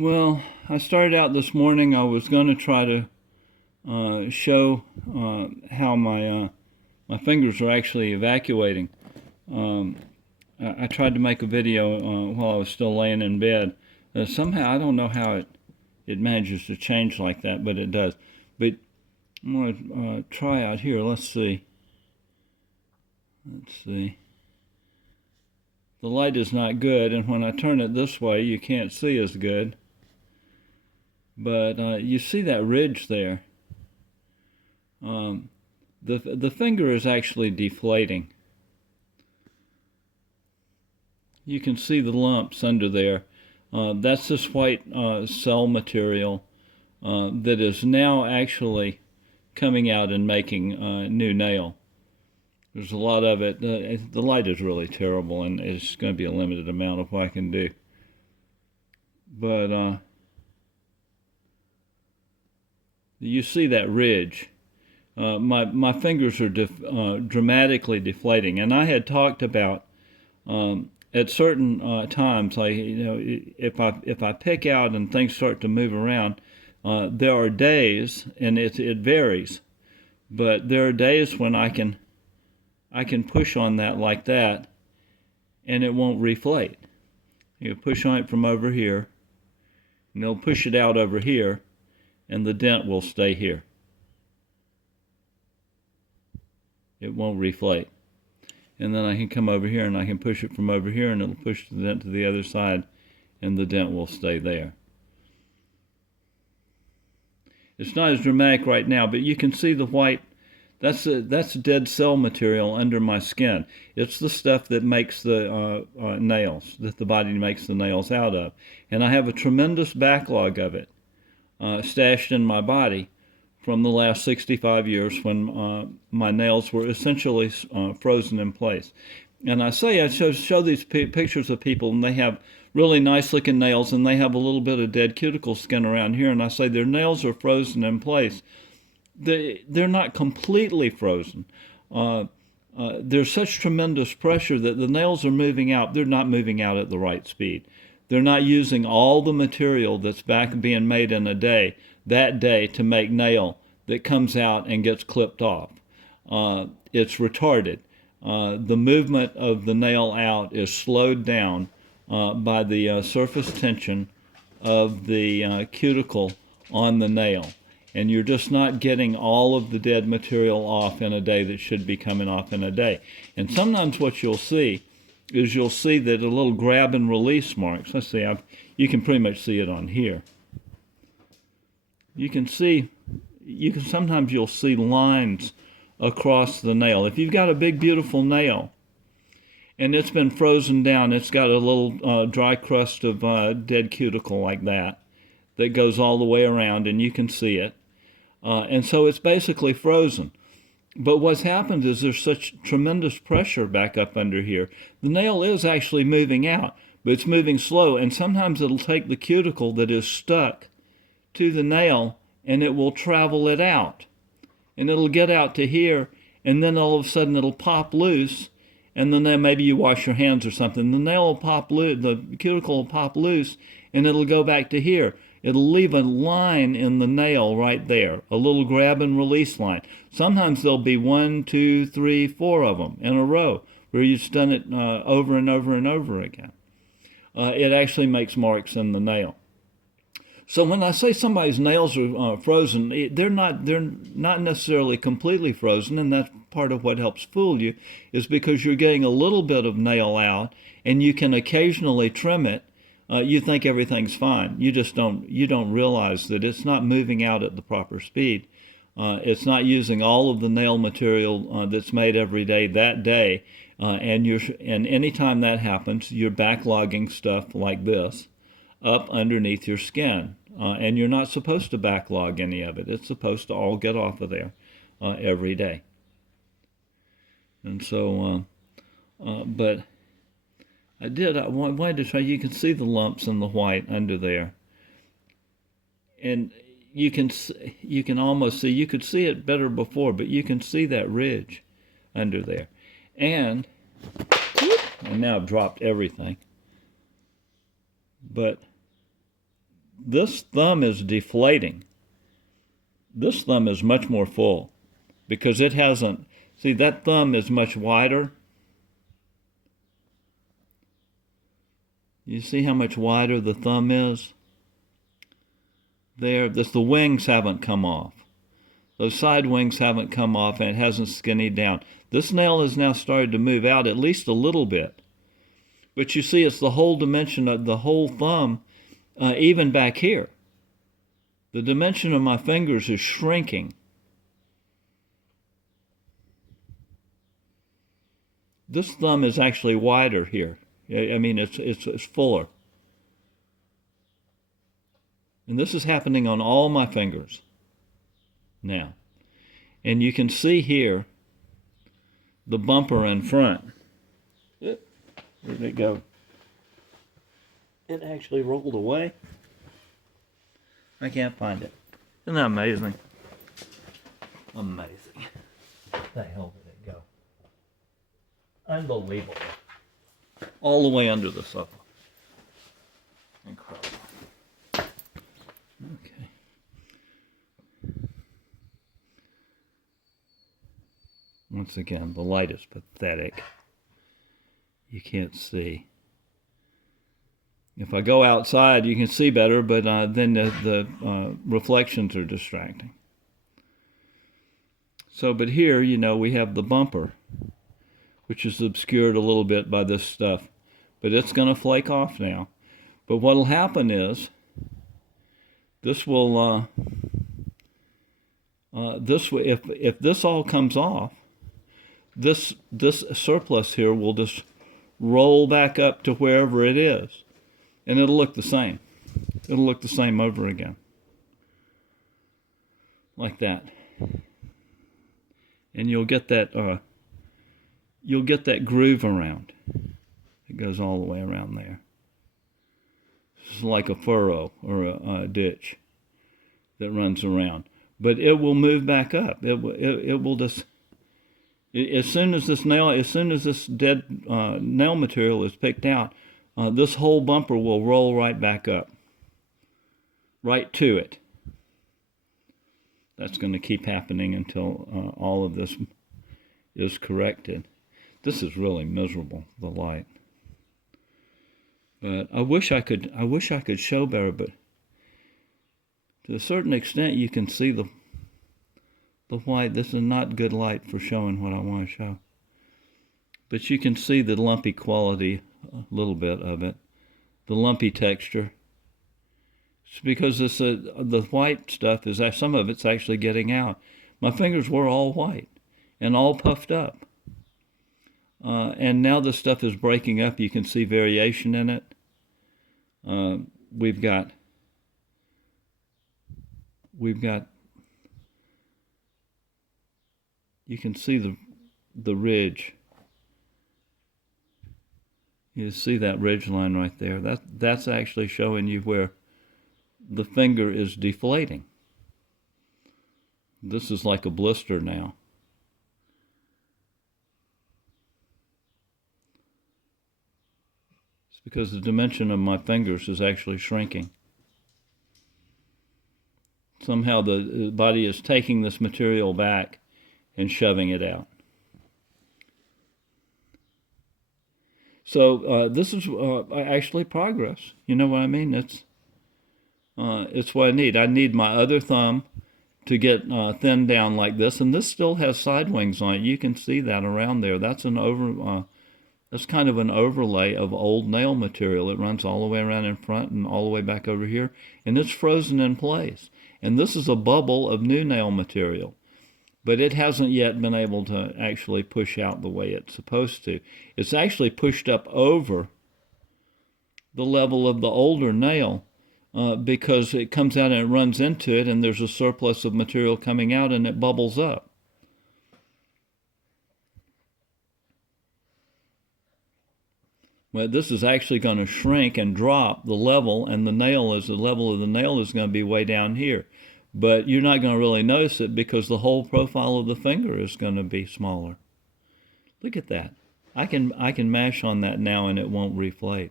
Well, I started out this morning. I was going to try to show how my fingers are actually evacuating. Um, I tried to make a video while I was still laying in bed. Somehow I don't know how it manages to change like that, but it does. But I'm going to try out here. Let's see. Let's see. The light is not good, and when I turn it this way, you can't see as good. But you see that ridge there. The finger is actually deflating. You can see the lumps under there. That's this white cell material that is now actually coming out and making new nail. There's a lot of it. The light is really terrible, and it's going to be a limited amount of what I can do. But you see that ridge. My fingers are dramatically deflating, and I had talked about at certain times, like if I pick out and things start to move around, there are days, and it varies, but there are days when I can push on that like that, and it won't reflate. You push on it from over here, and they'll push it out over here, and the dent will stay here. It won't reflate. And then I can come over here and I can push it from over here, and it'll push the dent to the other side, and the dent will stay there. It's not as dramatic right now, but you can see the white. That's dead cell material under my skin. It's the stuff that makes the nails, that the body makes the nails out of. And I have a tremendous backlog of it stashed in my body from the last 65 years when my nails were essentially frozen in place. And I show these pictures of people, and they have really nice looking nails, and they have a little bit of dead cuticle skin around here, and I say their nails are frozen in place. They're not completely frozen. There's such tremendous pressure that the nails are moving out. They're not moving out at the right speed. They're not using all the material that's being made in that day to make nail that comes out and gets clipped off. It's retarded. The movement of the nail out is slowed down by the surface tension of the cuticle on the nail. And you're just not getting all of the dead material off in a day that should be coming off in a day. And sometimes what you'll see is that a little grab and release marks. Let's see, you can pretty much see it on here. Sometimes you'll see lines across the nail. If you've got a big, beautiful nail and it's been frozen down, it's got a little dry crust of dead cuticle like that goes all the way around, and you can see it. And so it's basically frozen. But what's happened is there's such tremendous pressure back up under here. The nail is actually moving out, but it's moving slow, and sometimes it'll take the cuticle that is stuck to the nail, and it will travel it out. And it'll get out to here, and then all of a sudden it'll pop loose, and then maybe you wash your hands or something. The nail will pop loose, the cuticle will pop loose, and it'll go back to here. It'll leave a line in the nail right there, a little grab and release line. Sometimes there'll be 1, 2, 3, 4 of them in a row where you've done it over and over and over again. It actually makes marks in the nail. So when I say somebody's nails are frozen, they're not necessarily completely frozen, and that's part of what helps fool you, is because you're getting a little bit of nail out, and you can occasionally trim it. You think everything's fine. You don't realize that it's not moving out at the proper speed. It's not using all of the nail material that's made every day that day. And anytime that happens, you're backlogging stuff like this up underneath your skin. And you're not supposed to backlog any of it. It's supposed to all get off of there every day. And so, but I wanted to try. You can see the lumps in the white under there, and you can almost see. You could see it better before, but you can see that ridge under there, and now I've dropped everything. But this thumb is deflating. This thumb is much more full because it hasn't, see, that thumb is much wider. You see how much wider the thumb is? There, the wings haven't come off. Those side wings haven't come off and it hasn't skinnied down. This nail has now started to move out at least a little bit. But you see, it's the whole dimension of the whole thumb, even back here. The dimension of my fingers is shrinking. This thumb is actually wider here. I mean, it's fuller. And this is happening on all my fingers now. And you can see here the bumper in front. Where did it go? It actually rolled away. I can't find it. Isn't that amazing? Amazing. Where the hell did it go? Unbelievable. All the way under the sofa. Incredible. Okay. Once again, the light is pathetic. You can't see. If I go outside, you can see better, but then the reflections are distracting. So, but here, you know, we have the bumper, which is obscured a little bit by this stuff. But it's going to flake off now. But what will happen is, this will, if this all comes off, this surplus here will just roll back up to wherever it is. And it'll look the same. It'll look the same over again. Like that. And you'll get that groove around. It goes all the way around there. It's like a furrow or a ditch that runs around. But it will move back up. It will just, as soon as this dead nail material is picked out, this whole bumper will roll right back up, right to it. That's going to keep happening until all of this is corrected. This is really miserable, the light. But I wish I could show better, but to a certain extent you can see the white. This is not good light for showing what I want to show. But you can see the lumpy quality, a little bit of it, the lumpy texture. It's because the white stuff is, some of it's actually getting out. My fingers were all white and all puffed up. And now the stuff is breaking up. You can see variation in it. We've got, you can see the ridge. You see that ridge line right there. That's actually showing you where the finger is deflating. This is like a blister now. It's because the dimension of my fingers is actually shrinking. Somehow the body is taking this material back and shoving it out. So this is actually progress. You know what I mean? It's what I need. I need my other thumb to get thinned down like this, and this still has side wings on it. You can see that around there. That's that's kind of an overlay of old nail material. It runs all the way around in front and all the way back over here, and it's frozen in place. And this is a bubble of new nail material. But it hasn't yet been able to actually push out the way it's supposed to. It's actually pushed up over the level of the older nail because it comes out and it runs into it, and there's a surplus of material coming out and it bubbles up. Well, this is actually going to shrink and drop the level, and the level of the nail is going to be way down here. But you're not going to really notice it because the whole profile of the finger is going to be smaller. Look at that. I can mash on that now and it won't reflate.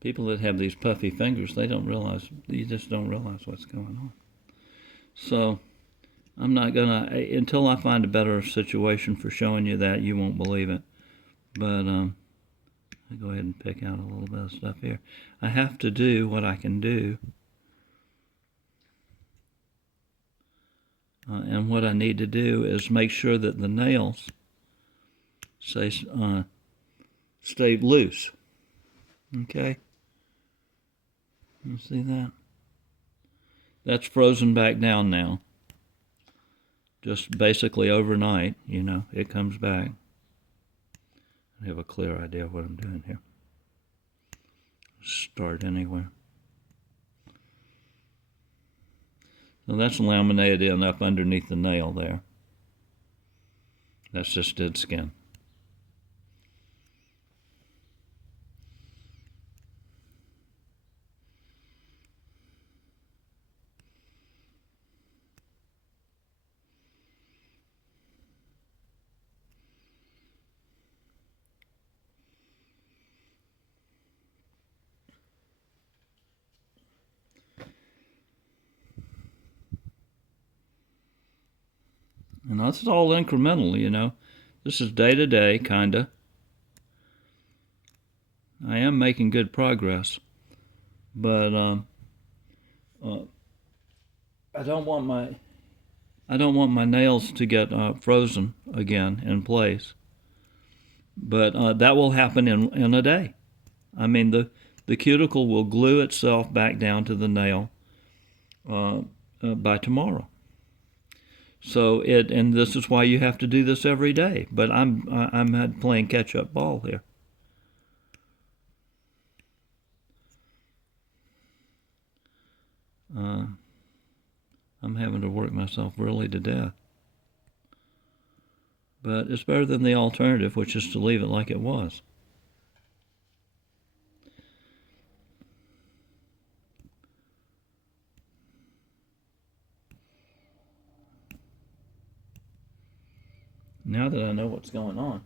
People that have these puffy fingers, they don't realize, you just don't realize what's going on. So I'm not gonna, until I find a better situation for showing you that, you won't believe it. But I'll go ahead and pick out a little bit of stuff here. I have to do what I can do. And what I need to do is make sure that the nails stay loose. Okay? You see that? That's frozen back down now. Just basically overnight, you know, it comes back. I have a clear idea of what I'm doing here. Start anywhere. So that's laminated in up underneath the nail there. That's just dead skin. And that's all incremental, you know. This is day to day, kinda. I am making good progress, but I don't want my nails to get frozen again in place. But that will happen in a day. I mean, the cuticle will glue itself back down to the nail by tomorrow. So and this is why you have to do this every day. But I'm playing catch-up ball here. I'm having to work myself really to death. But it's better than the alternative, which is to leave it like it was. Now that I know what's going on,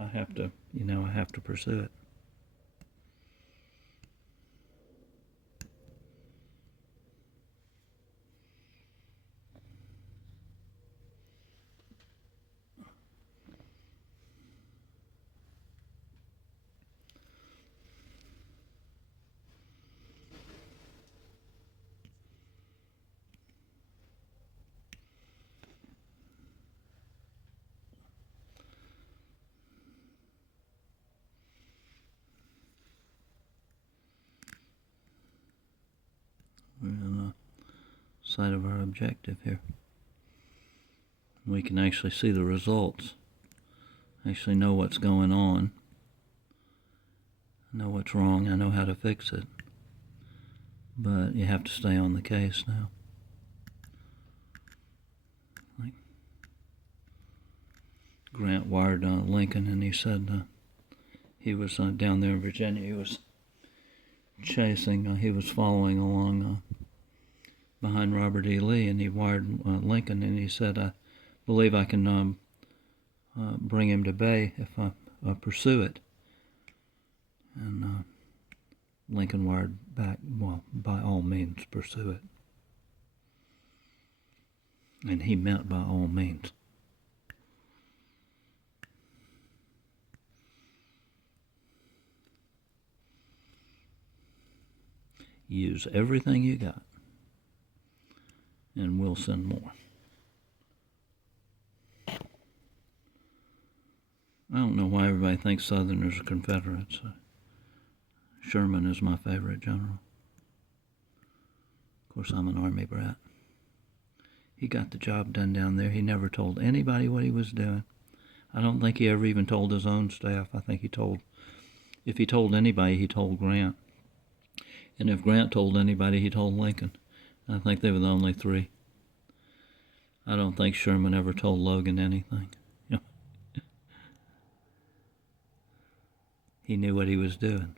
I have to pursue it. We're on the side of our objective here. We can actually see the results. Actually know what's going on. I know what's wrong. I know how to fix it. But you have to stay on the case now. Like Grant wired Lincoln, and he said he was down there in Virginia. He was chasing, he was following along behind Robert E. Lee, and he wired Lincoln, and he said, I believe I can bring him to bay if I pursue it. And Lincoln wired back, well, by all means, pursue it. And he meant by all means. Use everything you got, and we'll send more. I don't know why everybody thinks Southerners are Confederates. Sherman is my favorite general. Of course, I'm an Army brat. He got the job done down there. He never told anybody what he was doing. I don't think he ever even told his own staff. I think if he told anybody, he told Grant. And if Grant told anybody, he told Lincoln. I think they were the only three. I don't think Sherman ever told Logan anything. He knew what he was doing.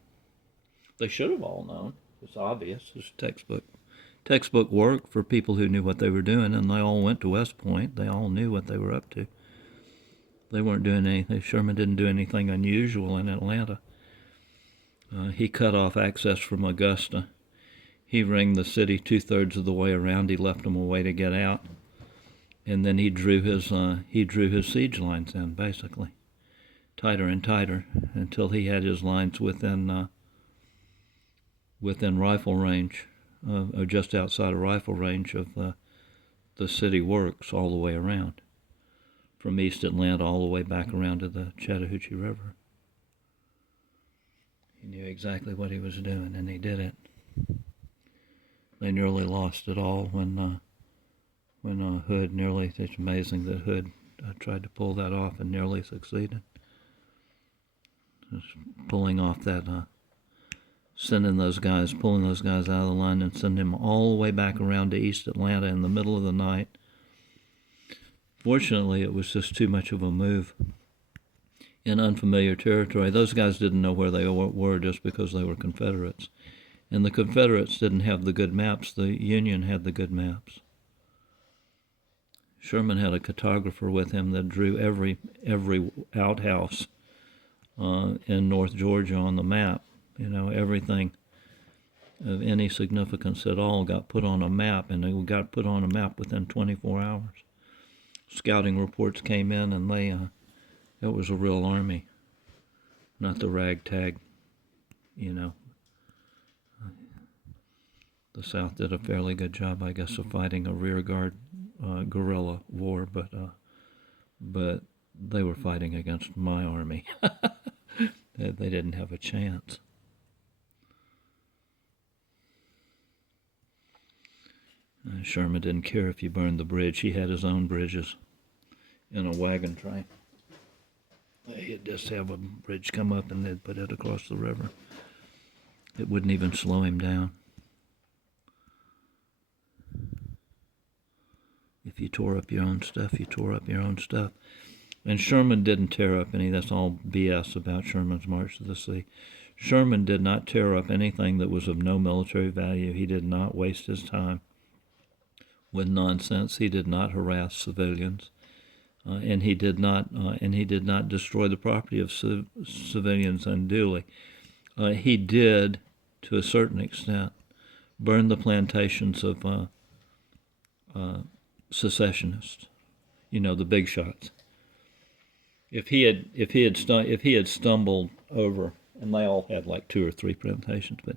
They should have all known. It's obvious. It's textbook work for people who knew what they were doing, and they all went to West Point. They all knew what they were up to. They weren't doing anything. Sherman didn't do anything unusual in Atlanta. He cut off access from Augusta. He ringed the city 2/3 of the way around. He left them a way to get out, and then he drew his siege lines in, basically, tighter and tighter, until he had his lines within rifle range, or just outside of rifle range of the city works all the way around, from East Atlanta all the way back around to the Chattahoochee River. He knew exactly what he was doing, and he did it. They nearly lost it all when Hood nearly, it's amazing that Hood tried to pull that off and nearly succeeded. Just pulling off that, pulling those guys out of the line and sending them all the way back around to East Atlanta in the middle of the night. Fortunately, it was just too much of a move in unfamiliar territory. Those guys didn't know where they were just because they were Confederates. And the Confederates didn't have the good maps. The Union had the good maps. Sherman had a cartographer with him that drew every outhouse in North Georgia on the map. Everything of any significance at all got put on a map, and they got put on a map within 24 hours. Scouting reports came in, and it was a real army, not the ragtag, The South did a fairly good job, I guess, of fighting a rearguard guerrilla war, but they were fighting against my army. They didn't have a chance. Sherman didn't care if you burned the bridge. He had his own bridges in a wagon train. He'd just have a bridge come up and they'd put it across the river. It wouldn't even slow him down. If you tore up your own stuff, you tore up your own stuff. And Sherman didn't tear up any. That's all BS about Sherman's March to the Sea. Sherman did not tear up anything that was of no military value. He did not waste his time with nonsense. He did not harass civilians, and he did not destroy the property of civilians unduly. He did, to a certain extent, burn the plantations of secessionists. The big shots. If he had stumbled over, and they all had like 2 or 3 plantations, but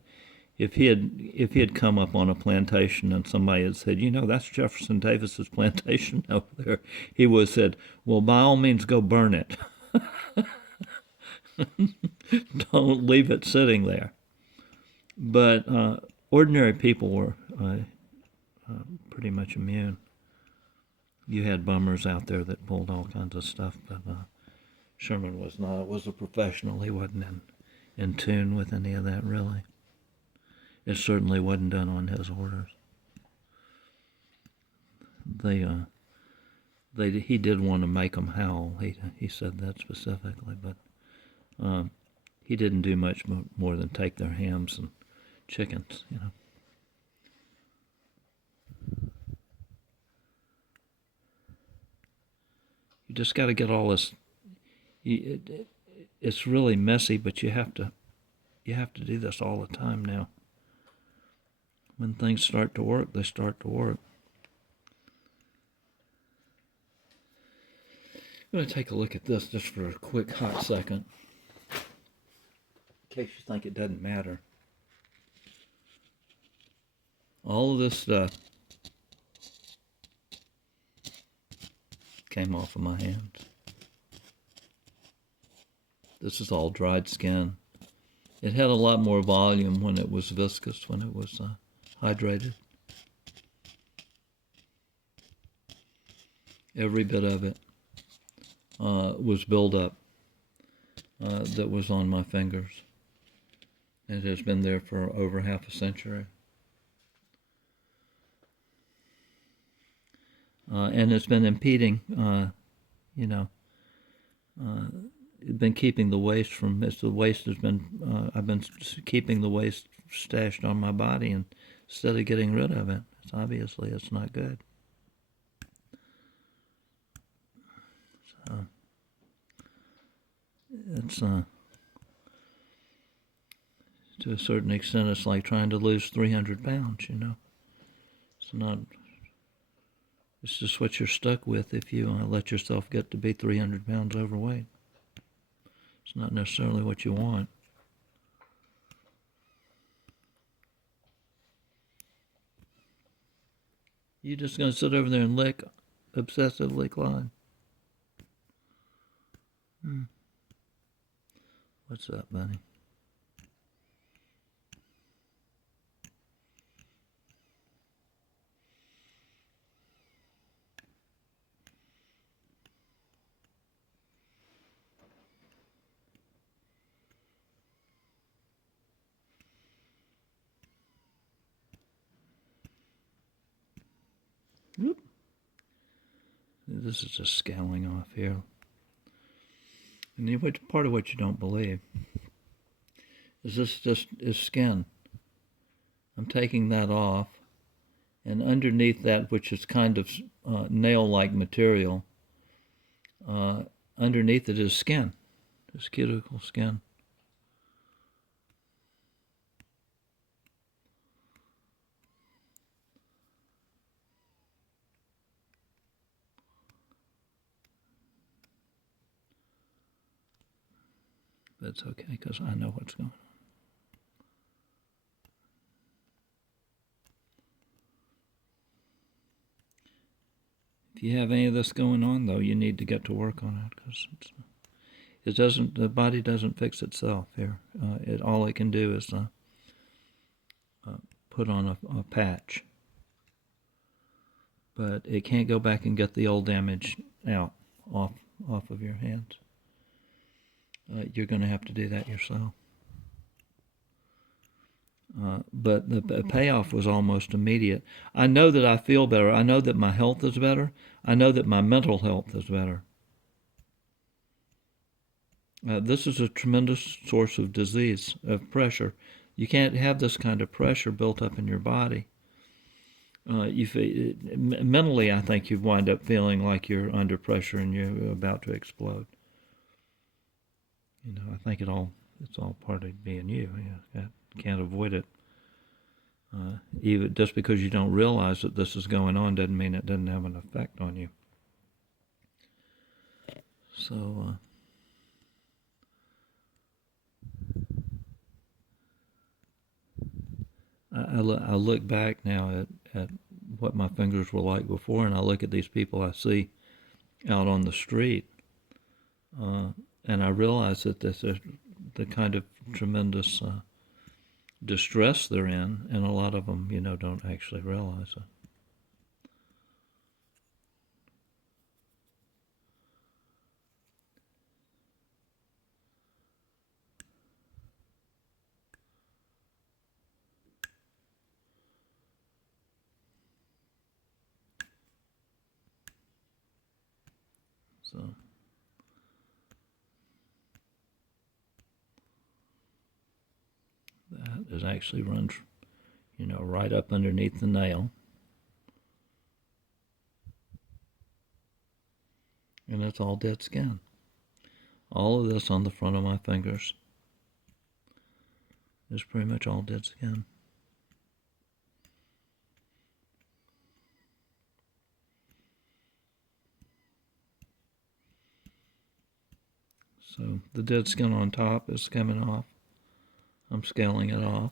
if he had come up on a plantation and somebody had said, that's Jefferson Davis's plantation over there, he would have said, well, by all means, go burn it. Don't leave it sitting there. But ordinary people were pretty much immune. You had bummers out there that pulled all kinds of stuff, but Sherman was not. Was a professional. He wasn't in tune with any of that, really. It certainly wasn't done on his orders. He did want to make them howl. He said that specifically, but he didn't do much more than take their hams and chickens, You just got to get all this. It's really messy, but you have to do this all the time now. When things start to work, they start to work. I'm going to take a look at this just for a quick hot second, in case you think it doesn't matter. All of this stuff came off of my hands. This is all dried skin. It had a lot more volume when it was viscous, when it was hydrated. Every bit of it was buildup that was on my fingers. It has been there for over half a century. And it's been impeding, it's been keeping the waste from, I've been keeping the waste stashed on my body, and instead of getting rid of it, it's not good. So, to a certain extent, it's like trying to lose 300 pounds, you know. It's not, it's just what you're stuck with if you let yourself get to be 300 pounds overweight. It's not necessarily what you want. You just going to sit over there and lick obsessively, Clyde? What's up, buddy? Whoop. This is just scaling off here. And part of what you don't believe is this just is skin. I'm taking that off, and underneath that, which is kind of nail-like material, underneath it is skin. It's cuticle skin. But it's okay because I know what's going on. If you have any of this going on, though, you need to get to work on it because the body doesn't fix itself here. All it can do is put on a patch, but it can't go back and get the old damage out off of your hands. You're going to have to do that yourself. But the payoff was almost immediate. I know that I feel better. I know that my health is better. I know that my mental health is better. This is a tremendous source of disease, of pressure. You can't have this kind of pressure built up in your body. Mentally, I think you wind up feeling like you're under pressure and you're about to explode. You know, I think it's all part of being you. You can't avoid it. Even just because you don't realize that this is going on doesn't mean it doesn't have an effect on you. So I look back now at what my fingers were like before, and I look at these people I see out on the street, and I realize that this is the kind of tremendous distress they're in, and a lot of them, don't actually realize it. So that actually runs, right up underneath the nail. And it's all dead skin. All of this on the front of my fingers is pretty much all dead skin. So the dead skin on top is coming off. I'm scaling it off.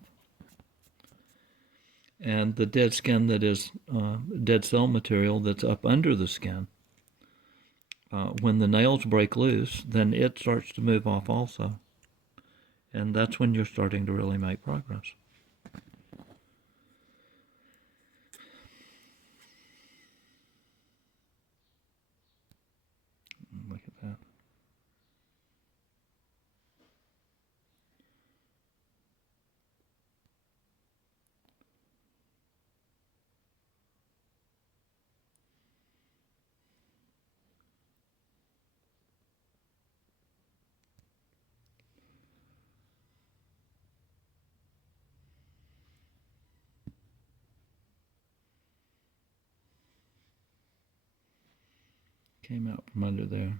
And the dead skin that is dead cell material that's up under the skin, when the nails break loose, then it starts to move off also. And that's when you're starting to really make progress. Look at that. Came out from under there.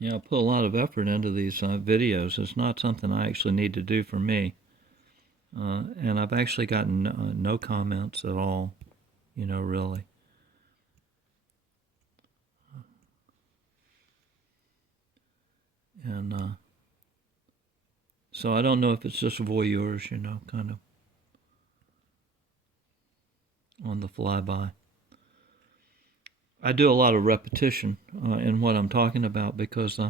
Yeah, I put a lot of effort into these videos. It's not something I actually need to do for me. And I've actually gotten no comments at all, really. And so I don't know if it's just voyeurs, kind of on the flyby. I do a lot of repetition in what I'm talking about because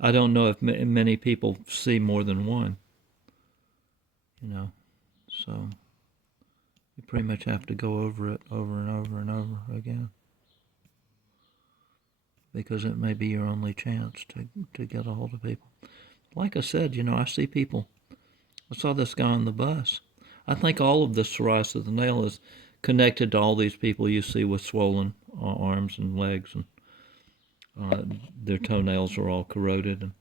I don't know if many people see more than one, So you pretty much have to go over it over and over and over again because it may be your only chance to get a hold of people. Like I said, I see people. I saw this guy on the bus. I think all of this psoriasis of the nail is connected to all these people you see with swollen arms and legs, and their toenails are all corroded, and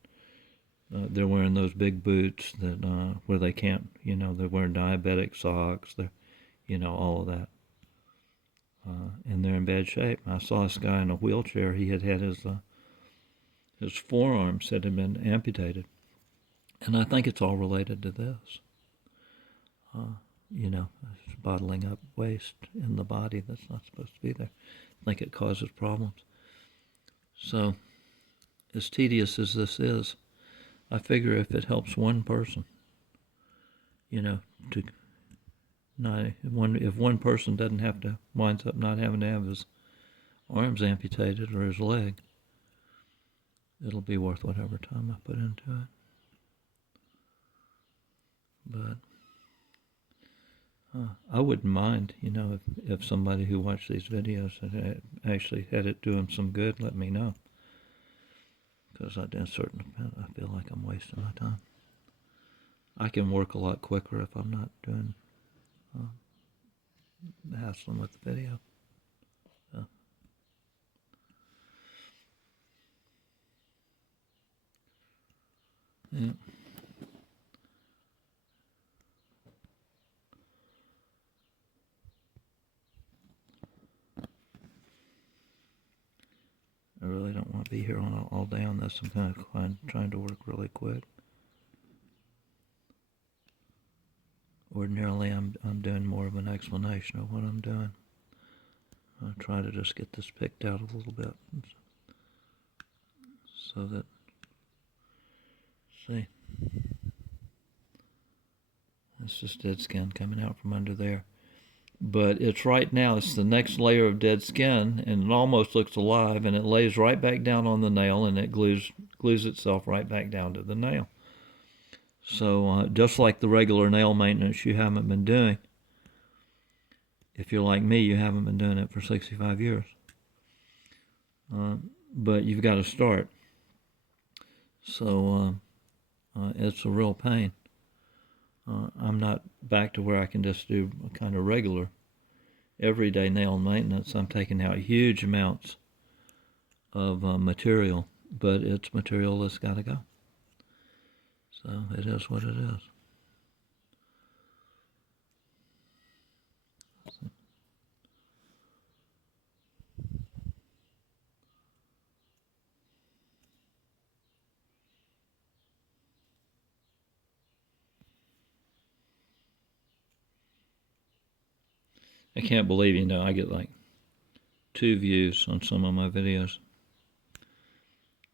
they're wearing those big boots that where they can't, they're wearing diabetic socks. They're, all of that, and they're in bad shape. I saw this guy in a wheelchair. He had his forearms had been amputated, and I think it's all related to this. Bottling up waste in the body that's not supposed to be there. I think it causes problems. So, as tedious as this is, I figure if it helps one person, to not if one person doesn't have to winds up not having to have his arms amputated or his leg, it'll be worth whatever time I put into it. But I wouldn't mind, if somebody who watched these videos actually had it do them some good, let me know. Because I feel like I'm wasting my time. I can work a lot quicker if I'm not doing hassling with the video. Yeah. I really don't want to be here all day on this. I'm kind of trying to work really quick. Ordinarily, I'm doing more of an explanation of what I'm doing. I try to just get this picked out a little bit, so that, see, it's just dead skin coming out from under there. But it's right now, it's the next layer of dead skin, and it almost looks alive, and it lays right back down on the nail, and it glues itself right back down to the nail. So just like the regular nail maintenance you haven't been doing, if you're like me, you haven't been doing it for 65 years. But you've got to start. So it's a real pain. I'm not back to where I can just do a kind of regular, everyday nail maintenance. I'm taking out huge amounts of material, but it's material that's got to go. So it is what it is. I can't believe, I get like 2 views on some of my videos.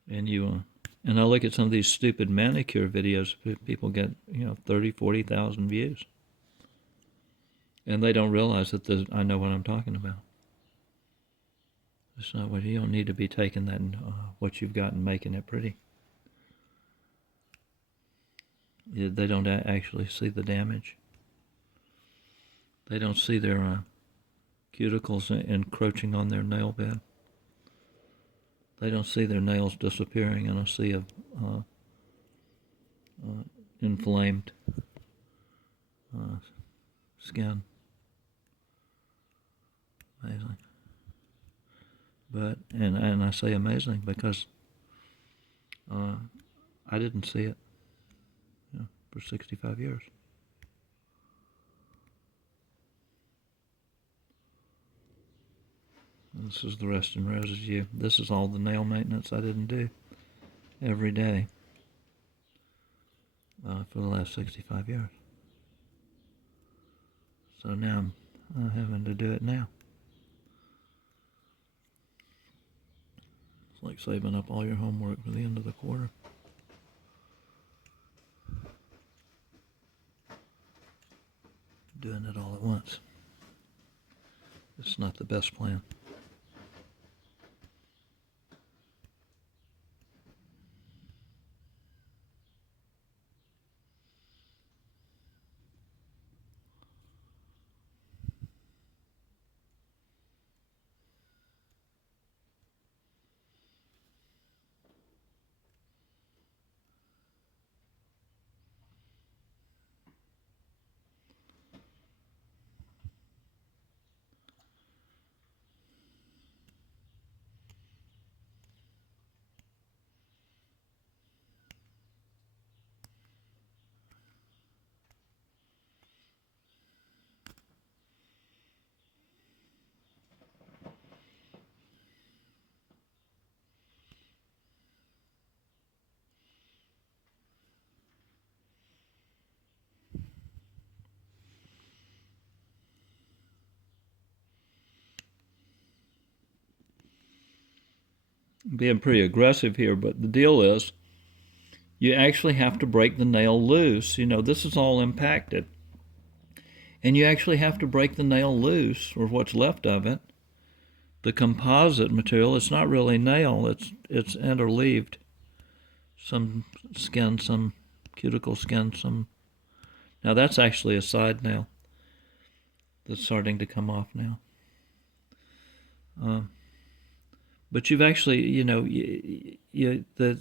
And I look at some of these stupid manicure videos, people get, 30, 40,000 views. And they don't realize that I know what I'm talking about. It's not what you don't need to be taking that and what you've got and making it pretty. They don't actually see the damage. They don't see their cuticles encroaching on their nail bed. They don't see their nails disappearing in a sea of inflamed skin. Amazing. But and I say amazing because I didn't see it for 65 years. This is the Rest in Roses view. This is all the nail maintenance I didn't do. every day for the last 65 years. So now I'm having to do it now. It's like saving up all your homework for the end of the quarter. Doing it all at once. It's not the best plan. Being pretty aggressive here, but the deal is you actually have to break the nail loose. You know, this is all impacted. And you actually have to break the nail loose, or what's left of it. The composite material, it's not really nail, it's interleaved. Some skin, some cuticle skin, some... Now that's actually a side nail that's starting to come off now. But you've actually, you know, the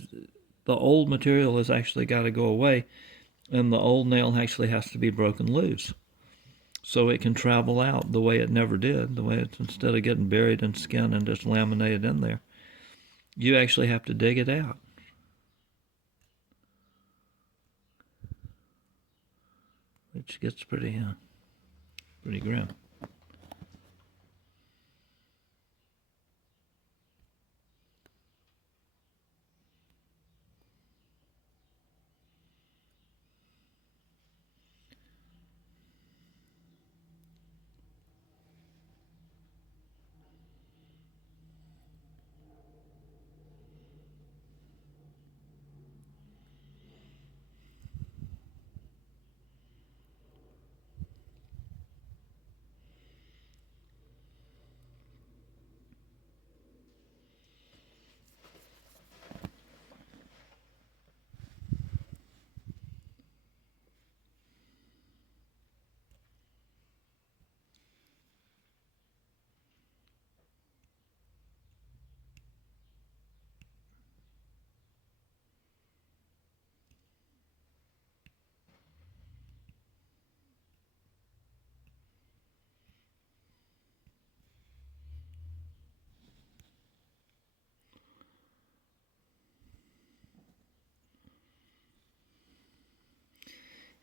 old material has actually got to go away, and the old nail actually has to be broken loose so it can travel out the way it never did, the way it's, instead of getting buried in skin and just laminated in there, you actually have to dig it out. Which gets pretty grim.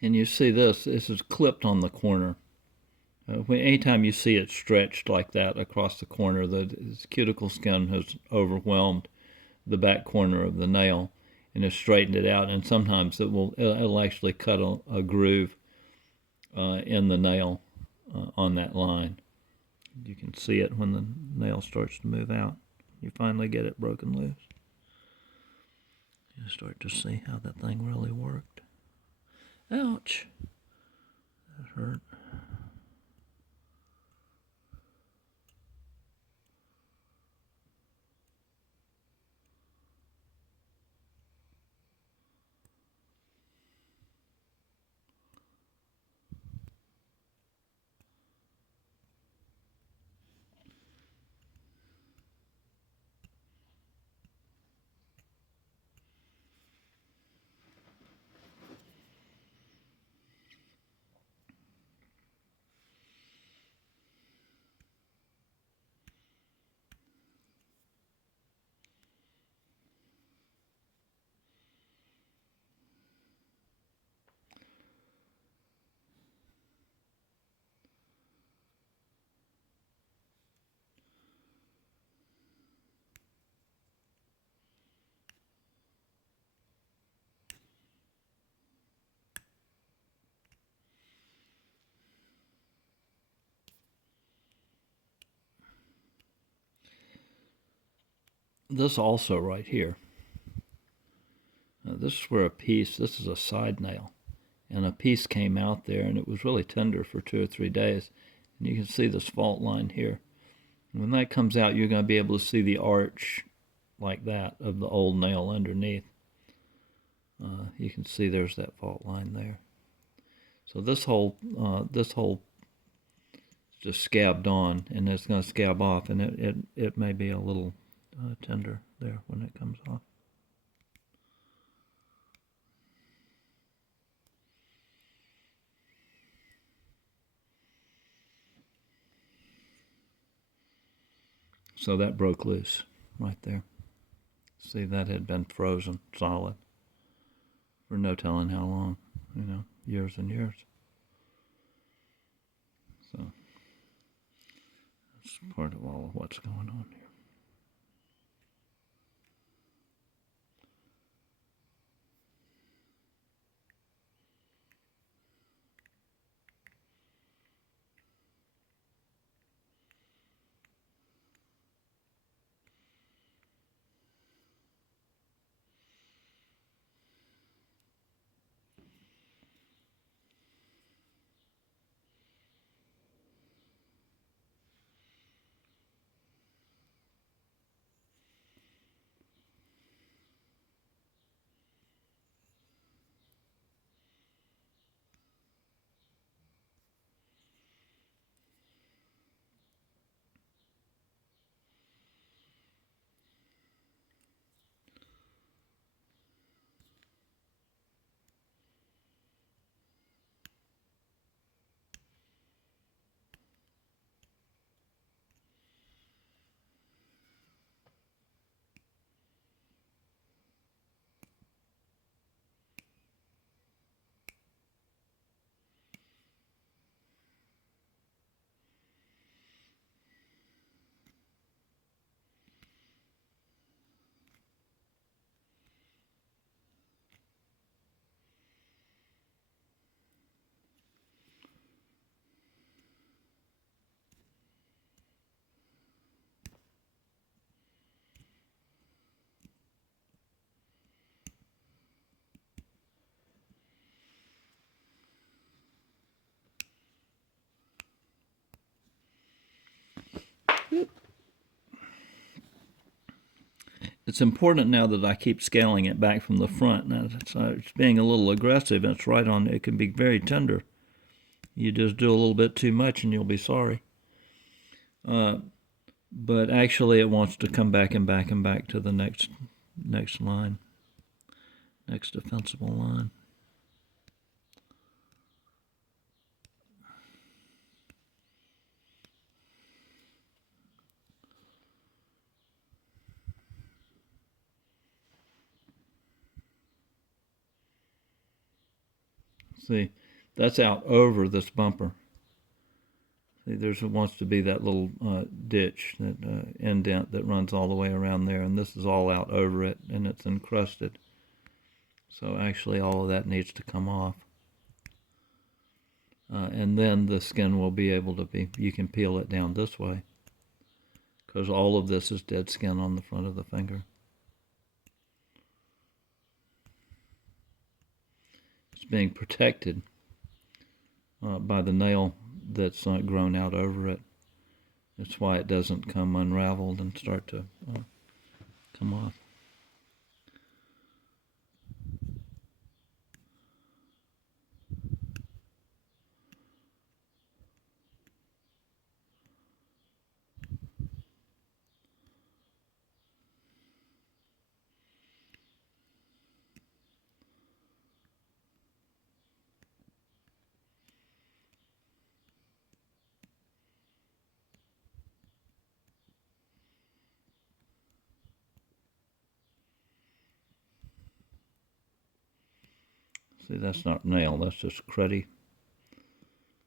And you see this is clipped on the corner. Anytime you see it stretched like that across the corner, the cuticle skin has overwhelmed the back corner of the nail and has straightened it out. And sometimes it'll actually cut a groove in the nail on that line. You can see it when the nail starts to move out. You finally get it broken loose. You start to see how that thing really worked. Ouch. That hurt. this also right here. This is where this is a side nail, and a piece came out there, and it was really tender for 2 or 3 days. And you can see this fault line here. And when that comes out, you're going to be able to see the arch like that of the old nail underneath. You can see there's that fault line there. So this whole just scabbed on, and it's going to scab off, and it may be a little tender there when it comes off. So that broke loose right there. See, that had been frozen solid for no telling how long, years and years. So that's part of all of what's going on here. It's important now that I keep scaling it back from the front. Now it's being a little aggressive, and it's right on. It can be very tender. You just do a little bit too much, and you'll be sorry. But actually, it wants to come back and back and back to the next line, next defensible line. See, that's out over this bumper. See, there wants to be that little ditch, that indent that runs all the way around there, and this is all out over it, and it's encrusted. So actually all of that needs to come off. And then the skin will be able to you can peel it down this way, because all of this is dead skin on the front of the finger. It's being protected by the nail that's grown out over it. That's why it doesn't come unraveled and start to come off. See, that's not nail, that's just cruddy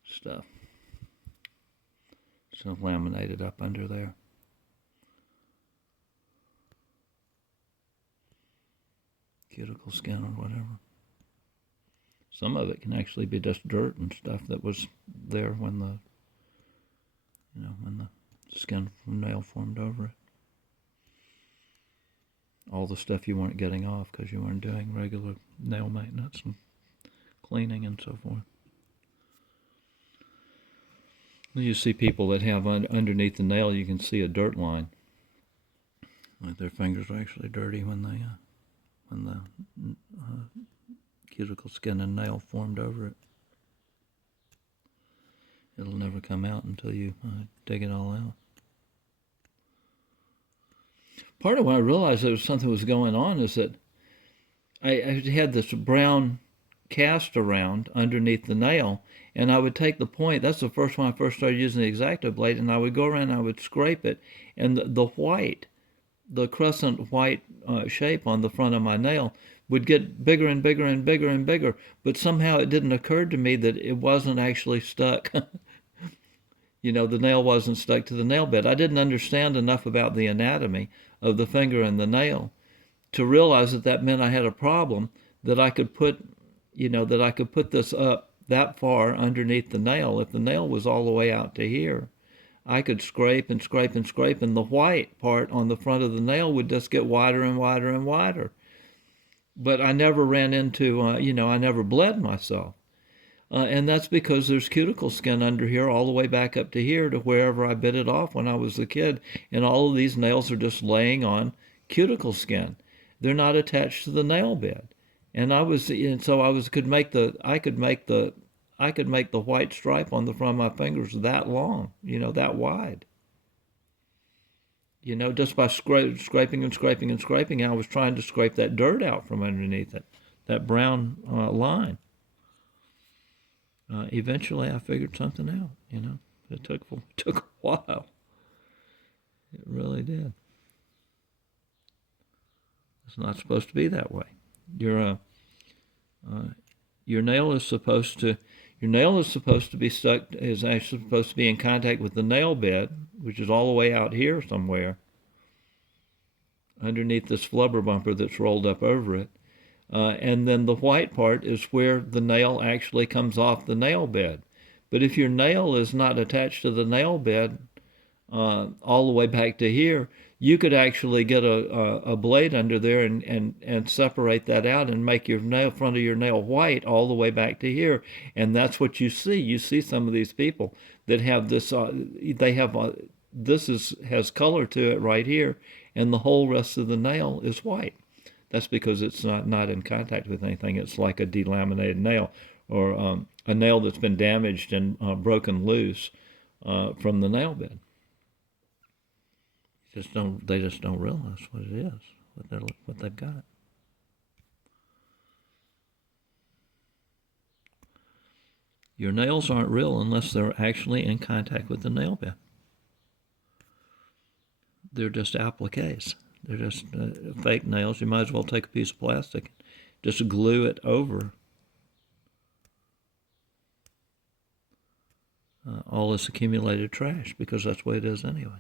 stuff. So laminated up under there. Cuticle skin or whatever. Some of it can actually be just dirt and stuff that was there when the when the skin from nail formed over it. all the stuff you weren't getting off because you weren't doing regular nail maintenance and cleaning and so forth. You see people that have underneath the nail, you can see a dirt line. Like their fingers are actually dirty when the cuticle skin and nail formed over it. It'll never come out until you dig it all out. Part of why I realized there was something was going on is that I had this brown cast around underneath the nail, and I would take the point. That's the first one I first started using the X-Acto blade, and I would go around and I would scrape it, and the white, the crescent white shape on the front of my nail would get bigger and bigger and bigger and bigger, but somehow it didn't occur to me that it wasn't actually stuck. You know, the nail wasn't stuck to the nail bed. I didn't understand enough about the anatomy of the finger and the nail to realize that that meant I had a problem, that I could put, that I could put this up that far underneath the nail. If the nail was all the way out to here, I could scrape and scrape and scrape, and the white part on the front of the nail would just get wider and wider and wider. But I never ran into, I never bled myself. And that's because there's cuticle skin under here all the way back up to here to wherever I bit it off when I was a kid. And all of these nails are just laying on cuticle skin. They're not attached to the nail bed. And I could make the white stripe on the front of my fingers that long, that wide. Just by scraping and scraping and scraping, I was trying to scrape that dirt out from underneath it, that brown line. Eventually, I figured something out. It took a while. It really did. It's not supposed to be that way. Your nail is supposed to be stuck. Is actually supposed to be in contact with the nail bed, which is all the way out here somewhere, underneath this flubber bumper that's rolled up over it. And then the white part is where the nail actually comes off the nail bed. But if your nail is not attached to the nail bed all the way back to here, you could actually get a blade under there and separate that out and make your front of your nail white all the way back to here. And that's what you see. You see some of these people that have this, has color to it right here, and the whole rest of the nail is white. That's because it's not in contact with anything. It's like a delaminated nail, or a nail that's been damaged and broken loose from the nail bed. They just don't realize what it is, what they've got. Your nails aren't real unless they're actually in contact with the nail bed. They're just appliques. They're just fake nails. You might as well take a piece of plastic, just glue it over all this accumulated trash, because that's the way it is anyway.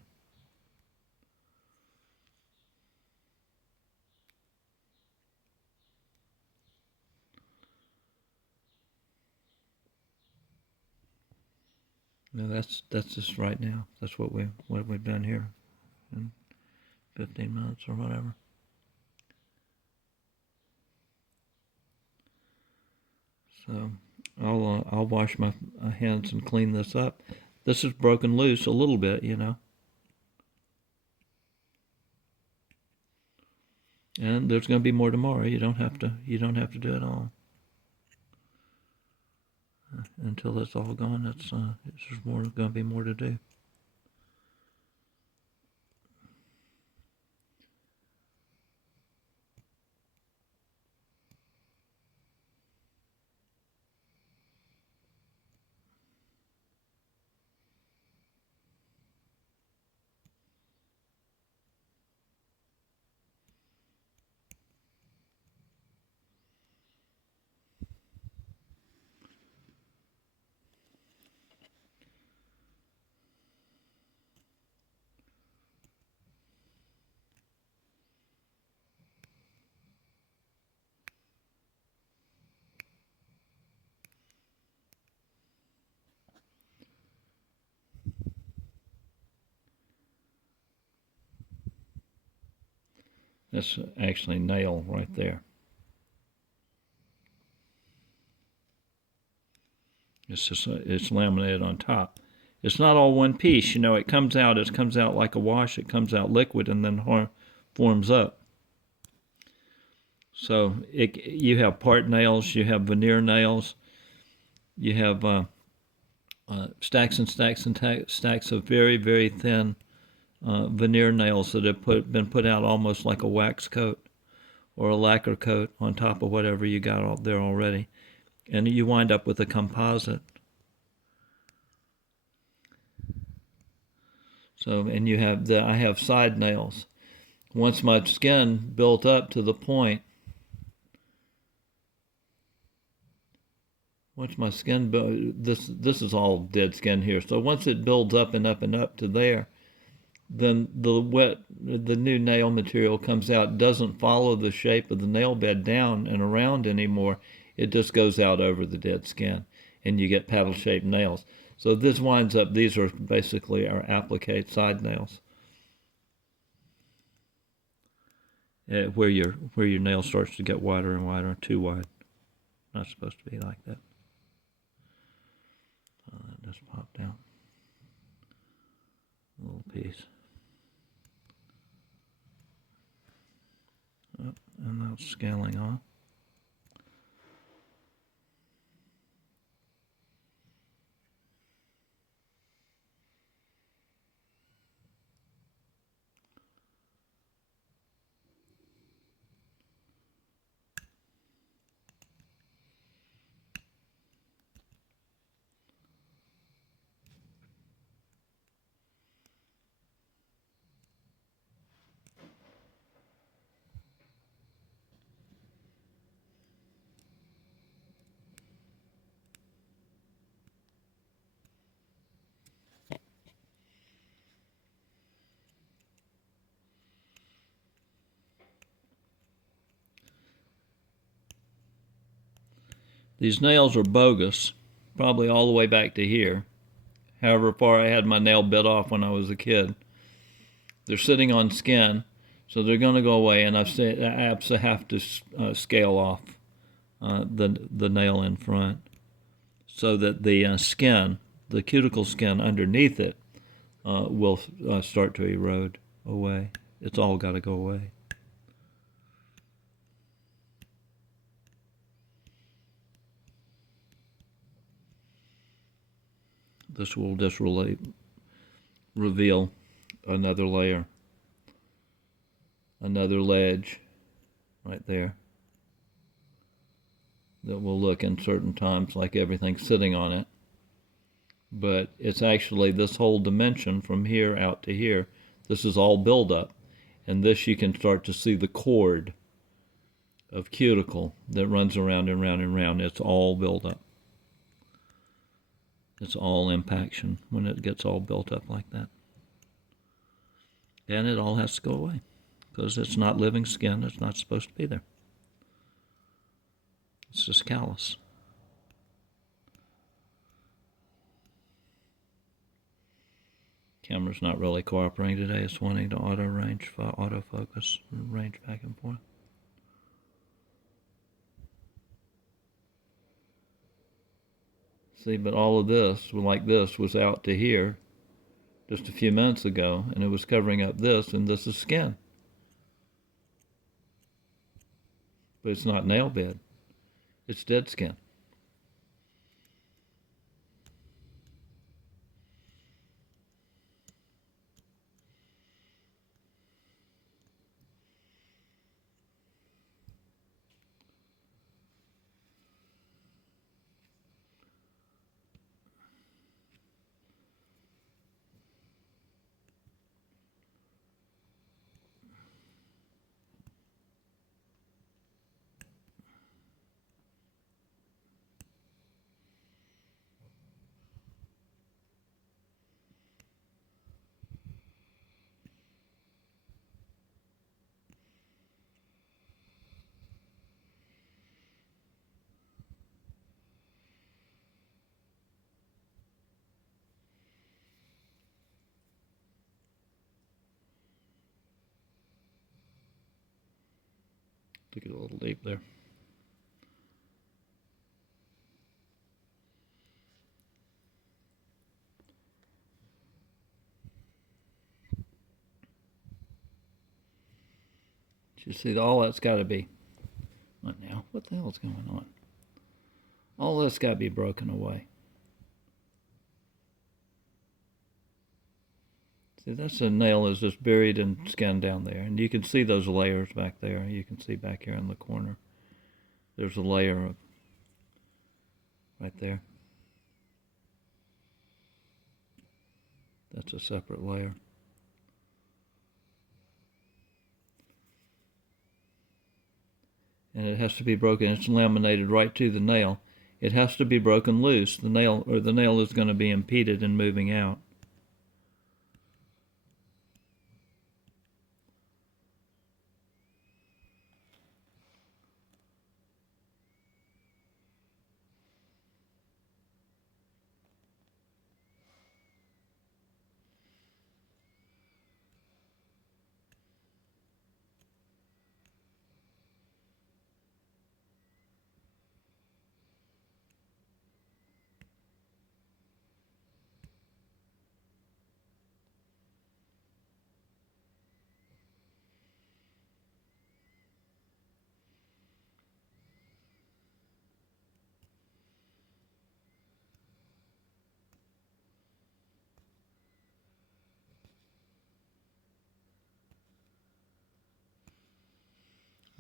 Now that's just right now. That's what we've done here in 15 minutes or whatever. So I'll wash my hands and clean this up. This is broken loose a little bit, And there's going to be more tomorrow. You don't have to do it all until it's all gone. There's going to be more to do. That's actually nail right there. It's laminated on top. It's not all one piece, you know. It comes out like a wash. It comes out liquid and then forms up. So you have part nails, you have veneer nails, you have stacks and stacks and stacks of very, very thin veneer nails that have been put out almost like a wax coat or a lacquer coat on top of whatever you got out there already. And you wind up with a composite. So, and you have I have side nails. Once my skin built up to the point, once my skin, this is all dead skin here. So once it builds up and up and up to there, then the new nail material comes out, doesn't follow the shape of the nail bed down and around anymore. It just goes out over the dead skin, and you get paddle-shaped nails. So this winds up, these are basically our applique side nails, where your nail starts to get wider and wider, too wide. Not supposed to be like that. So that just popped out. A little piece. Oh, and that's scaling off. These nails are bogus, probably all the way back to here. However far I had my nail bit off when I was a kid. They're sitting on skin, so they're going to go away, and I absolutely have to scale off the nail in front so that the skin, the cuticle skin underneath it, will start to erode away. It's all got to go away. This will just reveal another layer, another ledge right there that will look in certain times like everything's sitting on it. But it's actually this whole dimension from here out to here. This is all buildup. And this you can start to see the cord of cuticle that runs around and round and round. It's all buildup. It's all impaction when it gets all built up like that. And it all has to go away because it's not living skin. It's not supposed to be there. It's just callus. Camera's not really cooperating today. It's wanting to autofocus, range back and forth. See, but all of this, like this, was out to here just a few minutes ago, and it was covering up this, and this is skin. But it's not nail bed. It's dead skin. Dig it a little deep there. You see, all that's got to be. What now? What the hell's going on? All that's got to be broken away. See, that's a nail is just buried in skin down there, and you can see those layers back there. You can see back here in the corner. There's a layer of right there. That's a separate layer. And it has to be broken. It's laminated right to the nail. It has to be broken loose. The nail is going to be impeded in moving out.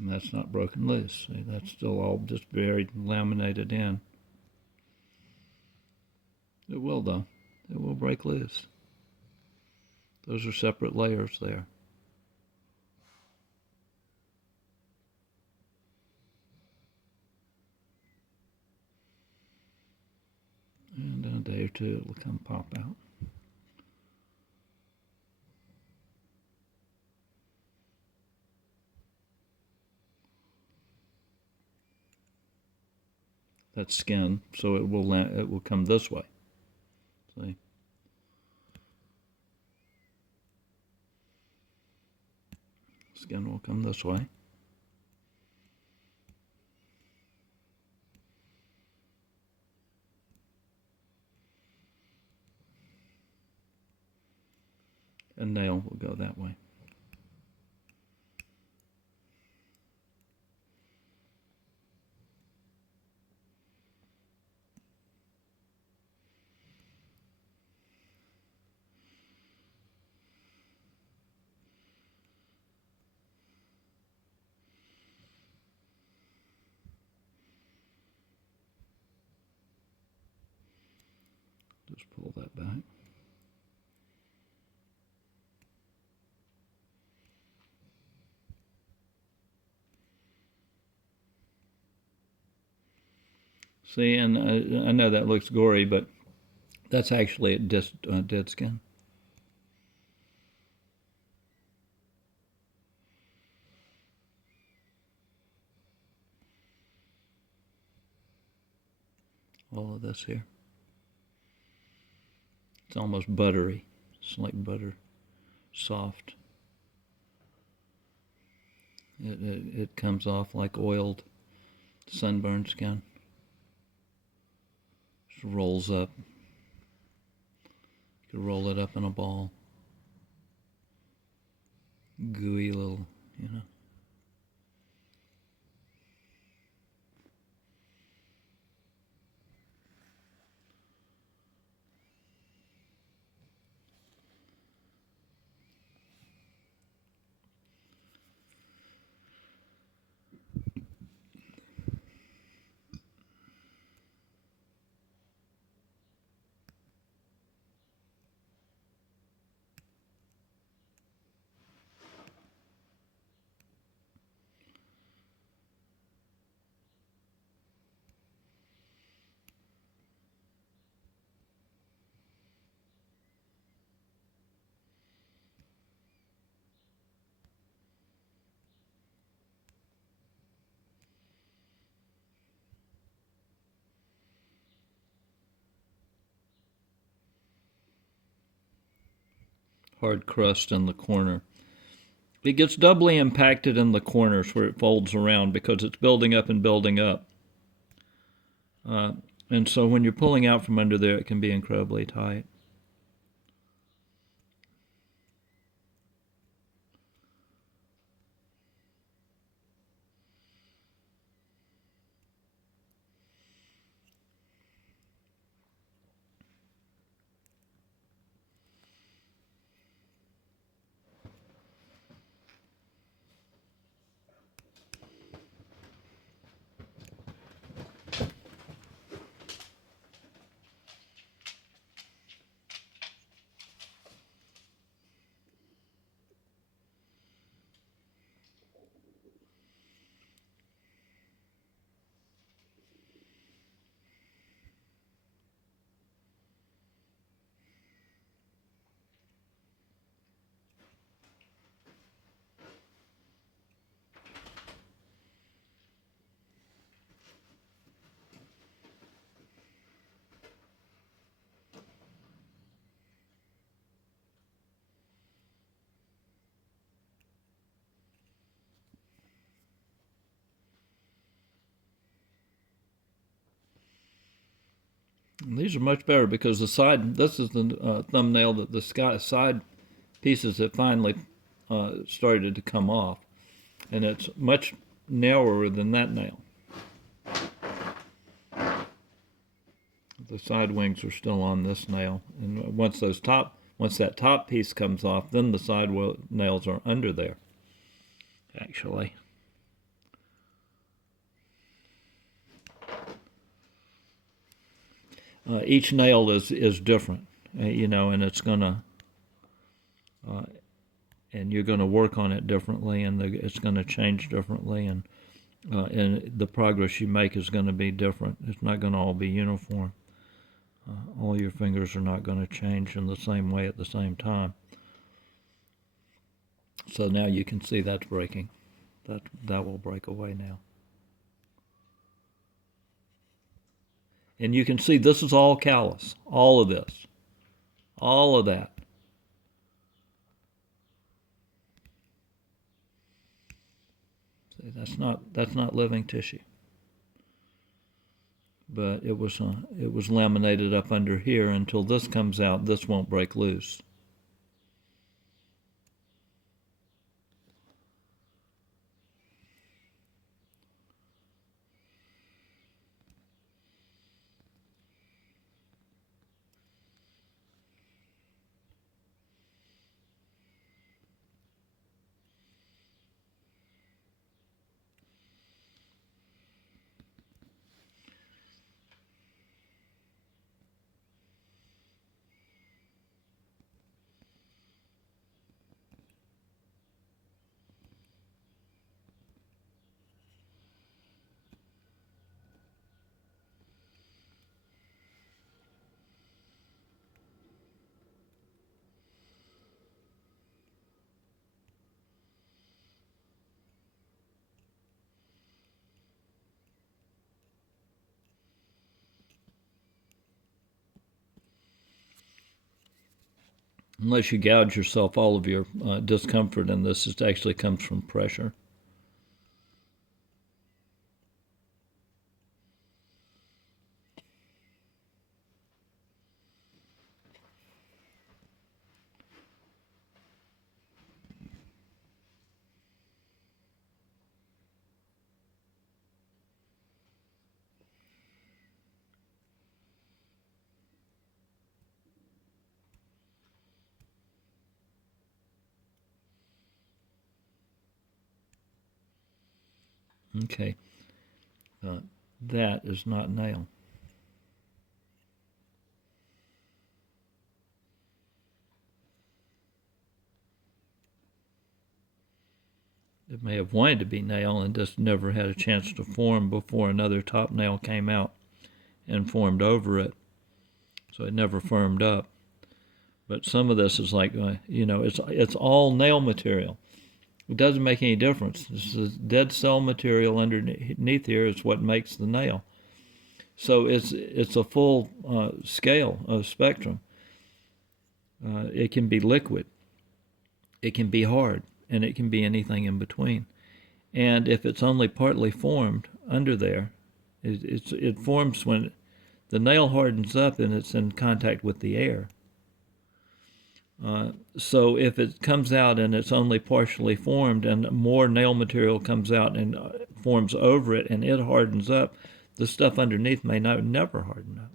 And that's not broken loose. See, that's still all just buried and laminated in. It will, though. It will break loose. Those are separate layers there. And in a day or two, it will come pop out. That's skin, so it will come this way. See? Skin will come this way. And nail will go that way. Just pull that back. See, and I know that looks gory, but that's actually just dead skin. All of this here. It's almost buttery. It's like butter, soft. It comes off like oiled sunburned skin. Just rolls up. You could roll it up in a ball. Gooey little, you know. Hard crust in the corner. It gets doubly impacted in the corners where it folds around because it's building up and building up. And so when you're pulling out from under there, it can be incredibly tight. And these are much better because this is the thumbnail that the side pieces that finally started to come off. And it's much narrower than that nail. The side wings are still on this nail. And once that top piece comes off, then the side nails are under there, actually. Each nail is different, and it's gonna, and you're gonna work on it differently, and it's gonna change differently, and the progress you make is gonna be different. It's not gonna all be uniform. All your fingers are not gonna change in the same way at the same time. So now you can see that's breaking. That will break away now. And you can see this is all callus, all of this, all of that. See, that's not living tissue. But it was laminated up under here until this comes out. This won't break loose. Unless you gouge yourself, all of your discomfort in this actually comes from pressure. Okay, that is not nail. It may have wanted to be nail and just never had a chance to form before another top nail came out and formed over it. So it never firmed up. But some of this is like, it's all nail material. It doesn't make any difference. This is dead cell material underneath here is what makes the nail. So it's a full scale of spectrum. It can be liquid. It can be hard. and it can be anything in between. And if it's only partly formed under there, it forms when the nail hardens up and it's in contact with the air. So if it comes out and it's only partially formed and more nail material comes out and forms over it and it hardens up, the stuff underneath may never harden up.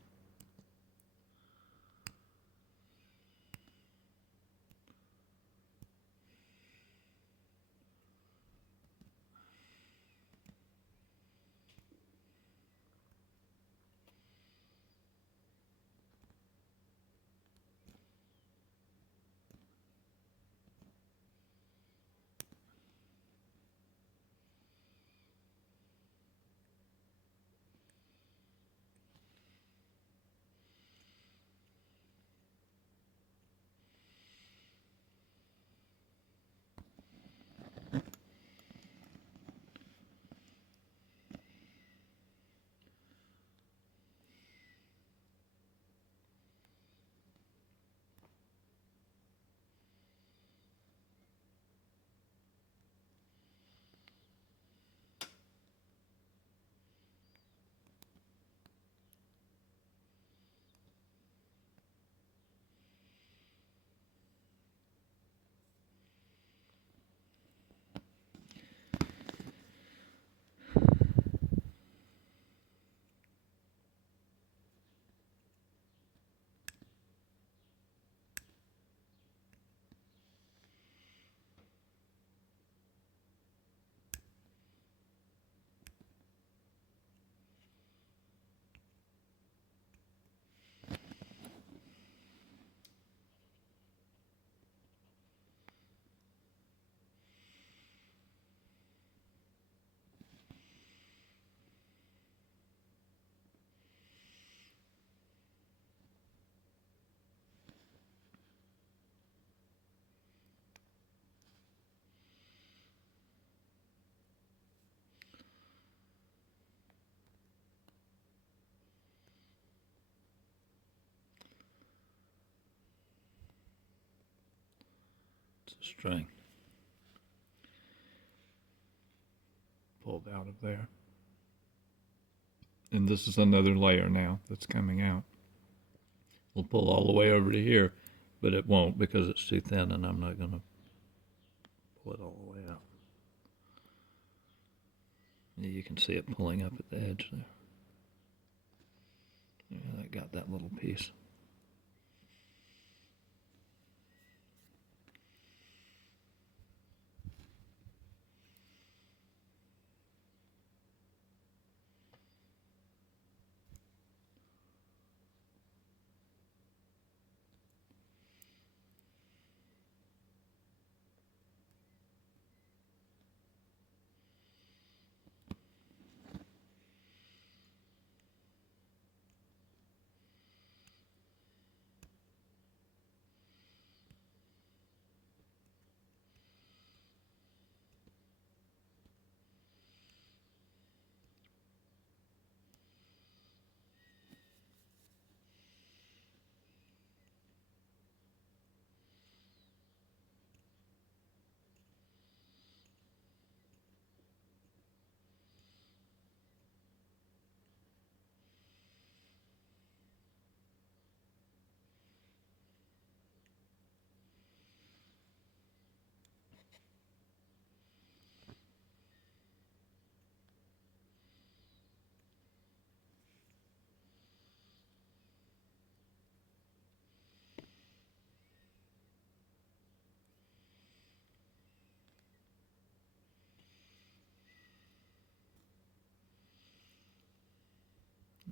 It's a string pulled out of there. And this is another layer now that's coming out. We'll pull all the way over to here, but it won't because it's too thin and I'm not going to pull it all the way out. You can see it pulling up at the edge there. Yeah, I got that little piece.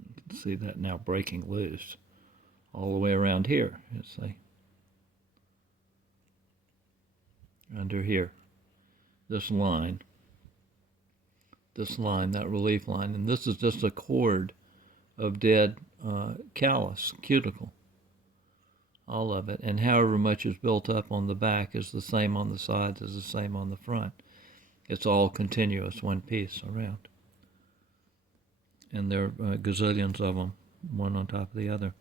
You can see that now breaking loose all the way around here, you see. Under here, this line, that relief line, and this is just a cord of dead callus, cuticle, all of it, and however much is built up on the back is the same on the sides as the same on the front. It's all continuous, one piece around. And there are gazillions of them, one on top of the other.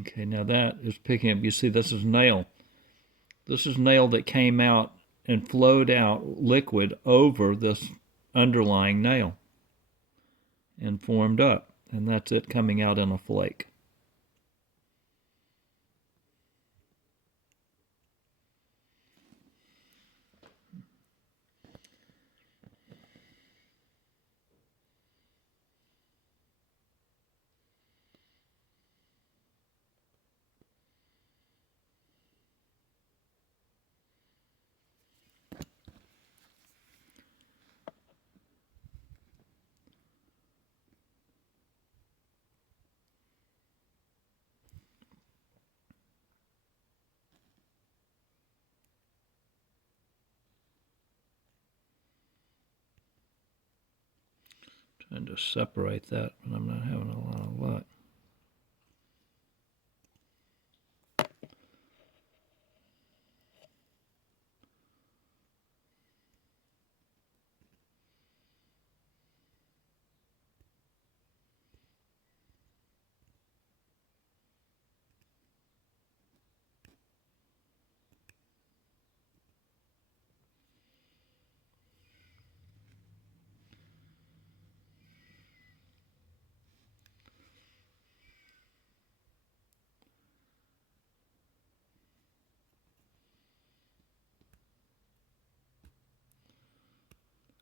Okay, now that is picking up. You see, this is nail. This is nail that came out and flowed out liquid over this underlying nail and formed up. And that's it coming out in a flake. Trying to separate that, but I'm not having a lot of luck.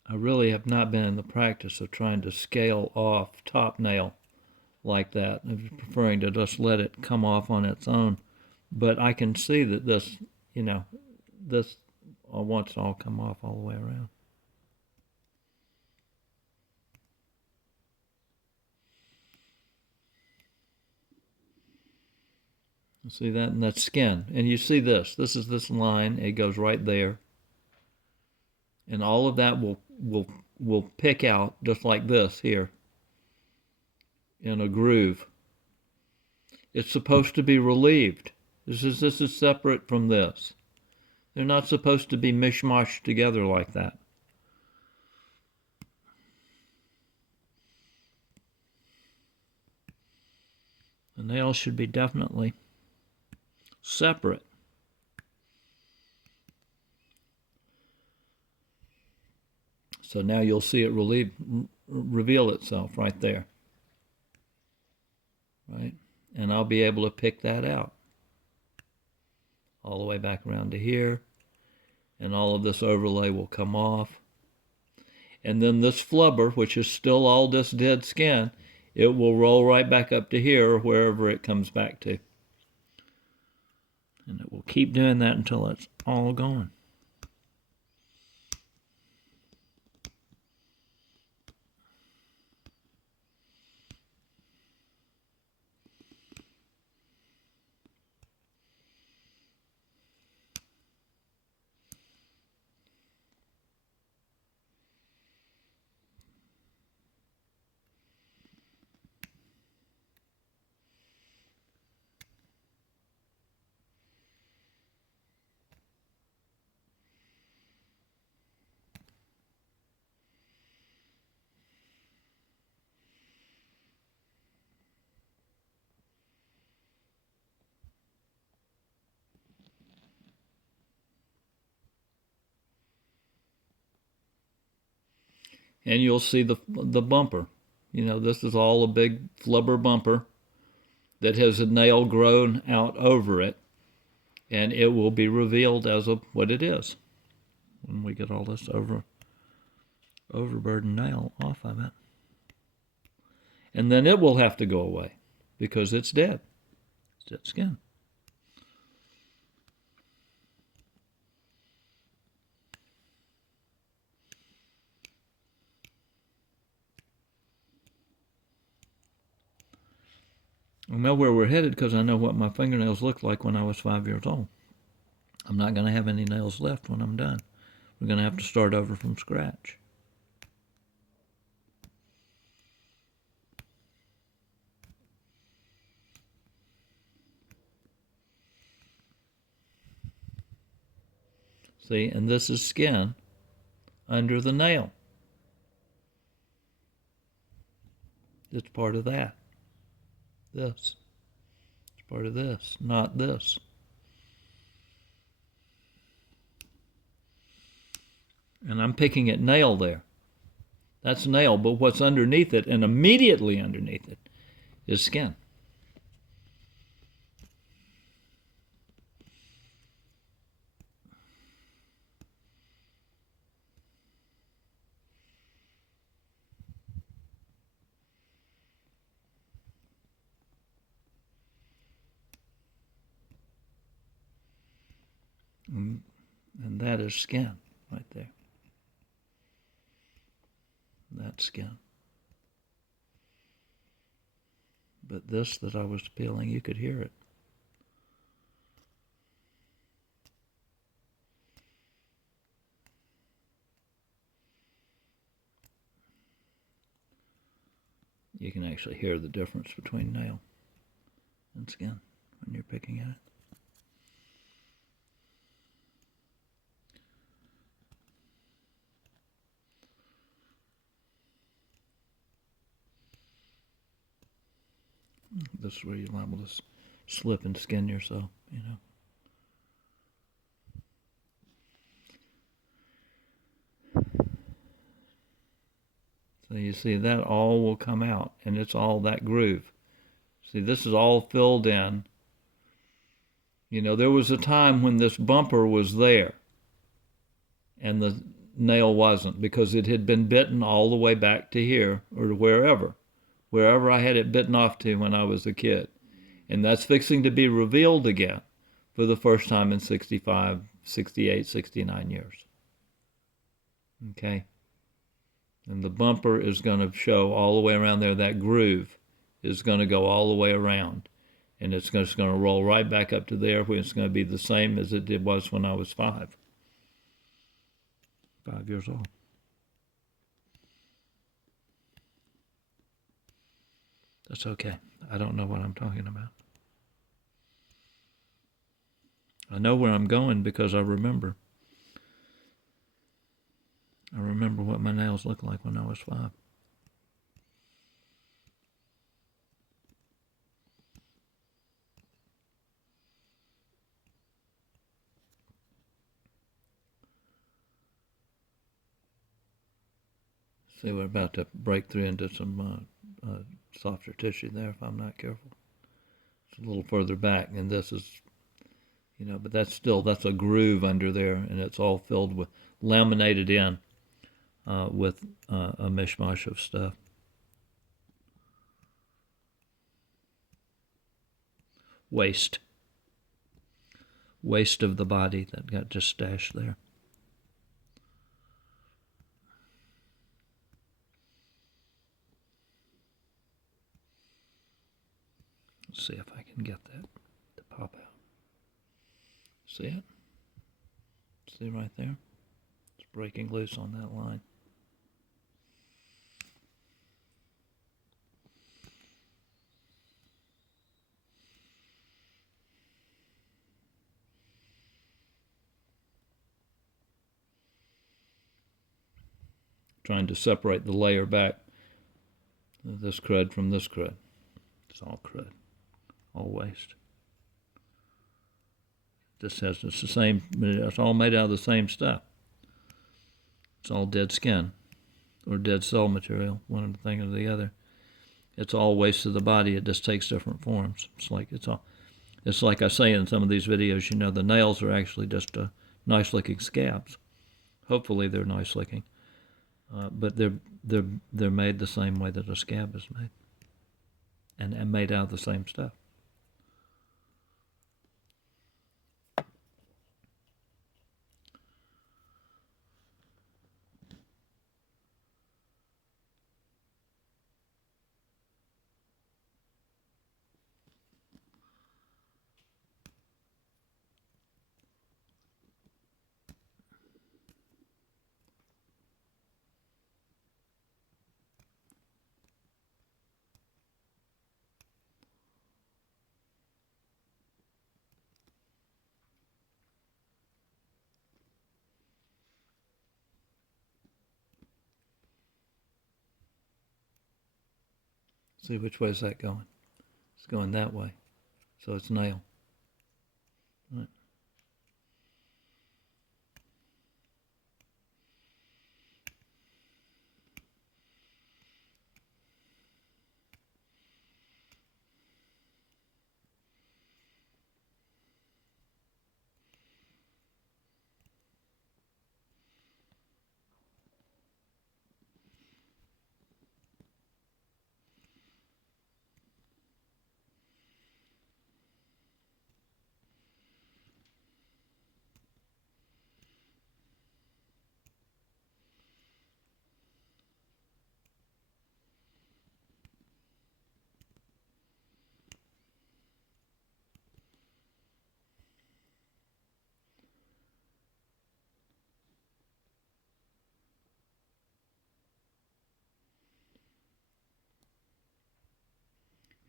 I really have not been in the practice of trying to scale off top nail like that. I'm preferring to just let it come off on its own. But I can see that this, this wants to all come off all the way around. See that? And that's skin. And you see this. This is this line. It goes right there. And all of that will pick out just like this here in a groove. It's supposed to be relieved. This is separate from this. They're not supposed to be mishmashed together like that. The nails should be definitely separate. So now you'll see it reveal itself right there. Right? And I'll be able to pick that out. All the way back around to here. And all of this overlay will come off. And then this flubber, which is still all this dead skin, it will roll right back up to here or wherever it comes back to. And it will keep doing that until it's all gone. And you'll see the bumper. This is all a big flubber bumper that has a nail grown out over it, and it will be revealed as what it is when we get all this overburden nail off of it. And then it will have to go away because it's dead. It's dead skin. I know where we're headed because I know what my fingernails looked like when I was 5 years old. I'm not going to have any nails left when I'm done. We're going to have to start over from scratch. See, and this is skin under the nail. It's part of that. This. It's part of this, not this. And I'm picking at nail there. That's nail, but what's underneath it and immediately underneath it is skin. And that is skin right there. That's skin. But this that I was peeling, you could hear it. You can actually hear the difference between nail and skin when you're picking at it. This is where you're liable to slip and skin yourself, you know. So you see that all will come out, and it's all that groove. See, this is all filled in. You know, there was a time when this bumper was there, and the nail wasn't, because it had been bitten all the way back to here, or to wherever I had it bitten off to when I was a kid. And that's fixing to be revealed again for the first time in 65, 68, 69 years. Okay? And the bumper is going to show all the way around there. That groove is going to go all the way around. And it's just going to roll right back up to there, where it's going to be the same as it was when I was 5 years old. That's okay. I don't know what I'm talking about. I know where I'm going because I remember. I remember what my nails looked like when I was 5. See, we're about to break through into some softer tissue there if I'm not careful. It's a little further back, and this is, you know, but that's a groove under there, and it's all filled with, laminated in with a mishmash of stuff. Waste of the body that got just stashed there. Let's see if I can get that to pop out. See it? See right there? It's breaking loose on that line. Trying to separate the layer back, this crud from this crud. It's all crud, all waste. It's the same, it's all made out of the same stuff. It's all dead skin or dead cell material, one thing or the other. It's all waste of the body. It just takes different forms. It's like I say in some of these videos, you know, the nails are actually just nice looking scabs. Hopefully they're nice looking. But they're made the same way that a scab is made, and made out of the same stuff. See, which way is that going? It's going that way. So it's nail. Right.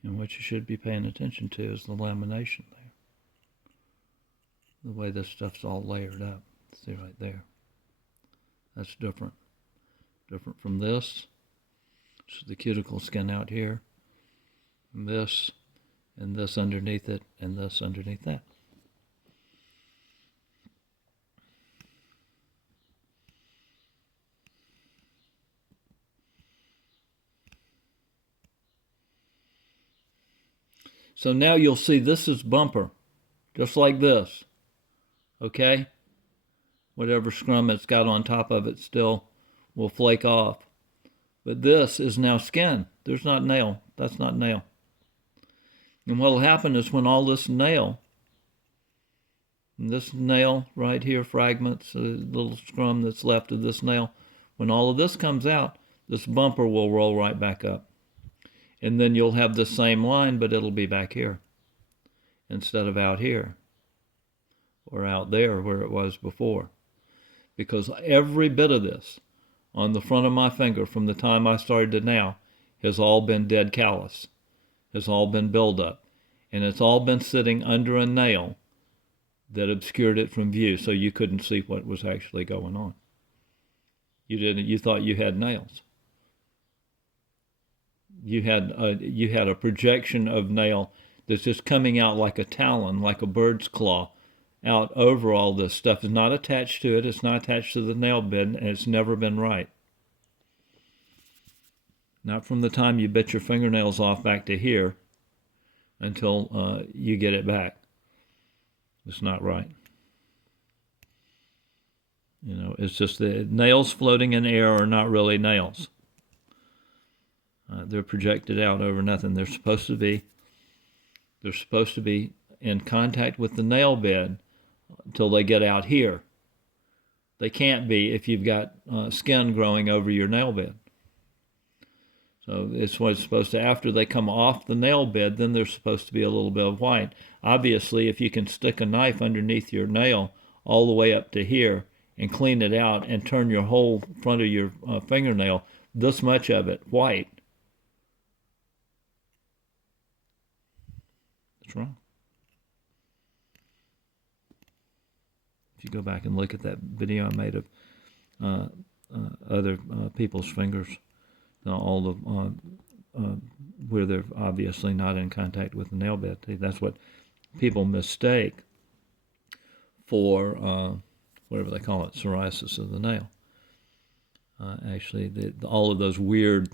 And what you should be paying attention to is the lamination there. The way this stuff's all layered up. See right there. That's different. Different from this. So the cuticle skin out here. And this underneath it, and this underneath that. So now you'll see this is bumper, just like this, okay? Whatever scrum it's got on top of it still will flake off. But this is now skin. There's not nail. That's not nail. And what will happen is when all this nail right here, fragments, a little scrum that's left of this nail, when all of this comes out, this bumper will roll right back up. And then you'll have the same line, but it'll be back here instead of out here or out there where it was before. Because every bit of this on the front of my finger from the time I started to now has all been dead callus, has all been buildup, and it's all been sitting under a nail that obscured it from view, so you couldn't see what was actually going on. You thought you had nails. You had a projection of nail that's just coming out like a talon, like a bird's claw, out over all this stuff. It's not attached to it. It's not attached to the nail bed, and it's never been right. Not from the time you bit your fingernails off back to here until you get it back. It's not right. You know, it's just the nails floating in air are not really nails. They're projected out over nothing. They're supposed to be in contact with the nail bed until they get out here. They can't be if you've got skin growing over your nail bed. So it's what's supposed to, after they come off the nail bed, then there's supposed to be a little bit of white. Obviously, if you can stick a knife underneath your nail all the way up to here and clean it out and turn your whole front of your fingernail, this much of it white, that's wrong. If you go back and look at that video I made of other people's fingers, all the where they're obviously not in contact with the nail bed. That's what people mistake for whatever they call it, psoriasis of the nail. Actually, all of those weird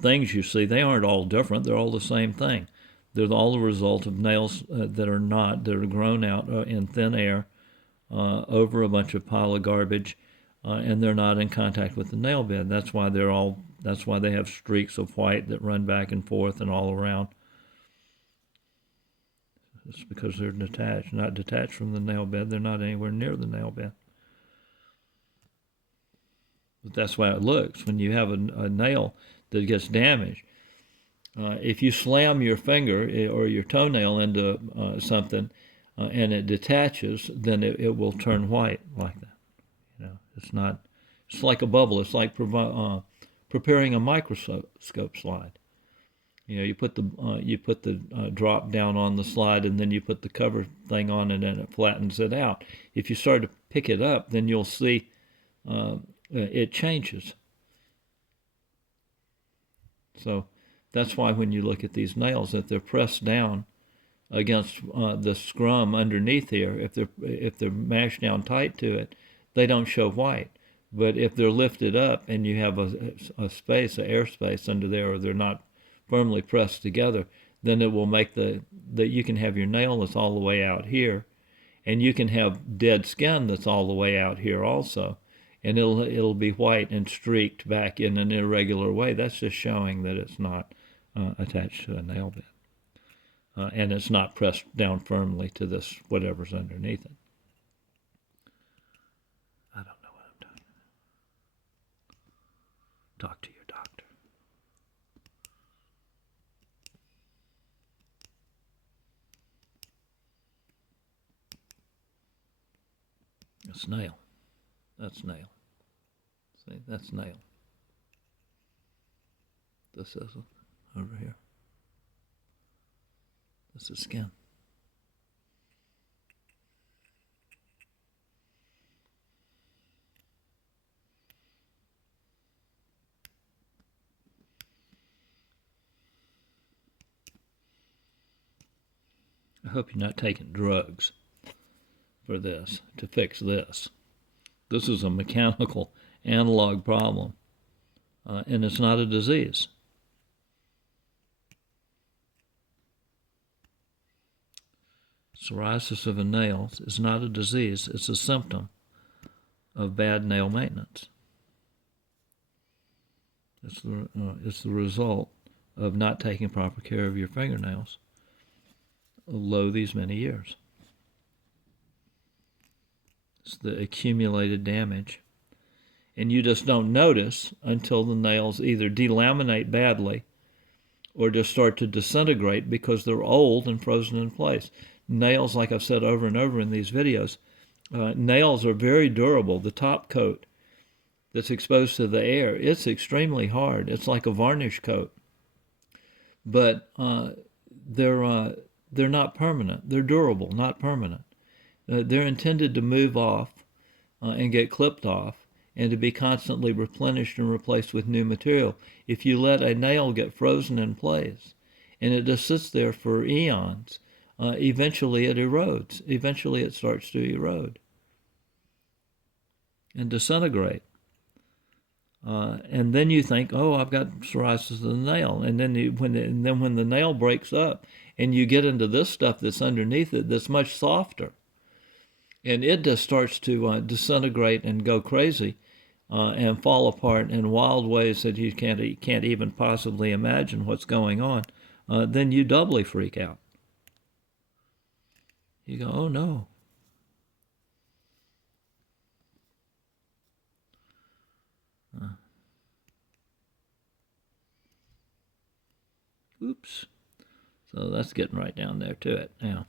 things you see, they aren't all different. They're all the same thing. They're all the result of nails that are grown out in thin air over a bunch of pile of garbage, and they're not in contact with the nail bed. That's why they have streaks of white that run back and forth and all around. It's because they're detached, not detached from the nail bed. They're not anywhere near the nail bed. But that's why it looks when you have a nail that gets damaged. If you slam your finger or your toenail into something and it detaches, then it will turn white like that. You know, it's like a bubble. It's like preparing a microscope slide. You know, you put the drop down on the slide, and then you put the cover thing on it, and it flattens it out. If you start to pick it up, then you'll see it changes. So that's why when you look at these nails, that they're pressed down against the scrum underneath here. If they're mashed down tight to it, they don't show white. But if they're lifted up and you have a space, an airspace under there, or they're not firmly pressed together, then it will make that you can have your nail that's all the way out here, and you can have dead skin that's all the way out here also, and it'll be white and streaked back in an irregular way. That's just showing that it's not attached to a nail bed, and it's not pressed down firmly to this whatever's underneath it. I don't know what I'm talking about. Talk to your doctor. That's nail. That's nail. See, that's nail. This isn't over here. This is skin. I hope you're not taking drugs for this, to fix this. This is a mechanical analog problem, and it's not a disease. Psoriasis of the nails is not a disease. It's a symptom of bad nail maintenance. It's the result of not taking proper care of your fingernails below these many years. It's the accumulated damage. And you just don't notice until the nails either delaminate badly or just start to disintegrate because they're old and frozen in place. Nails, like I've said over and over in these videos, nails are very durable. The top coat that's exposed to the air, it's extremely hard. It's like a varnish coat. But they're not permanent. They're durable, not permanent. They're intended to move off and get clipped off and to be constantly replenished and replaced with new material. If you let a nail get frozen in place and it just sits there for eons, eventually it erodes. Eventually it starts to erode and disintegrate. And then you think, oh, I've got psoriasis of the nail. And then when the nail breaks up and you get into this stuff that's underneath it that's much softer, and it just starts to disintegrate and go crazy and fall apart in wild ways that you can't even possibly imagine what's going on, then you doubly freak out. You go, oh no. Oops. So that's getting right down there to it now.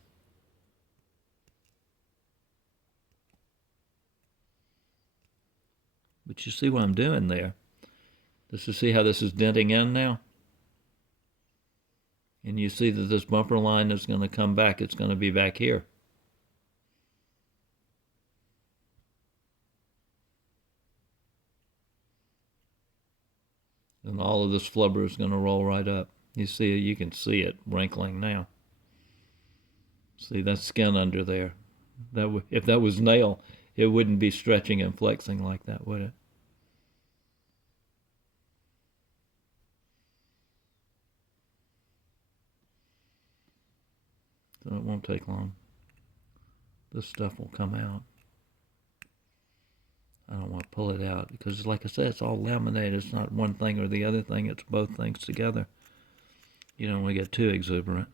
But you see what I'm doing there. Just to see how this is denting in now. And you see that this bumper line is going to come back. It's going to be back here. And all of this flubber is going to roll right up. You can see it wrinkling now. See, that's skin under there. If that was nail, it wouldn't be stretching and flexing like that, would it? So it won't take long. This stuff will come out. I don't want to pull it out because, like I said, it's all laminated. It's not one thing or the other thing. It's both things together. You don't want to get too exuberant.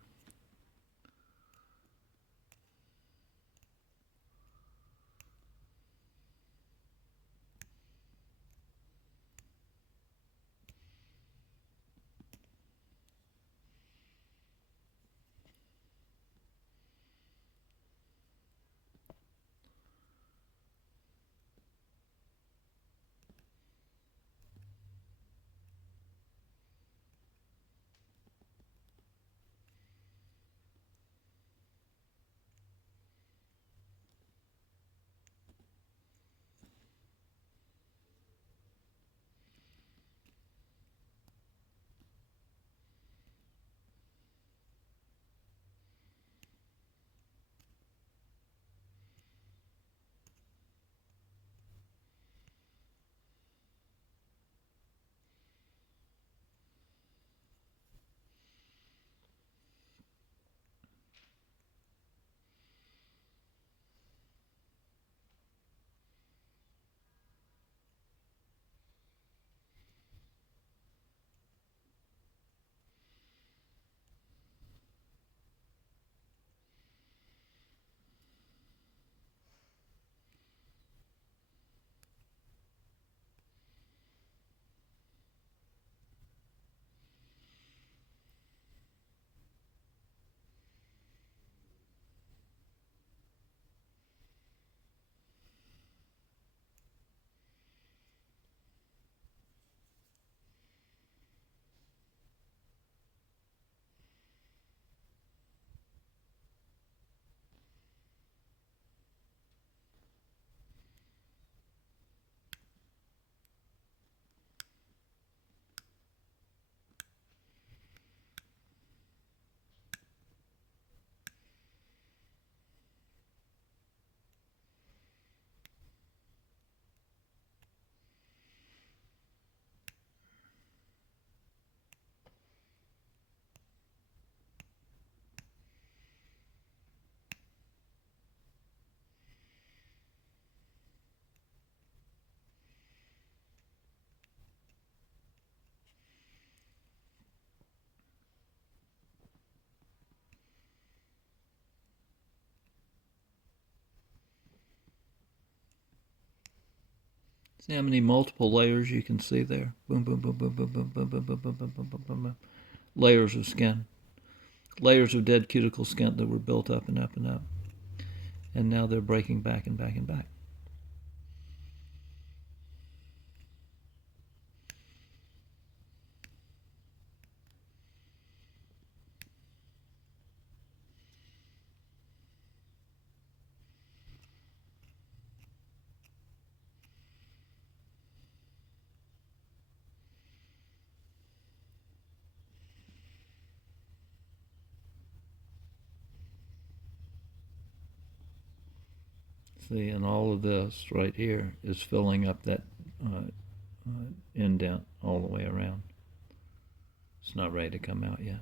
See how many multiple layers you can see there? Boom, boom, boom, boom, boom, boom, boom, boom, boom, boom, boom, boom, boom, boom. Layers of skin. Layers of dead cuticle skin that were built up and up and up. And now they're breaking back and back and back. See, and all of this right here is filling up that indent all the way around. It's not ready to come out yet.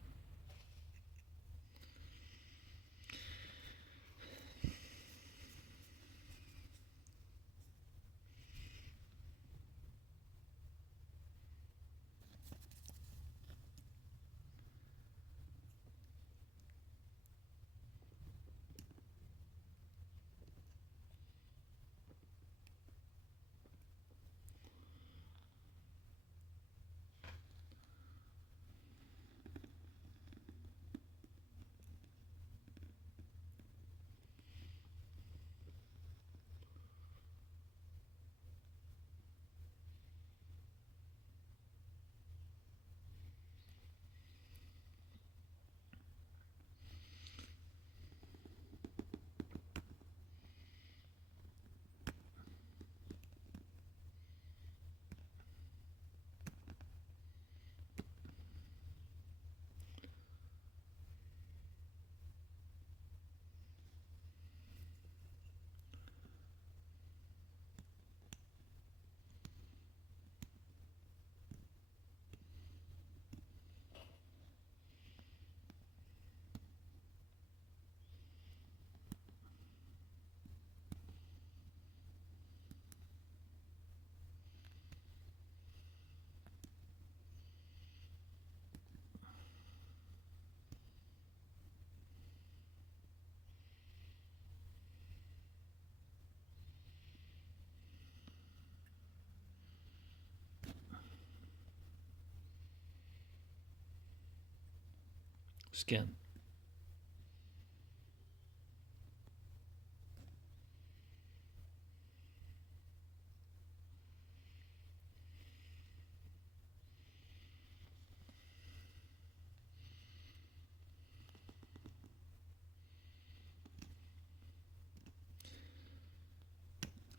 Skin.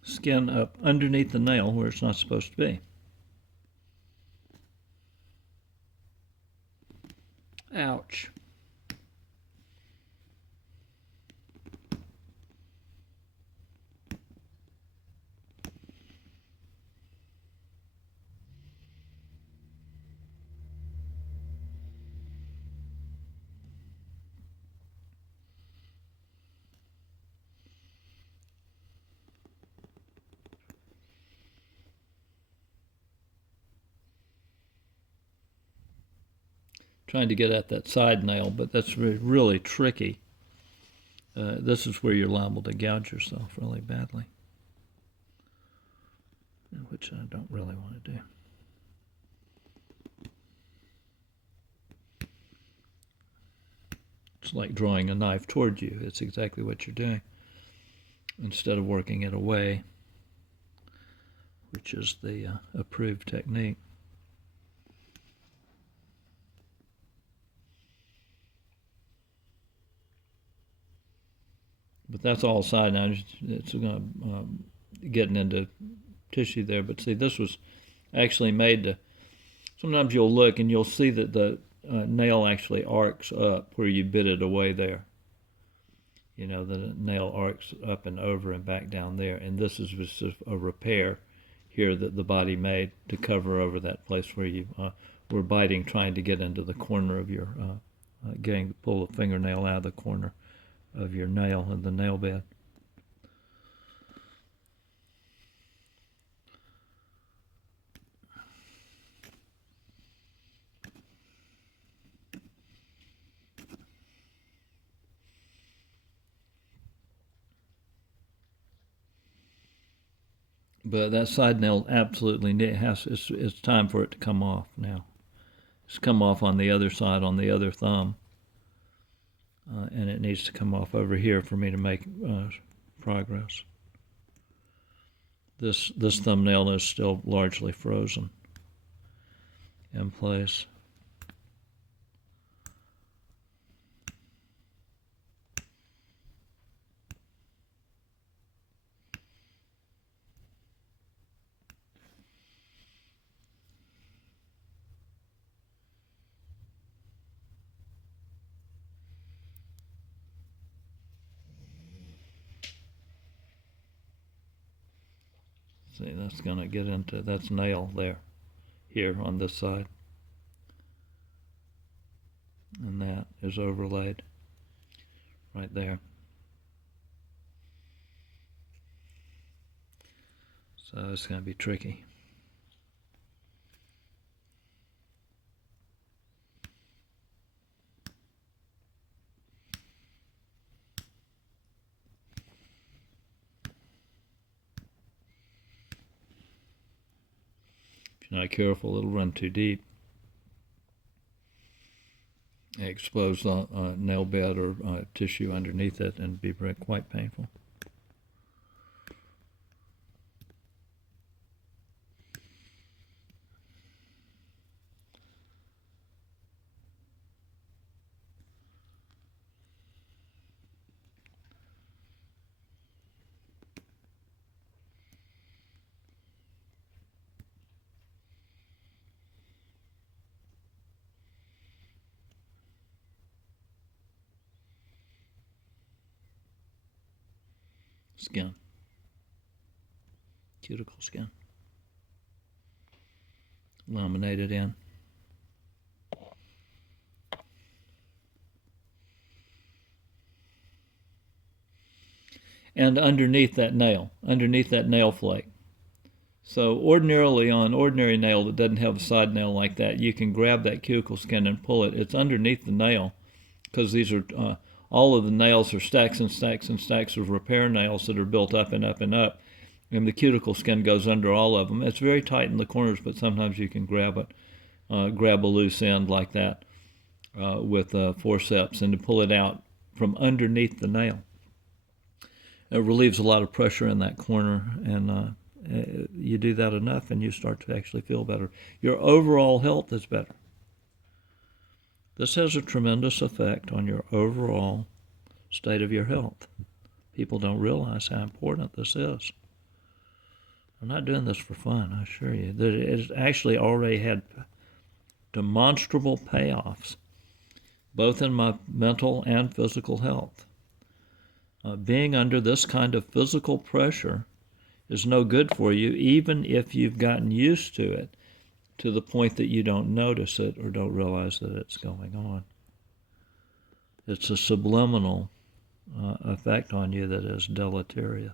Skin up underneath the nail where it's not supposed to be. Ouch. Trying to get at that side nail, but that's really tricky. This is where you're liable to gouge yourself really badly, which I don't really want to do. It's like drawing a knife toward you. It's exactly what you're doing. Instead of working it away, which is the approved technique. But that's all side now. It's getting into tissue there. But see, this was actually made to. Sometimes you'll look and you'll see that the nail actually arcs up where you bit it away there. You know, the nail arcs up and over and back down there. And this is just a repair here that the body made to cover over that place where you were biting, trying to get into the corner of your, pull the fingernail out of the corner of your nail in the nail bed. But that side nail absolutely it's time for it to come off now. It's come off on the other side, on the other thumb. And it needs to come off over here for me to make progress. This thumbnail is still largely frozen in place. See, that's going to get into, that's nail there, here on this side. And that is overlaid right there. So it's going to be tricky. If you're not careful, it'll run too deep. Expose the nail bed or tissue underneath it and be quite painful. Skin. Cuticle skin. Laminated in. And underneath that nail flake. So ordinarily on ordinary nail that doesn't have a side nail like that, you can grab that cuticle skin and pull it. It's underneath the nail because these are all of the nails are stacks and stacks and stacks of repair nails that are built up and up and up, and the cuticle skin goes under all of them. It's very tight in the corners, but sometimes you can grab it, grab a loose end like that with forceps and to pull it out from underneath the nail. It relieves a lot of pressure in that corner, and you do that enough and you start to actually feel better. Your overall health is better. This has a tremendous effect on your overall state of your health. People don't realize how important this is. I'm not doing this for fun, I assure you. That it actually already had demonstrable payoffs, both in my mental and physical health. Being under this kind of physical pressure is no good for you, even if you've gotten used to it to the point that you don't notice it or don't realize that it's going on. It's a subliminal effect on you that is deleterious.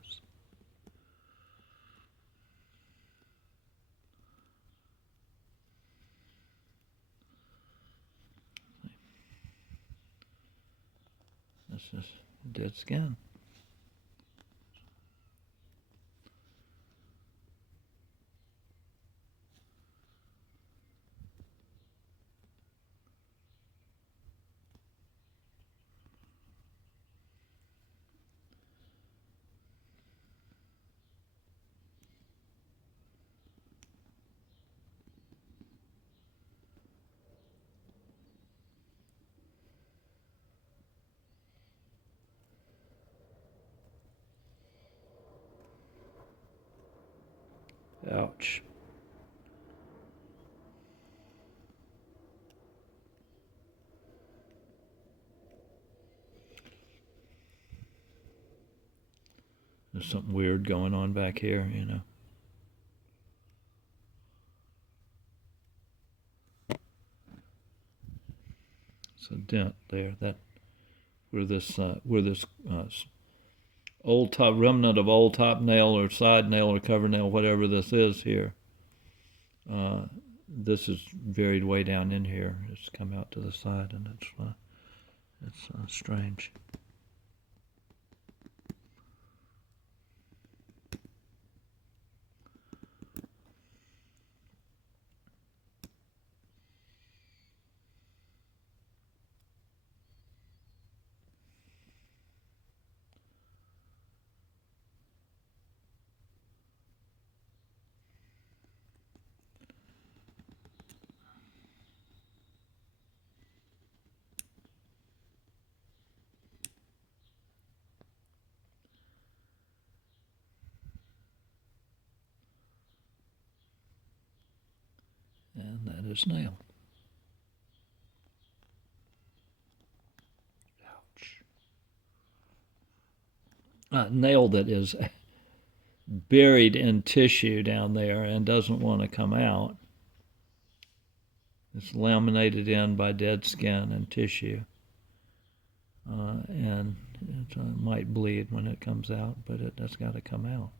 This is dead skin. Ouch. There's something weird going on back here, you know. It's a dent there. That where this old top remnant of old top nail or side nail or cover nail, whatever this is here. This is buried way down in here. It's come out to the side, and it's strange. And that is nail. Ouch. Nail that is buried in tissue down there and doesn't want to come out. It's laminated in by dead skin and tissue. And it might bleed when it comes out, but that's got to come out.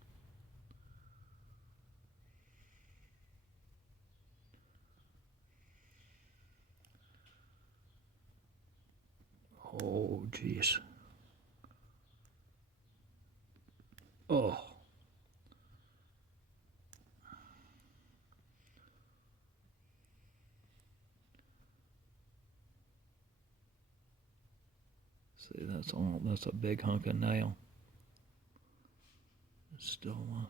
Oh, geez. Oh. See, that's a big hunk of nail. It's still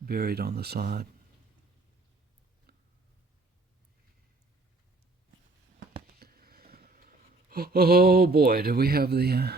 buried on the side. Oh boy, do we have the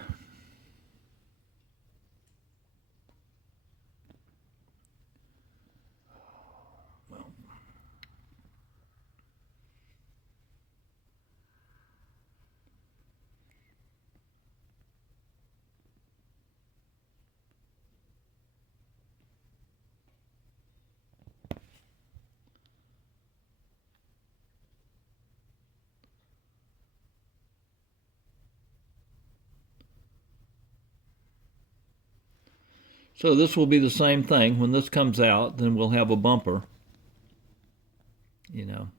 So this will be the same thing. When this comes out, then we'll have a bumper,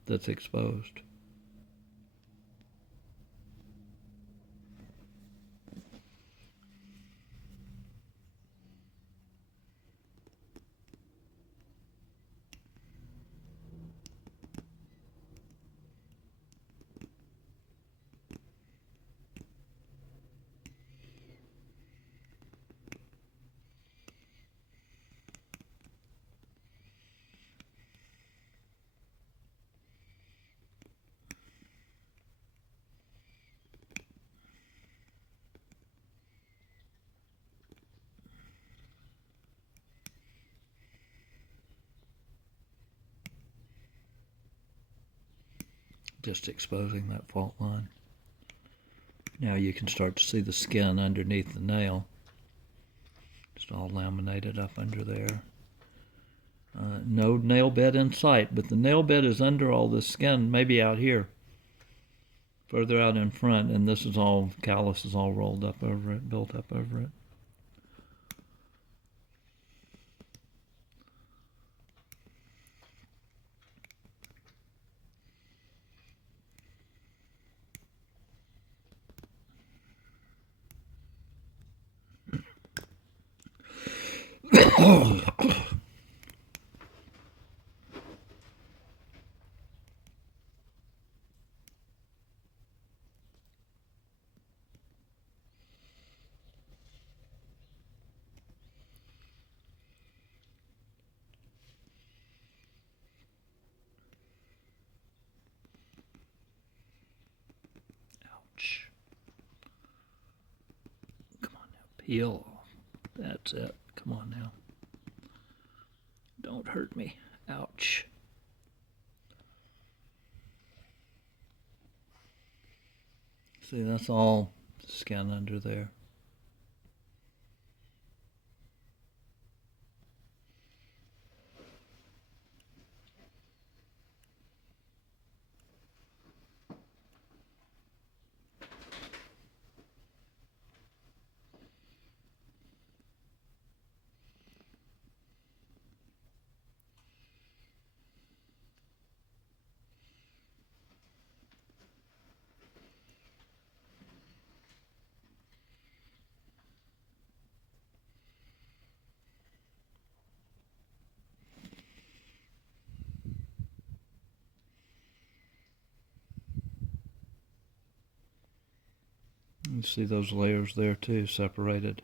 that's exposed. Just exposing that fault line. Now you can start to see the skin underneath the nail. It's all laminated up under there. No nail bed in sight, but the nail bed is under all this skin, maybe out here, further out in front, and this is all, callus is all rolled up over it, built up over it. Ouch. Come on now, peel off. That's it. Come on now. Don't hurt me. Ouch. See, that's all skin under there. You see those layers there too, separated.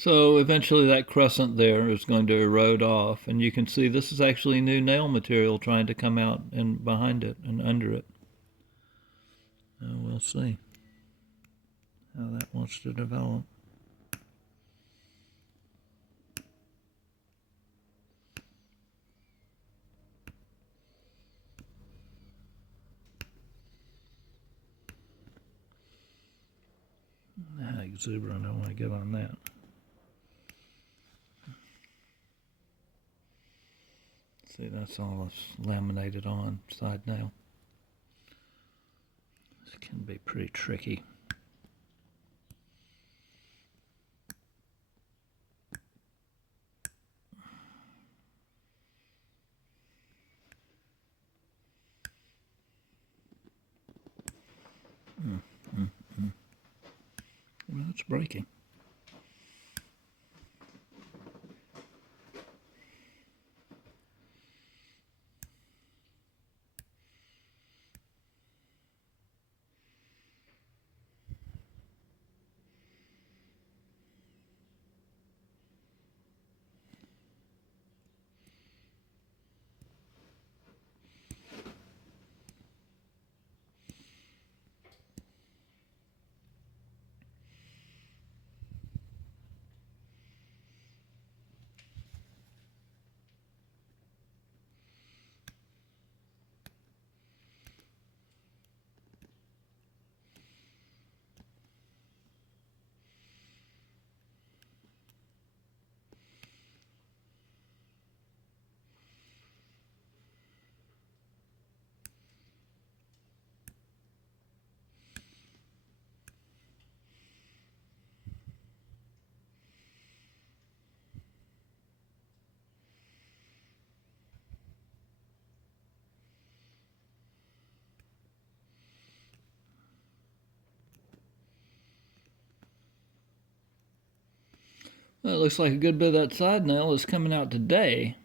So eventually that crescent there is going to erode off, and you can see this is actually new nail material trying to come out and behind it and under it. We'll see how that wants to develop. Exuberant, I want to get on that. See, that's all it's laminated on, side nail. This can be pretty tricky. Well, it's breaking. Well, it looks like a good bit of that side nail is coming out today.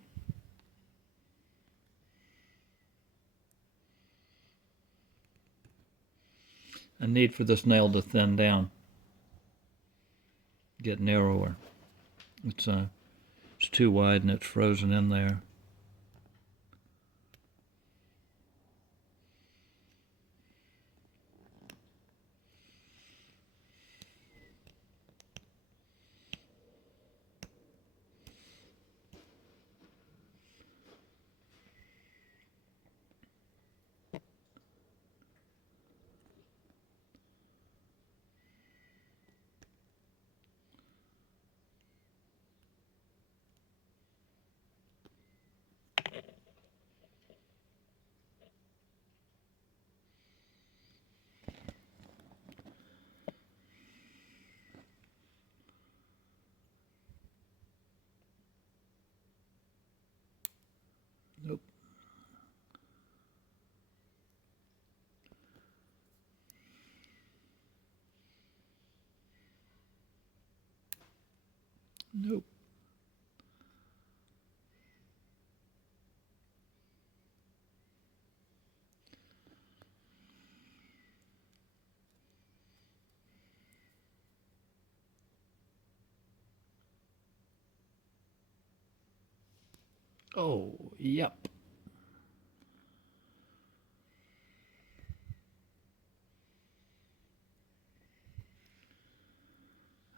A need for this nail to thin down, get narrower. It's too wide and it's frozen in there. Nope. Nope. Oh, yep.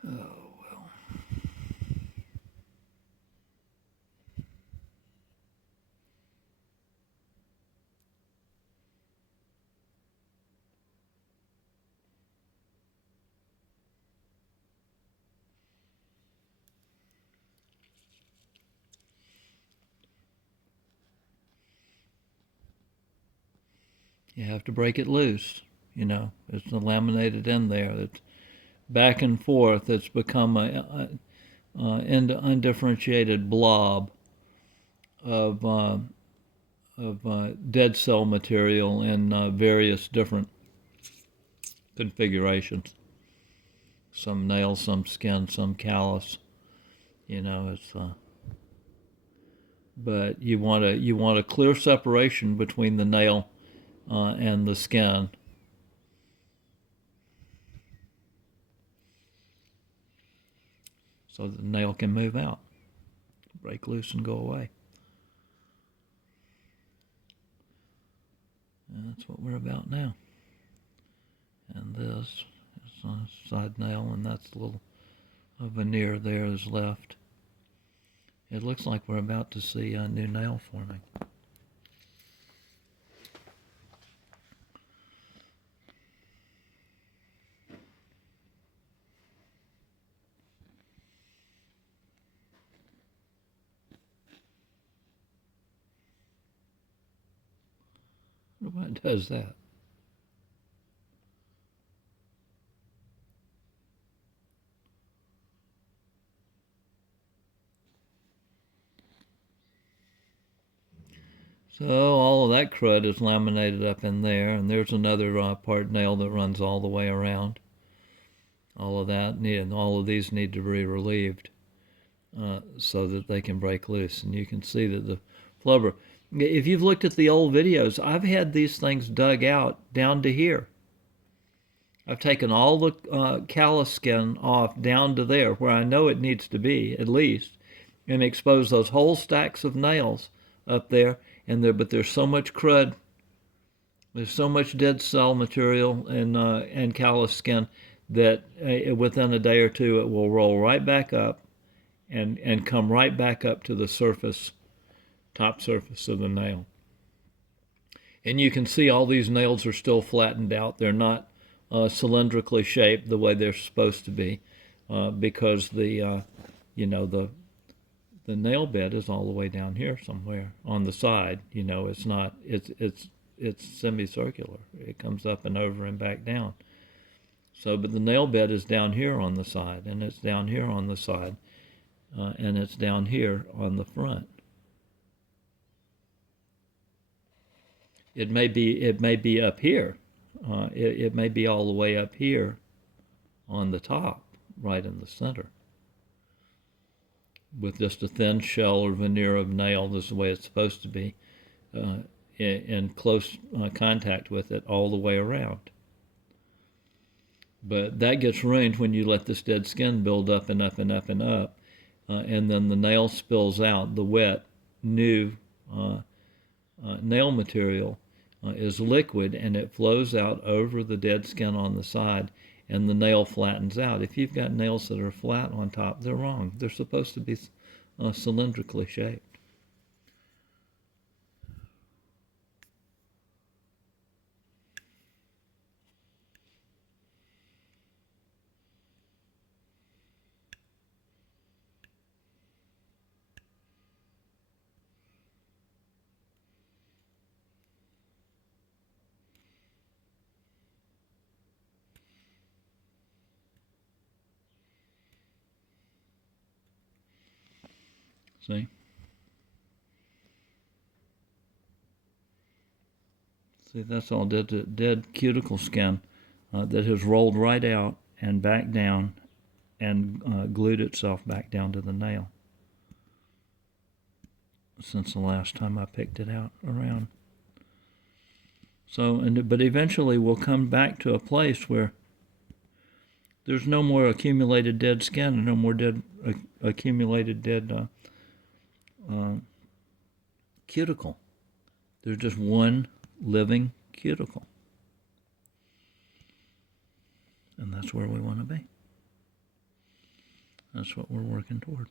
Oh, well. You have to break it loose. You know, it's laminated in there. It's back and forth. It's become a undifferentiated blob of dead cell material in various different configurations. Some nail, some skin, some callus. You know, it's but you want a clear separation between the nail and the skin. so the nail can move out, break loose and go away. And that's what we're about now. And this is a side nail, and that's a little veneer there is left. It looks like we're about to see a new nail forming. What does that? So all of that crud is laminated up in there, and there's another part nail that runs all the way around. All of that, and all of these need to be relieved so that they can break loose. And you can see that the flubber, if you've looked at the old videos, I've had these things dug out down to here. I've taken all the callus skin off down to there, where I know it needs to be, at least, and exposed those whole stacks of nails up there. But there's so much crud, there's so much dead cell material and callus skin that within a day or two it will roll right back up and come right back up to the surface, top surface of the nail. And you can see all these nails are still flattened out. They're not cylindrically shaped the way they're supposed to be, because the nail bed is all the way down here somewhere on the side. It's not. It's semicircular. It comes up and over and back down. So, but the nail bed is down here on the side, and it's down here on the side, and it's down here on the front. It may be up here. It may be all the way up here on the top, right in the center, with just a thin shell or veneer of nail. This is the way it's supposed to be, in close contact with it all the way around. But that gets ruined when you let this dead skin build up and up and up and up, and then the nail spills out. The wet, new nail material is liquid, and it flows out over the dead skin on the side, and the nail flattens out. If you've got nails that are flat on top, they're wrong. They're supposed to be cylindrically shaped. See? See, that's all dead cuticle skin that has rolled right out and back down and glued itself back down to the nail since the last time I picked it out around. So, but eventually we'll come back to a place where there's no more accumulated dead skin and no more accumulated dead cuticle. There's just one living cuticle. And that's where we want to be. That's what we're working toward.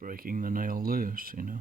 breaking the nail loose, you know.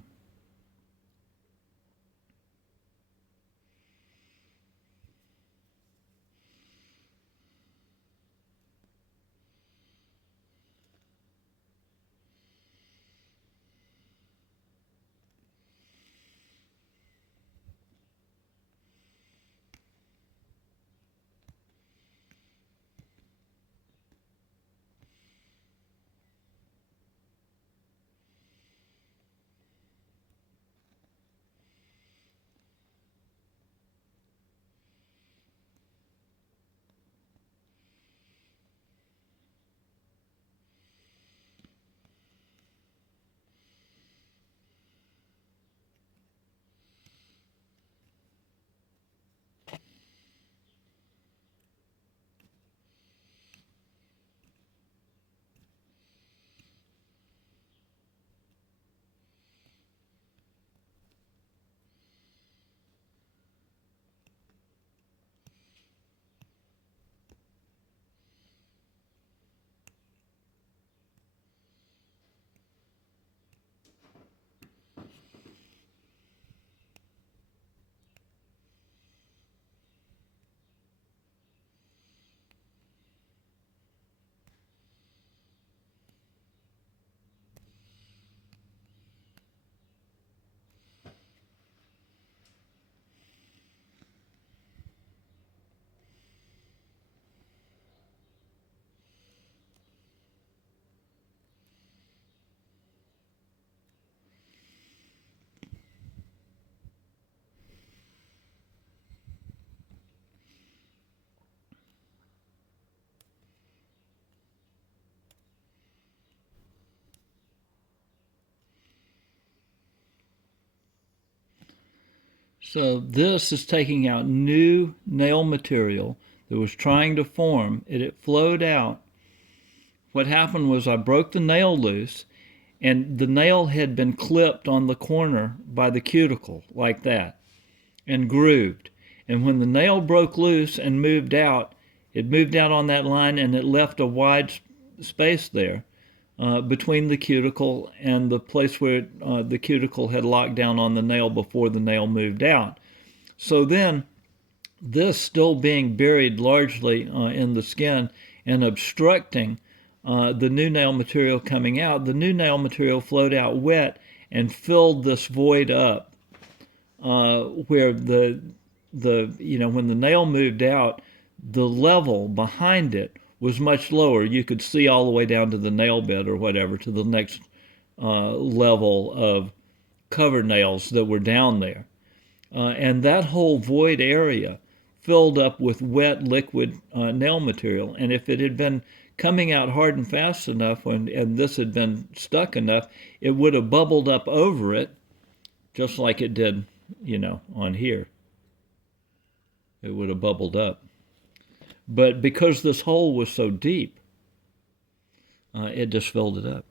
So this is taking out new nail material that was trying to form, and it flowed out. What happened was I broke the nail loose, and the nail had been clipped on the corner by the cuticle like that and grooved. And when the nail broke loose and moved out, it moved out on that line and it left a wide space there between the cuticle and the place where the cuticle had locked down on the nail before the nail moved out. So then, this still being buried largely in the skin and obstructing the new nail material coming out, the new nail material flowed out wet and filled this void up where when the nail moved out, the level behind it was much lower. You could see all the way down to the nail bed or whatever, to the next level of cover nails that were down there. And that whole void area filled up with wet liquid nail material. And if it had been coming out hard and fast enough and this had been stuck enough, it would have bubbled up over it, just like it did, on here. It would have bubbled up. But because this hole was so deep, it just filled it up.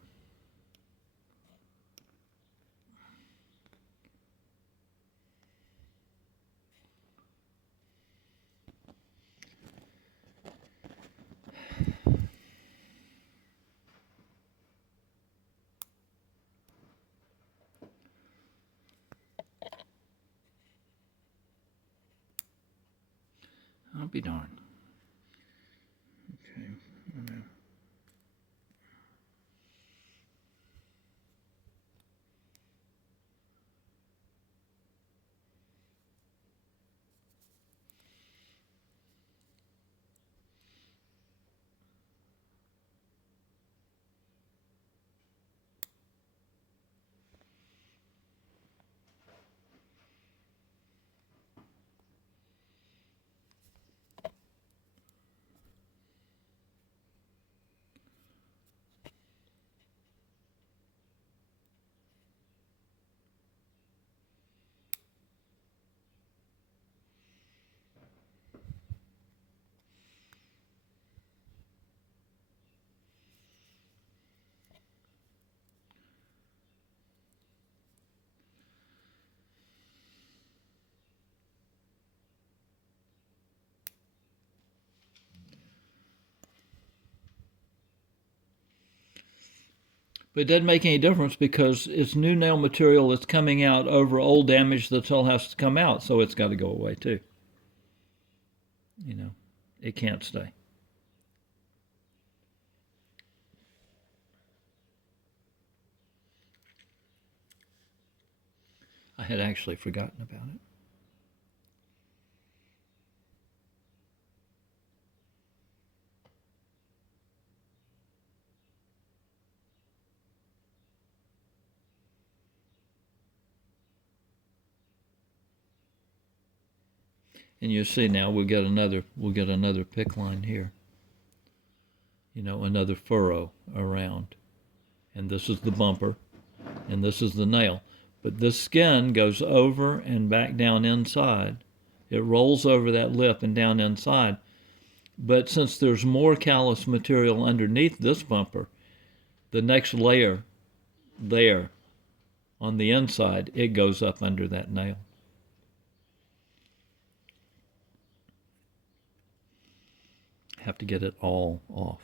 I'll be darned. Okay. But it doesn't make any difference because it's new nail material that's coming out over old damage that still has to come out, so it's got to go away too. You know, it can't stay. I had actually forgotten about it. And you see now we'll get another pick line here. You know, another furrow around. And this is the bumper, and this is the nail. But this skin goes over and back down inside. It rolls over that lip and down inside. But since there's more callus material underneath this bumper, the next layer there on the inside, it goes up under that nail. Have to get it all off.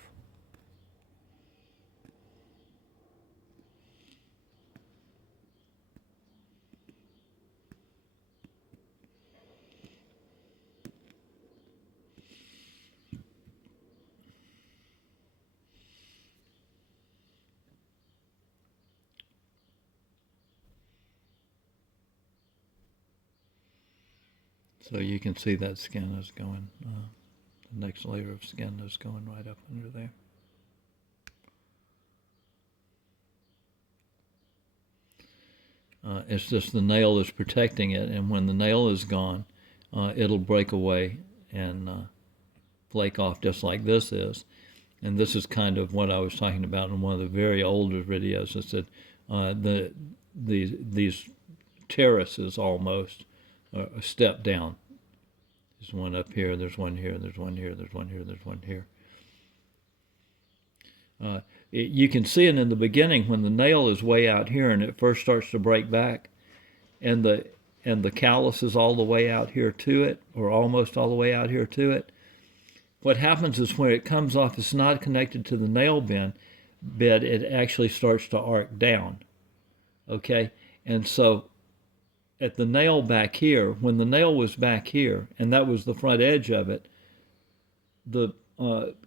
So you can see that skin is going, the next layer of skin is going right up under there. It's just the nail is protecting it, and when the nail is gone, it'll break away and flake off just like this is. And this is kind of what I was talking about in one of the very older videos. It said these terraces almost a step down. There's one up here, there's one here, there's one here, there's one here, there's one here. You can see it in the beginning when the nail is way out here and it first starts to break back, and the callus is all the way out here to it, or almost all the way out here to it. What happens is when it comes off, it's not connected to the nail bed, it actually starts to arc down. Okay, and so at the nail back here, when the nail was back here, and that was the front edge of it, the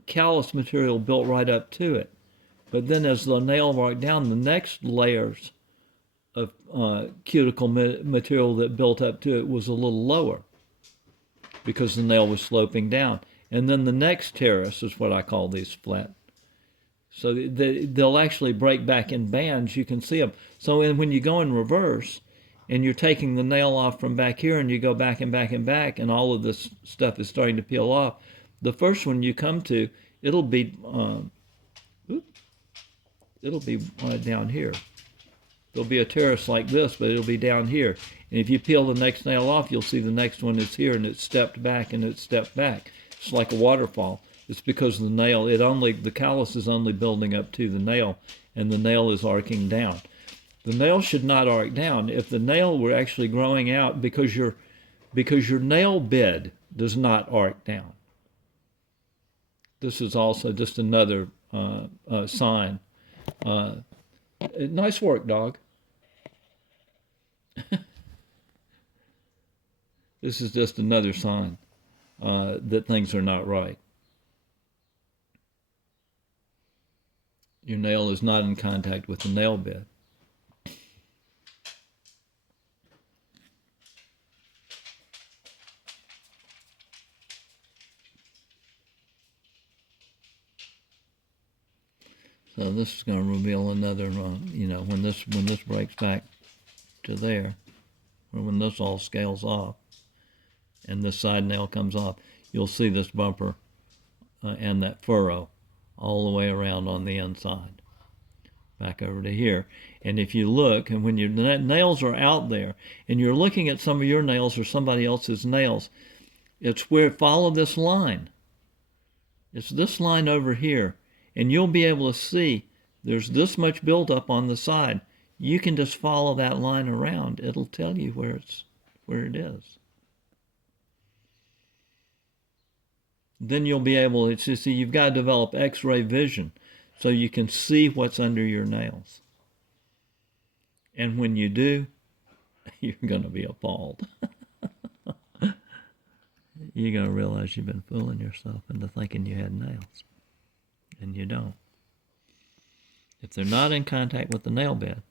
callus material built right up to it. But then as the nail arced down, the next layers of cuticle material that built up to it was a little lower because the nail was sloping down. And then the next terrace is what I call these flat. So they'll actually break back in bands. You can see them. So when you go in reverse and you're taking the nail off from back here and you go back and back and back and all of this stuff is starting to peel off, the first one you come to, it'll be down here. There'll be a terrace like this, but it'll be down here. And if you peel the next nail off, you'll see the next one is here and it's stepped back and it's stepped back. It's like a waterfall. It's because the nail, the callus is only building up to the nail, and the nail is arcing down. The nail should not arc down. If the nail were actually growing out, because your nail bed does not arc down. This is also just another sign. Nice work, dog. This is just another sign that things are not right. Your nail is not in contact with the nail bed. So this is going to reveal another, when this breaks back to there, or when this all scales off, and this side nail comes off, you'll see this bumper and that furrow all the way around on the inside, back over to here. And if you look, and when your nails are out there, and you're looking at some of your nails or somebody else's nails, it's where, follow this line. It's this line over here. And you'll be able to see there's this much buildup on the side. You can just follow that line around. It'll tell you where it is. Then you'll be able to see, you've got to develop X-ray vision so you can see what's under your nails. And when you do, you're going to be appalled. You're going to realize you've been fooling yourself into thinking you had nails, and you don't. If they're not in contact with the nail bed,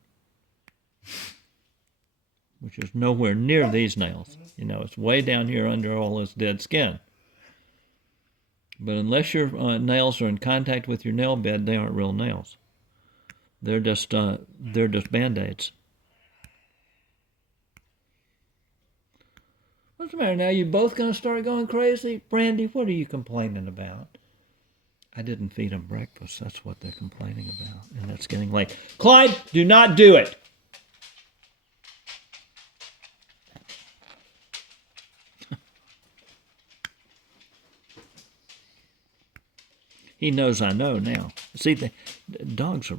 which is nowhere near these nails, it's way down here under all this dead skin. But unless your nails are in contact with your nail bed, they aren't real nails. They're just Band-Aids. What's the matter now? You both going to start going crazy? Brandy, what are you complaining about? I didn't feed them breakfast. That's what they're complaining about. And it's getting late. Clyde, do not do it. He knows I know now. See, the dogs are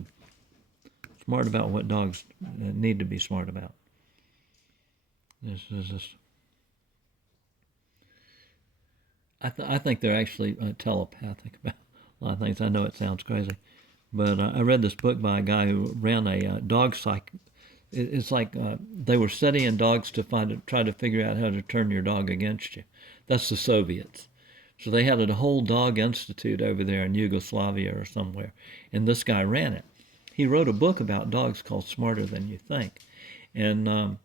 smart about what dogs need to be smart about. This is just... I think they're actually telepathic about a lot of things. I know it sounds crazy, but I read this book by a guy who ran a dog psych. It's like they were studying dogs to try to figure out how to turn your dog against you. That's the Soviets. So they had a whole dog institute over there in Yugoslavia or somewhere, and this guy ran it. He wrote a book about dogs called Smarter Than You Think, and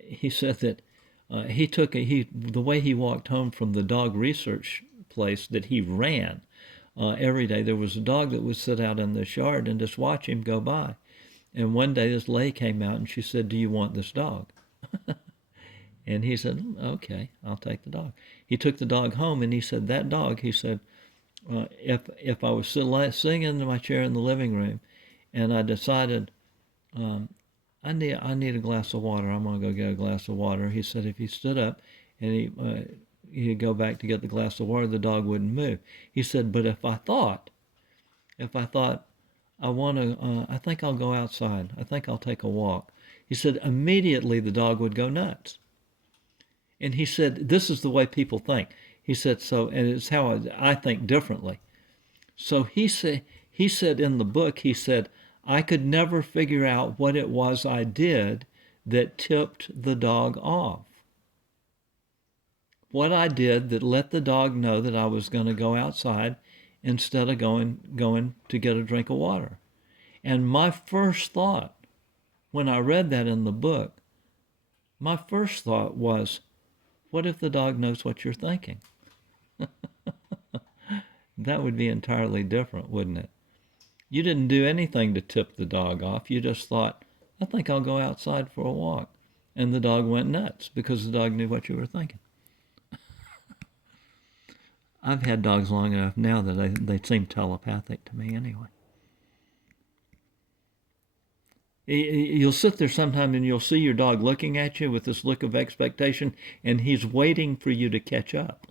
he said that the way he walked home from the dog research place that he ran every day, there was a dog that would sit out in the yard and just watch him go by. And one day this lady came out and she said, "Do you want this dog?" And he said, "Okay, I'll take the dog." He took the dog home, and he said, that dog, he said, if I was sitting in my chair in the living room and I decided I need a glass of water, I'm going to go get a glass of water, he said if he stood up and he'd go back to get the glass of water, the dog wouldn't move. He said, but if I thought I think I'll go outside, I think I'll take a walk, he said immediately the dog would go nuts. And he said, this is the way people think. He said, and it's how I think differently. So he said in the book, he said, I could never figure out what it was I did that tipped the dog off. What I did that let the dog know that I was going to go outside instead of going to get a drink of water. And my first thought, when I read that in the book, my first thought was, what if the dog knows what you're thinking? That would be entirely different, wouldn't it? You didn't do anything to tip the dog off. You just thought, I think I'll go outside for a walk. And the dog went nuts because the dog knew what you were thinking. I've had dogs long enough now that they seem telepathic to me anyway. You'll sit there sometime and you'll see your dog looking at you with this look of expectation, and he's waiting for you to catch up.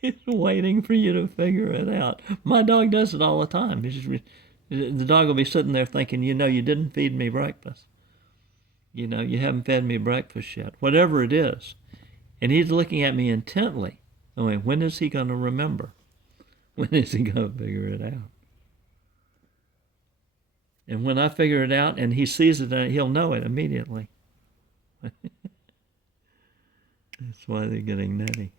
He's waiting for you to figure it out. My dog does it all the time. The dog will be sitting there thinking, you didn't feed me breakfast. You haven't fed me breakfast yet. Whatever it is. And he's looking at me intently. I mean, when is he going to remember? When is he going to figure it out? And when I figure it out and he sees it, he'll know it immediately. That's why they're getting nutty.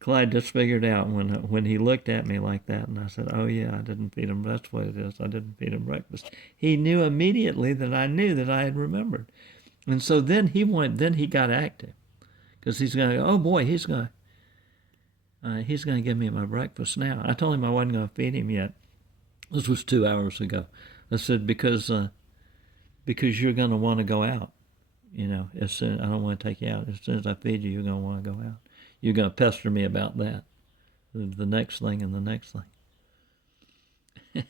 Clyde just figured out when he looked at me like that, and I said, oh yeah, I didn't feed him. That's what it is. I didn't feed him breakfast. He knew immediately that I knew that I had remembered. And so then he got active. Because he's going to go, oh boy, he's going to give me my breakfast now. I told him I wasn't going to feed him yet. This was 2 hours ago. I said, because you're going to want to go out. As soon, I don't want to take you out. As soon as I feed you, you're going to want to go out. You're going to pester me about that. The next thing and the next thing.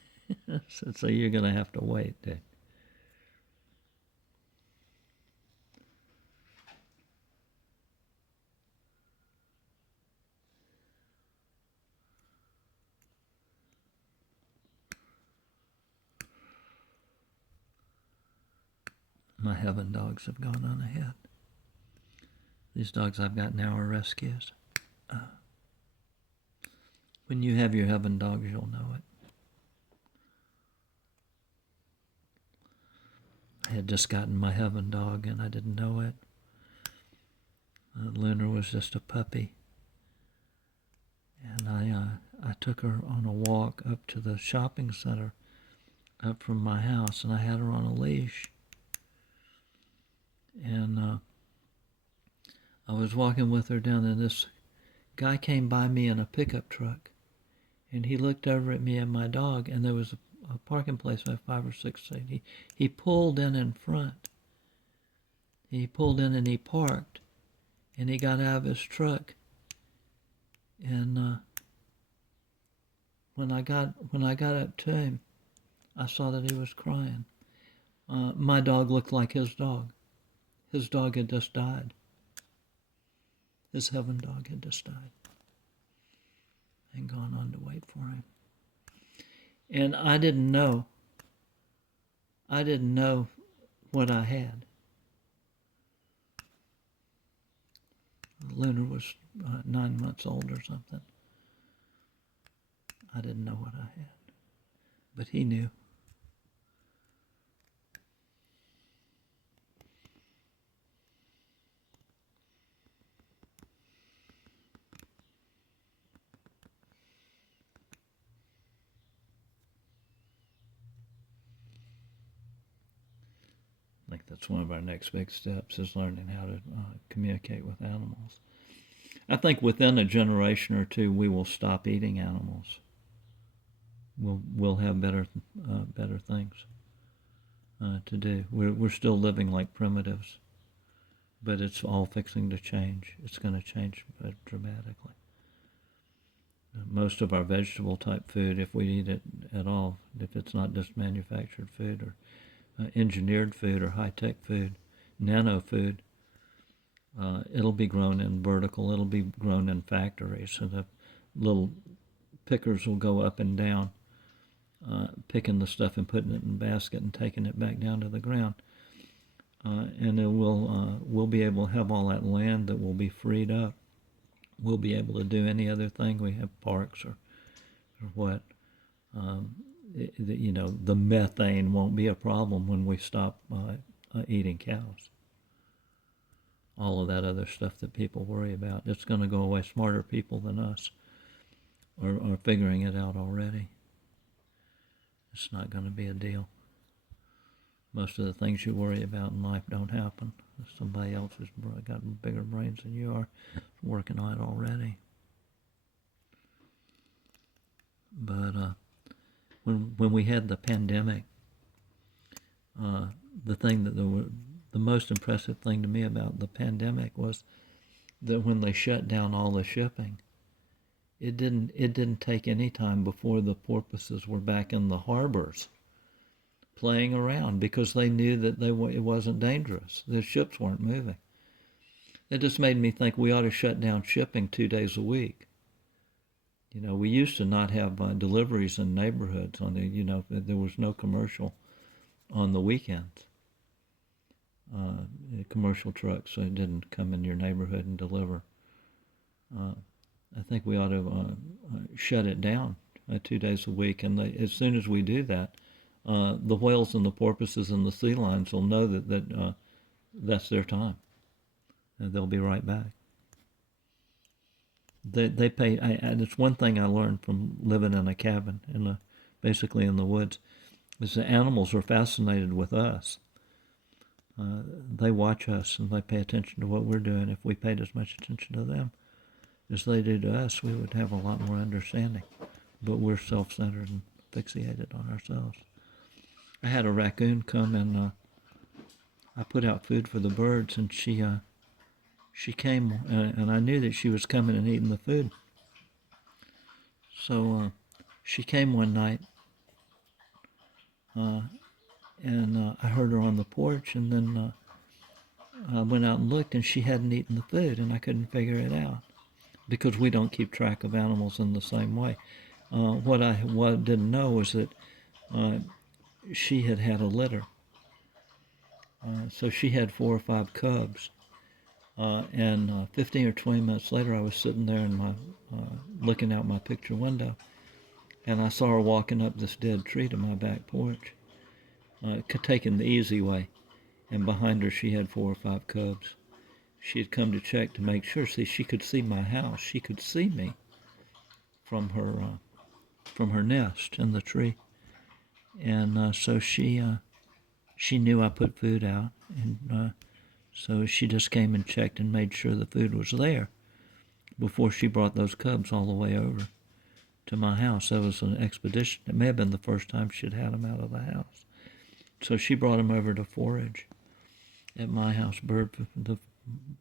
So you're going to have to wait, dude. My heaven dogs have gone on ahead. These dogs I've got now are rescues. When you have your heaven dogs, you'll know it. I had just gotten my heaven dog and I didn't know it. Luna was just a puppy. And I took her on a walk up to the shopping center up from my house, and I had her on a leash. And I was walking with her down, and this guy came by me in a pickup truck, and he looked over at me and my dog, and there was a parking place about 5 or 6 seats. He pulled in front. He pulled in and he parked, and he got out of his truck. And when I got up to him, I saw that he was crying. My dog looked like his dog. His dog had just died. His heaven dog had just died and gone on to wait for him. And I didn't know what I had. Luna was 9 months old or something. I didn't know what I had, but he knew. I think that's one of our next big steps, is learning how to communicate with animals. I think within a generation or two, we will stop eating animals. We'll have better things to do. We're still living like primitives, but it's all fixing to change. It's going to change dramatically. Most of our vegetable type food, if we eat it at all, if it's not just manufactured food or engineered food or high-tech food, nano food, it'll be grown in vertical. It'll be grown in factories, and the little pickers will go up and down, picking the stuff and putting it in a basket and taking it back down to the ground. And it we'll be able to have all that land that will be freed up. We'll be able to do any other thing. We have parks or what. The methane won't be a problem when we stop eating cows. All of that other stuff that people worry about, it's going to go away. Smarter people than us are figuring it out already. It's not going to be a deal. Most of the things you worry about in life don't happen. Somebody else has got bigger brains than you are working on it already. But when we had the pandemic, the most impressive thing to me about the pandemic was that when they shut down all the shipping, it didn't take any time before the porpoises were back in the harbors playing around, because they knew that it wasn't dangerous. The ships weren't moving. It just made me think we ought to shut down shipping 2 days a week. We used to not have deliveries in neighborhoods there was no commercial on the weekends. Commercial trucks didn't come in your neighborhood and deliver. I think we ought to shut it down 2 days a week, and as soon as we do that, the whales and the porpoises and the sea lions will know that that's their time, and they'll be right back. They pay. And it's one thing I learned from living in a cabin basically in the woods, is the animals are fascinated with us. They watch us and they pay attention to what we're doing. If we paid as much attention to them as they do to us, we would have a lot more understanding. But we're self-centered and fixated on ourselves. I had a raccoon come and I put out food for the birds, and she came, and I knew that she was coming and eating the food. So she came one night, and I heard her on the porch, and then I went out and looked, and she hadn't eaten the food, and I couldn't figure it out, because we don't keep track of animals in the same way. What I didn't know was that she had a litter. So she had 4 or 5 cubs, And 15 or 20 minutes later, I was sitting there in my looking out my picture window, and I saw her walking up this dead tree to my back porch, taking the easy way. And behind her, she had 4 or 5 cubs. She had come to check to make sure. See, she could see my house. She could see me from her nest in the tree, and so she knew I put food out, and so she just came and checked and made sure the food was there before she brought those cubs all the way over to my house. That was an expedition. It may have been the first time she'd had them out of the house. So she brought them over to forage at my house, the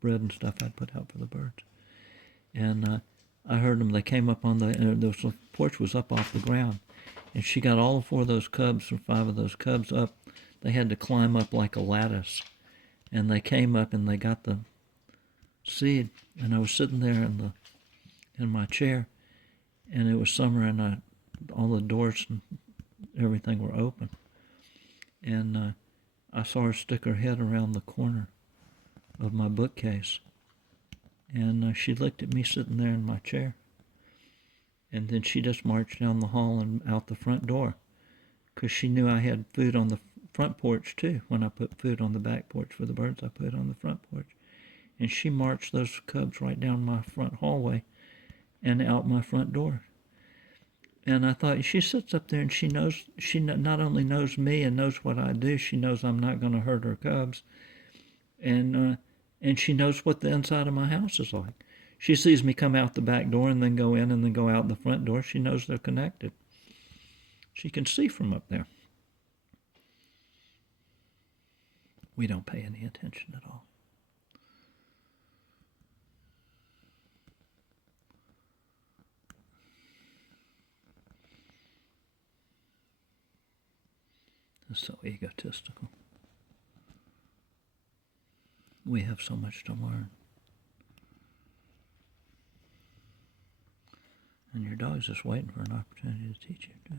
bread and stuff I'd put out for the birds. And I heard them. They came up on the porch was up off the ground, and she got all 4 of those cubs, or 5 of those cubs up. They had to climb up like a lattice, and they came up and they got the seed. And I was sitting there in my chair, and it was summer, and all the doors and everything were open, and I saw her stick her head around the corner of my bookcase, and she looked at me sitting there in my chair, and then she just marched down the hall and out the front door, because she knew I had food on the front porch too. When I put food on the back porch for the birds, I put it on the front porch, and she marched those cubs right down my front hallway and out my front door. And I thought, she sits up there and she not only knows me and knows what I do, she knows I'm not going to hurt her cubs, and she knows what the inside of my house is like. She sees me come out the back door and then go in and then go out the front door. She knows they're connected. She can see from up there. We don't pay any attention at all. It's so egotistical. We have so much to learn. And your dog's just waiting for an opportunity to teach you too.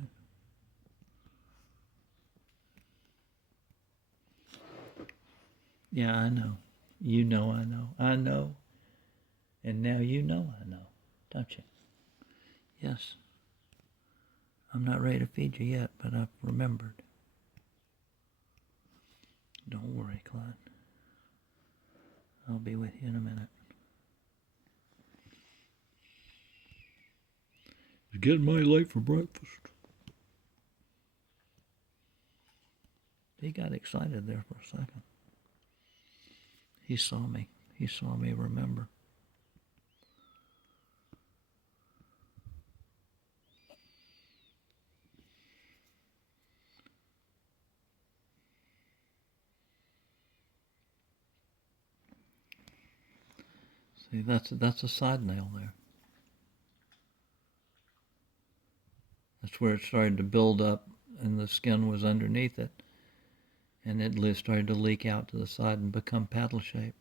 Yeah, I know. You know I know. I know. And now you know I know, don't you? Yes. I'm not ready to feed you yet, but I've remembered. Don't worry, Clyde. I'll be with you in a minute. It's getting mighty late for breakfast. He got excited there for a second. He saw me. He saw me remember. See, that's a side nail there. That's where it started to build up and the skin was underneath it. And it started to leak out to the side and become paddle-shaped.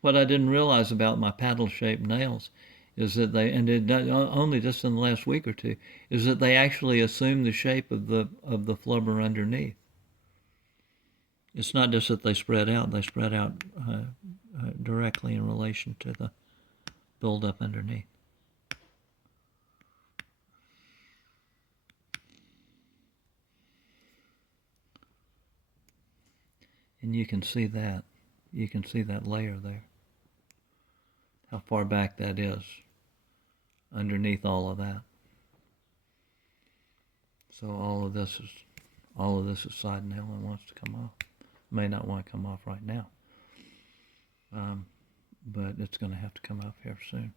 What I didn't realize about my paddle-shaped nails is that only just in the last week or two, is that they actually assume the shape of the flubber underneath. It's not just that they spread out directly in relation to the buildup underneath. And you can see that. You can see that layer there. How far back that is underneath all of that. So all of this is side nail and wants to come off. May not want to come off right now. But it's going to have to come off here soon.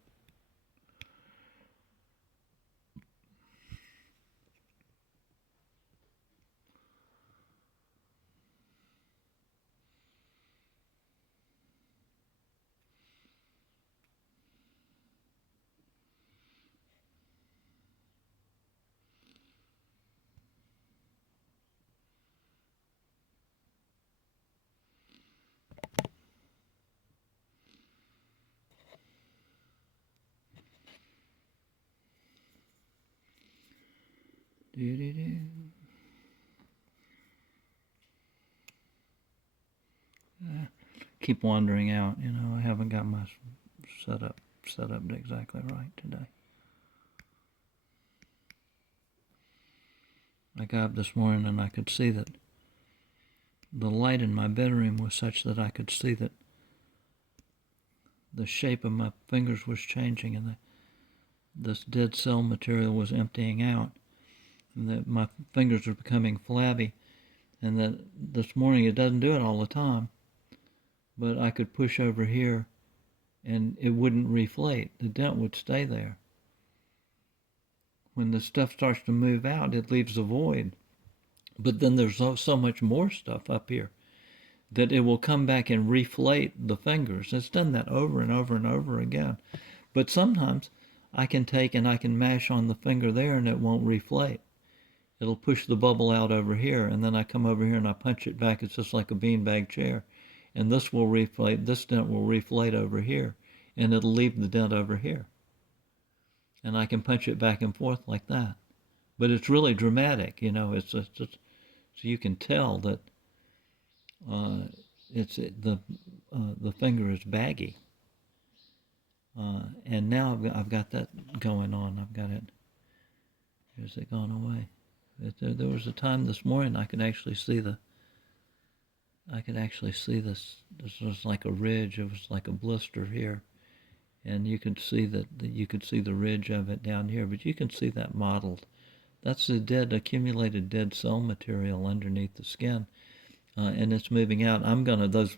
keep wandering out. You know, I haven't got my setup exactly right today. I got up this morning and I could see that the light in my bedroom was such that I could see that the shape of my fingers was changing, and this dead cell material was emptying out, and that my fingers were becoming flabby, and that this morning, it doesn't do it all the time, but I could push over here and it wouldn't reflate. The dent would stay there. When the stuff starts to move out, it leaves a void. But then there's so much more stuff up here that it will come back and reflate the fingers. It's done that over and over and over again. But sometimes I can take and I can mash on the finger there and it won't reflate. It'll push the bubble out over here, and then I come over here and I punch it back. It's just like a beanbag chair. And this will reflate, this dent will reflate over here, and it'll leave the dent over here. And I can punch it back and forth like that. But it's really dramatic, you know. It's just so you can tell that the finger is baggy. And now I've got that going on. I've got it. Has it gone away? There was a time this morning I could actually see this. This was like a ridge. It was like a blister here, and you could see you could see the ridge of it down here. But you can see that modeled. That's the accumulated dead cell material underneath the skin, and it's moving out. I'm gonna those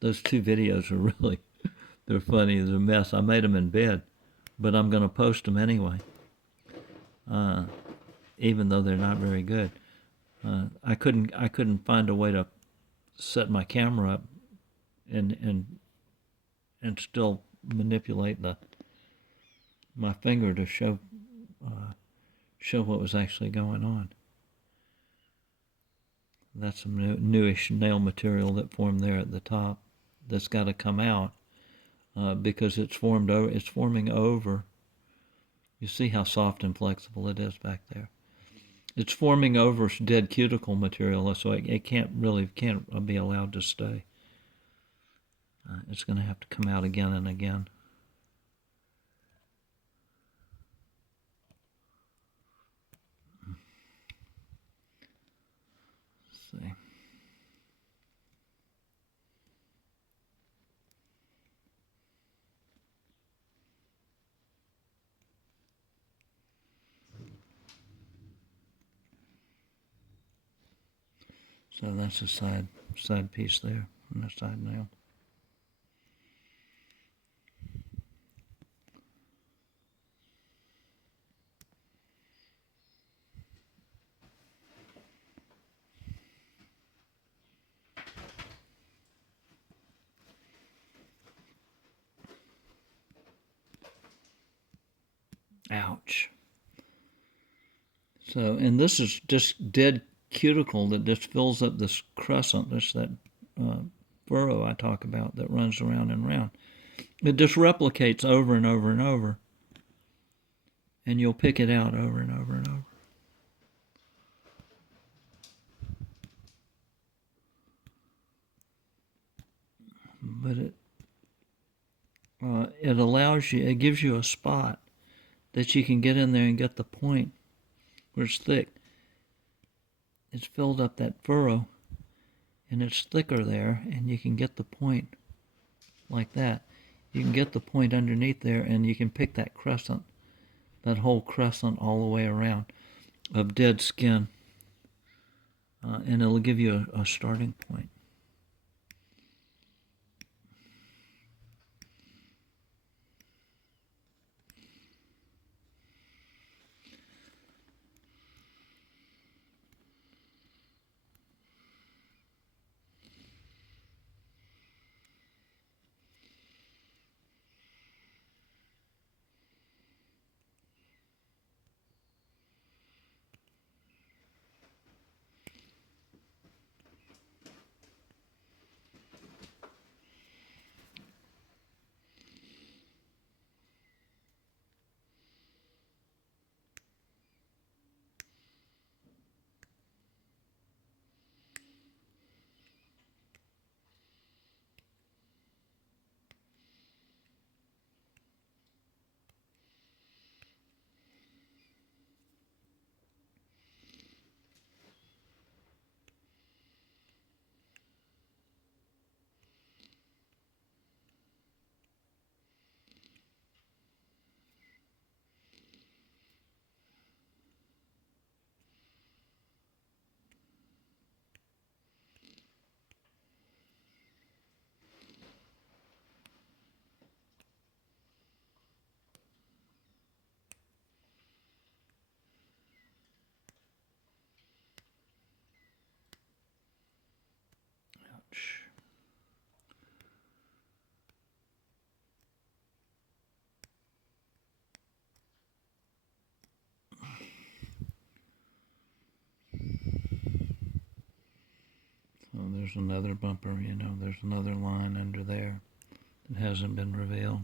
two videos are really they're funny. They're a mess. I made them in bed, but I'm gonna post them anyway. Even though they're not very good. I couldn't find a way to set my camera up and still manipulate my finger to show what was actually going on. That's some newish nail material that formed there at the top. That's got to come out because it's forming over. You see how soft and flexible it is back there. It's forming over dead cuticle material, so it can't be allowed to stay. It's going to have to come out again and again. Let's see. So that's a side piece there, and a side nail. Ouch. So, and this is just dead cuticle that just fills up this crescent, that furrow I talk about that runs around and around. It just replicates over and over and over, and you'll pick it out over and over and over. But it allows you, it gives you a spot that you can get in there and get the point where it's thick. It's filled up that furrow, and it's thicker there, and you can get the point like that. You can get the point underneath there, and you can pick that crescent, that whole crescent all the way around of dead skin, and it'll give you a starting point. Ouch. So there's another bumper, you know, there's another line under there that hasn't been revealed.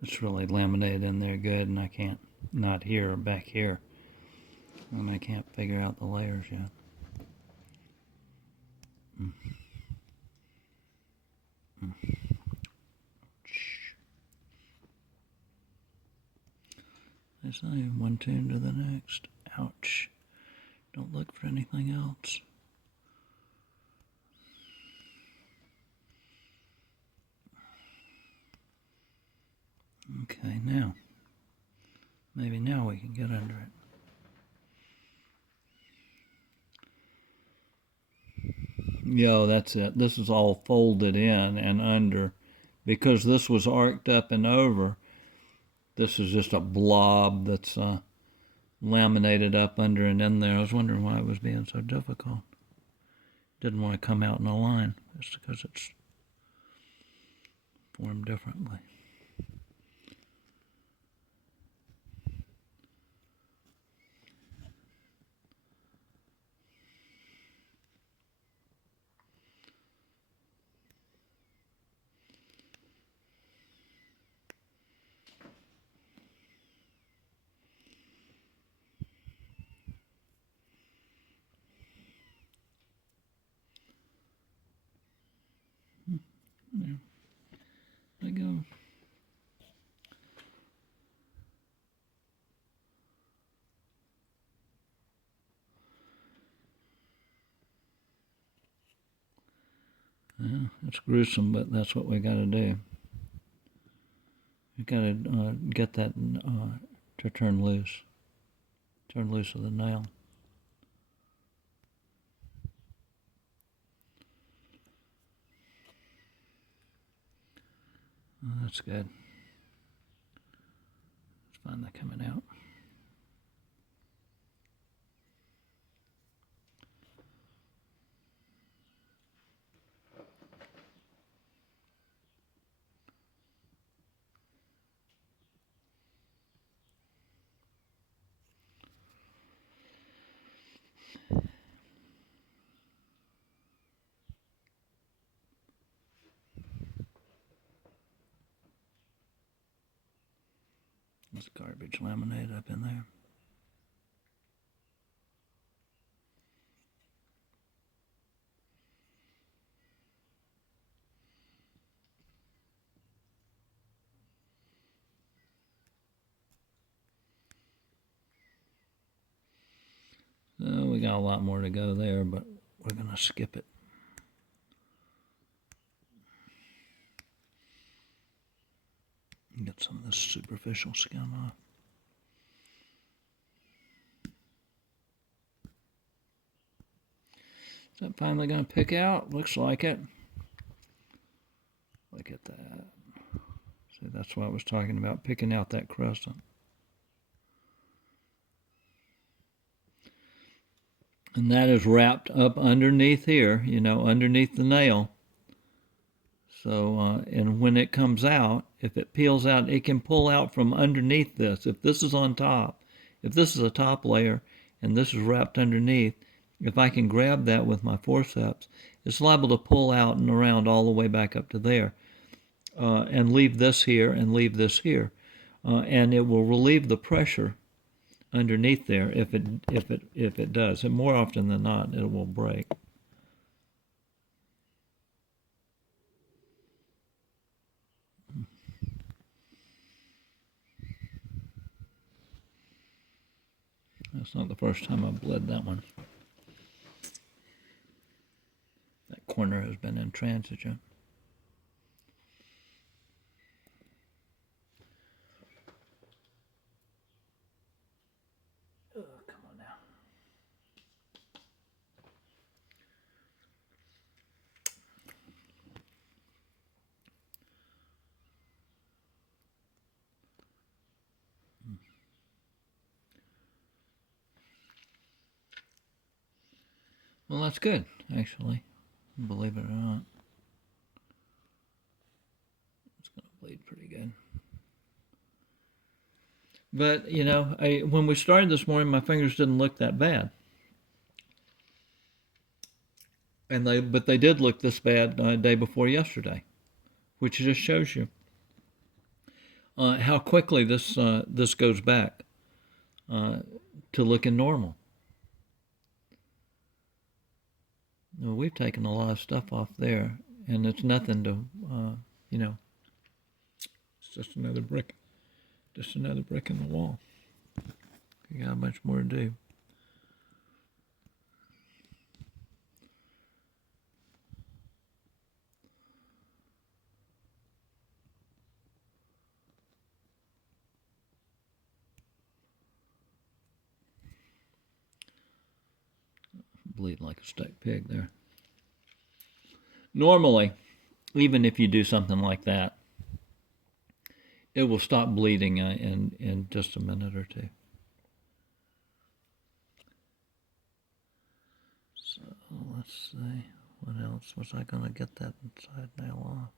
It's really laminated in there good, and I can't, not here, back here, and I can't figure out the layers yet. I say, one tune to the next. Ouch. Don't look for anything else. Okay, now. Maybe now we can get under it. Yo, that's it. This is all folded in and under. Because this was arced up and over, this is just a blob that's laminated up under and in there. I was wondering why it was being so difficult. Didn't want to come out in a line, just because it's formed differently. There I go. Yeah, it's gruesome, but that's what we got to do. We got to get that to turn loose of the nail. Oh, that's good. It's finally coming out. There's garbage laminate up in there. So we got a lot more to go there, but we're going to skip it. Get some of this superficial skin off. Is that finally going to pick out? Looks like it. Look at that. See, that's what I was talking about, picking out that crescent. And that is wrapped up underneath here, you know, underneath the nail. So, and when it comes out, if it peels out, it can pull out from underneath this. If this is on top, if this is a top layer and this is wrapped underneath, if I can grab that with my forceps, it's liable to pull out and around all the way back up to there, and leave this here and leave this here, and it will relieve the pressure underneath there if it does. And more often than not, it will break. That's not the first time I've bled that one. That corner has been intransigent. Oh, come on now. Well, that's good, actually. Believe it or not. It's going to bleed pretty good. But, you know, when we started this morning, my fingers didn't look that bad. But they did look this bad day before yesterday, which just shows you how quickly this goes back to looking normal. Well, we've taken a lot of stuff off there, and it's nothing to, you know, it's just another brick in the wall. You got much more to do. Bleed like a stuck pig there. Normally, even if you do something like that, it will stop bleeding in just a minute or two. So let's see, what else? Was I going to get that side nail off?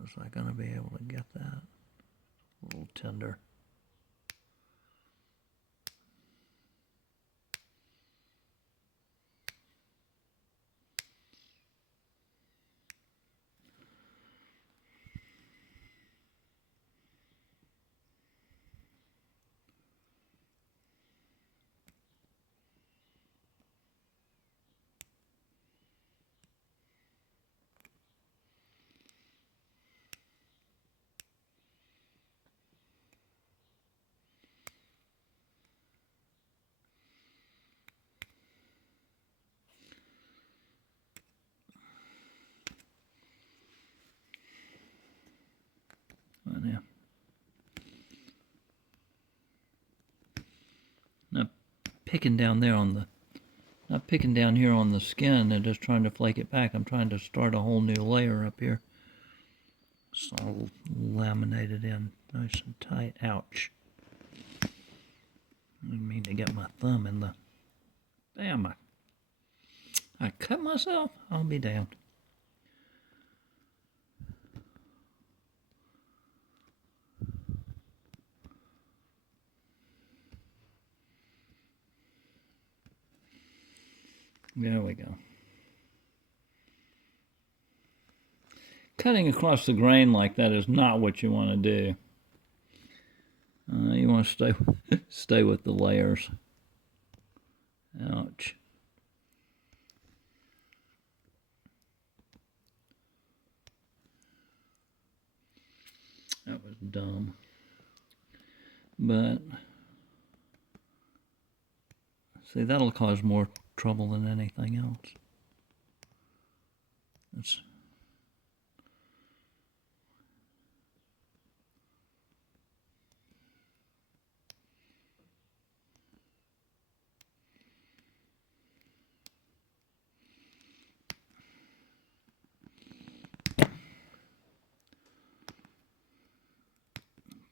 Was I going to be able to get that? A little tender. Now, not picking down there on the, not picking down here on the skin and just trying to flake it back. I'm trying to start a whole new layer up here. It's all laminated in nice and tight. Ouch. I didn't mean to get my thumb in the, damn, I cut myself. I'll be damned. There we go. Cutting across the grain like that is not what you want to do. You want to stay with the layers. Ouch. That was dumb. But see, that'll cause more trouble than anything else. It's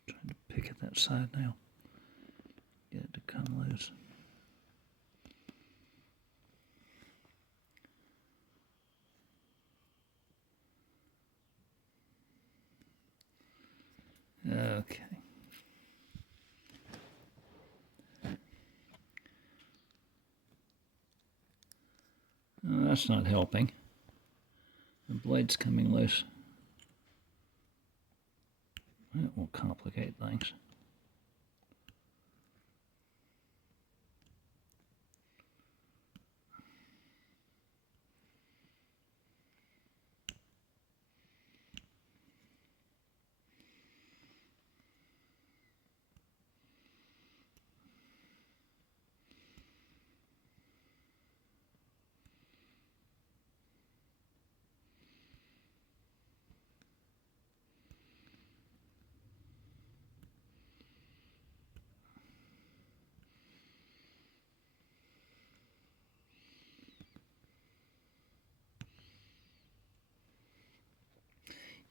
trying to pick at that side now. Get it to come loose. Okay. That's not helping. The blade's coming loose. That will complicate things.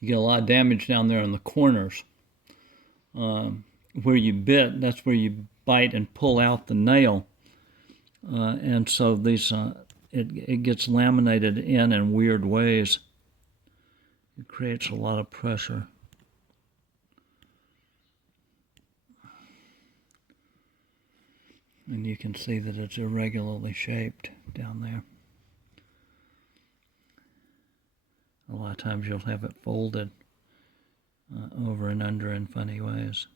You get a lot of damage down there in the corners. Where you bit, that's where you bite and pull out the nail. And so these, it gets laminated in weird ways. It creates a lot of pressure. And you can see that it's irregularly shaped down there. A lot of times you'll have it folded over and under in funny ways.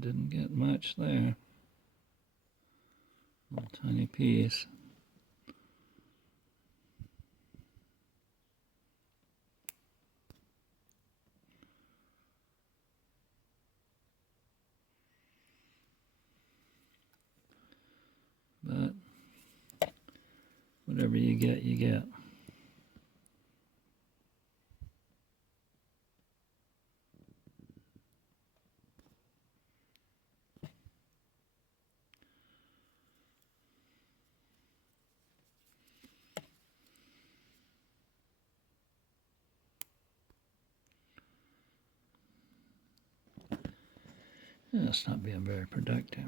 Didn't get much there. Little tiny piece. But whatever you get, you get. Yeah, it's not being very productive.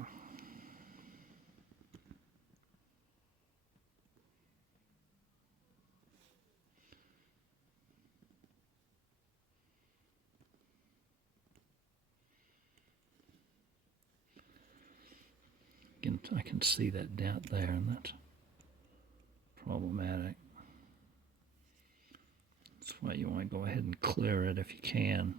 I can see that dent there, and that's problematic. That's why you want to go ahead and clear it if you can.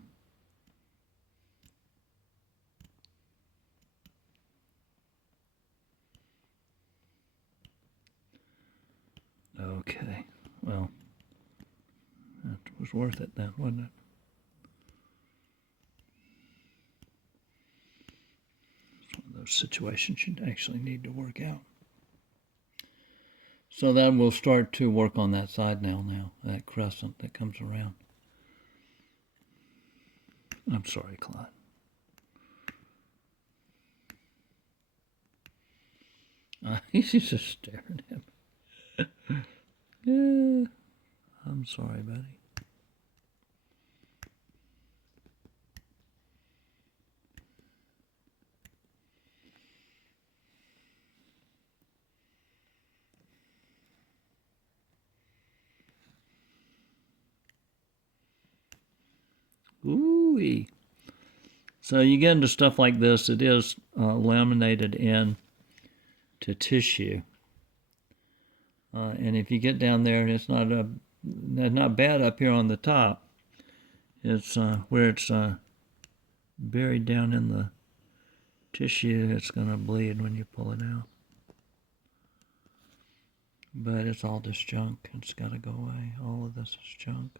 Okay, well, that was worth it then, wasn't it? It's one of those situations you actually need to work out. So then we'll start to work on that side now, that crescent that comes around. I'm sorry, Clyde. He's just staring at me. Yeah, I'm sorry, buddy. Ooh-wee. So you get into stuff like this, it is laminated in to tissue. And if you get down there, it's not bad up here on the top. It's where it's buried down in the tissue, it's going to bleed when you pull it out. But it's all just junk. It's got to go away. All of this is junk.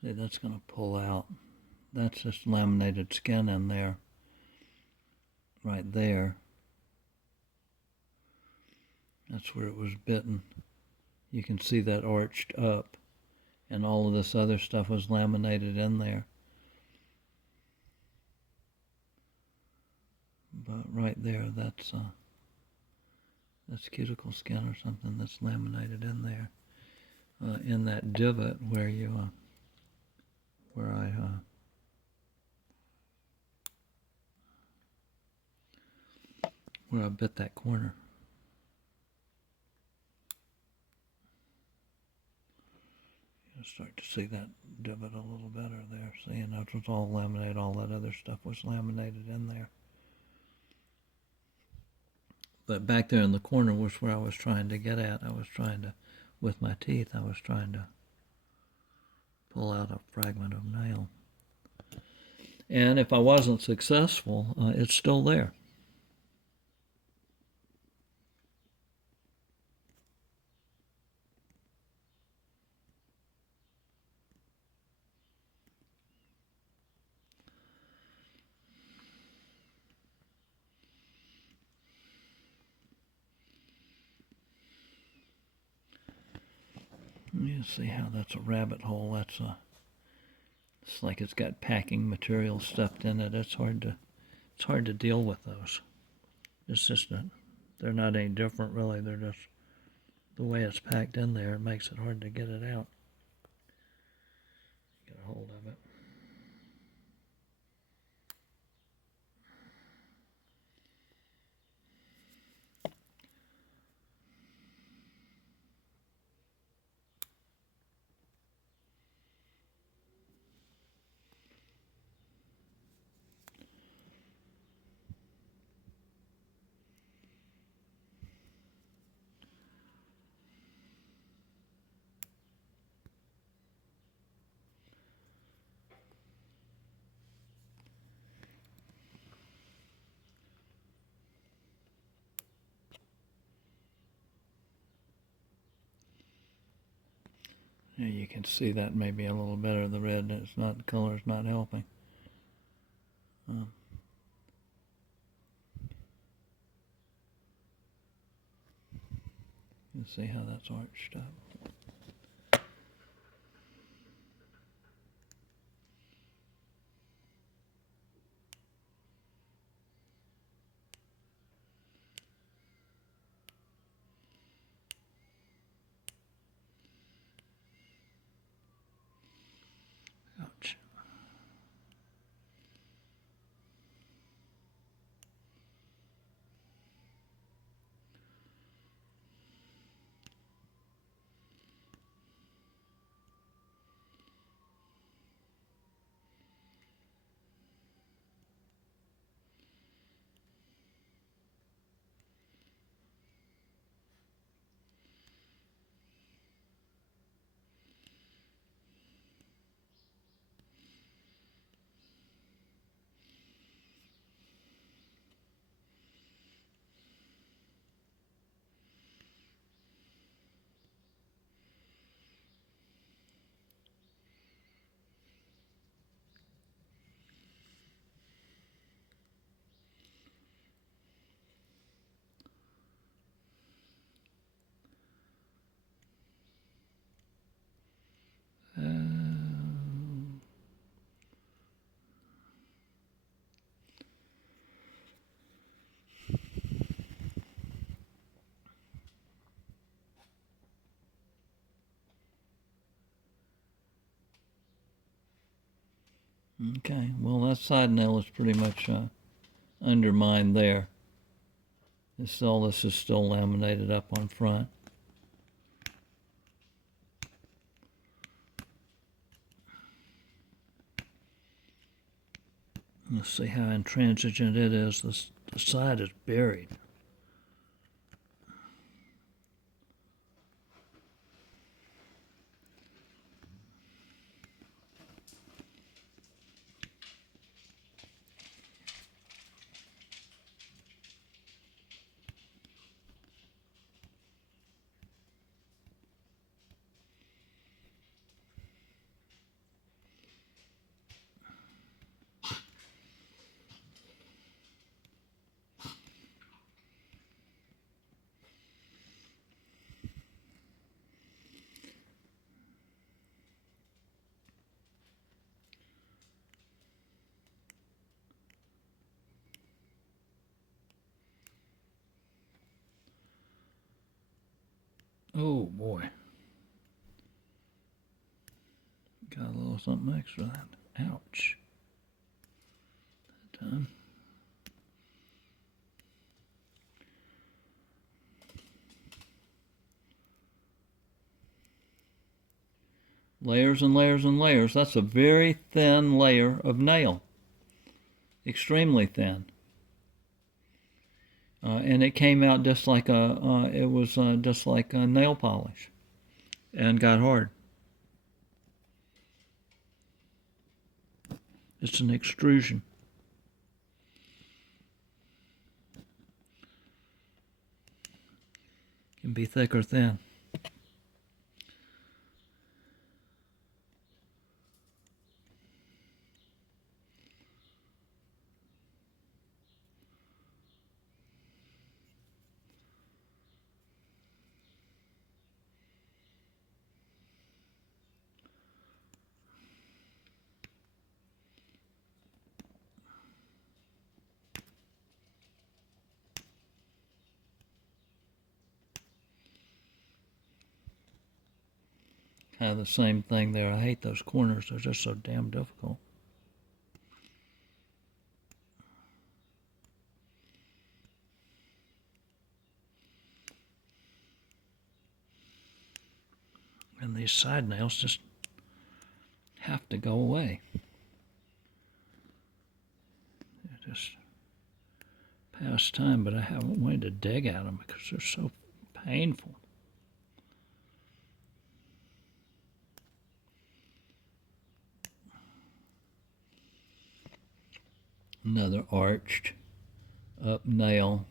See, that's going to pull out. That's just laminated skin in there, right there. That's where it was bitten. You can see that arched up, and all of this other stuff was laminated in there. But right there, that's cuticle skin or something that's laminated in there, in that divot where you, where I bit that corner. You start to see that divot a little better there. See, and that was all laminated. All that other stuff was laminated in there. But back there in the corner was where I was trying to get at. I was trying to, with my teeth, I was trying to pull out a fragment of nail. And if I wasn't successful, it's still there. You see how that's a rabbit hole. That's it's like it's got packing material stuffed in it. It's hard to deal with those. It's just that they're not any different really. They're just the way it's packed in there. It makes it hard to get it out. Get a hold of it. Yeah, you can see that maybe a little better. The red, it's not, the color's not helping. You see how that's arched up. Ouch. Okay, well that side nail is pretty much undermined there. All this is still laminated up on front. Let's see how intransigent it is. The side is buried. Oh boy. Got a little something extra then. Ouch. That time. Layers and layers and layers. That's a very thin layer of nail. Extremely thin. And it came out just like it was just like a nail polish, and got hard. It's an extrusion. Can be thick or thin. Kind of the same thing there. I hate those corners. They're just so damn difficult. And these side nails just have to go away. They're just past time, but I haven't wanted to dig at them because they're so painful. Another arched up nail.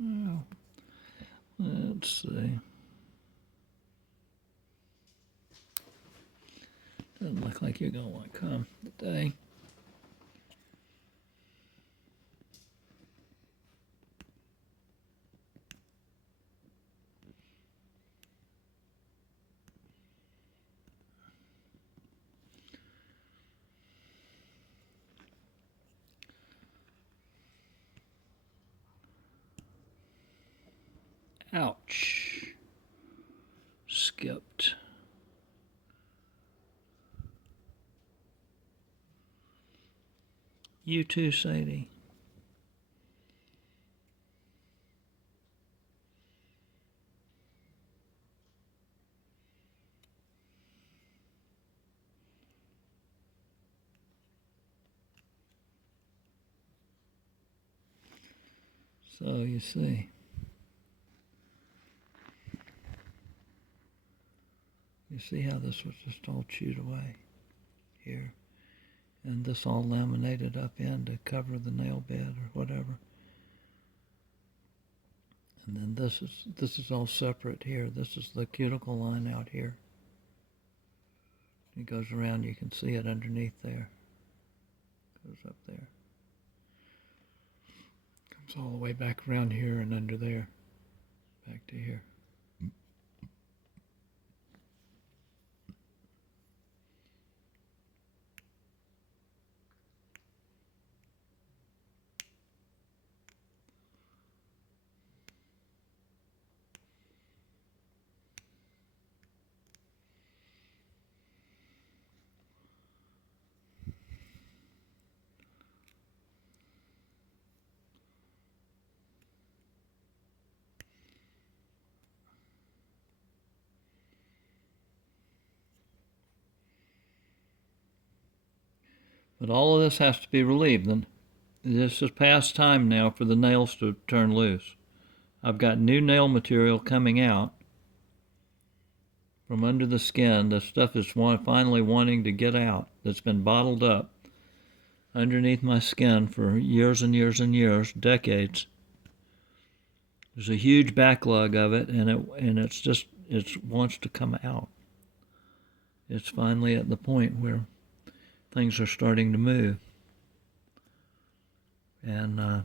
Well, let's see. Doesn't look like you're going to want to come today. Ouch. Skipped. You too, Sadie. So you see. You see how this was just all chewed away here? And this all laminated up in to cover the nail bed or whatever. And then this is all separate here. This is the cuticle line out here. It goes around, you can see it underneath there. Goes up there. Comes all the way back around here and under there. Back to here. But all of this has to be relieved. And this is past time now for the nails to turn loose. I've got new nail material coming out from under the skin. The stuff is finally wanting to get out. That's been bottled up underneath my skin for years and years and years, decades. There's a huge backlog of it, and it wants to come out. It's finally at the point where things are starting to move. And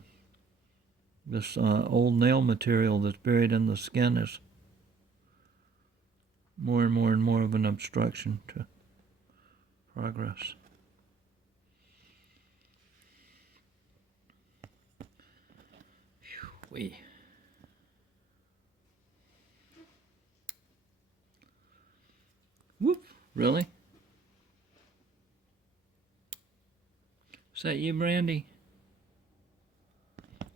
this old nail material that's buried in the skin is more and more and more of an obstruction to progress. Whee. Whoop, really? Is that you, Brandy?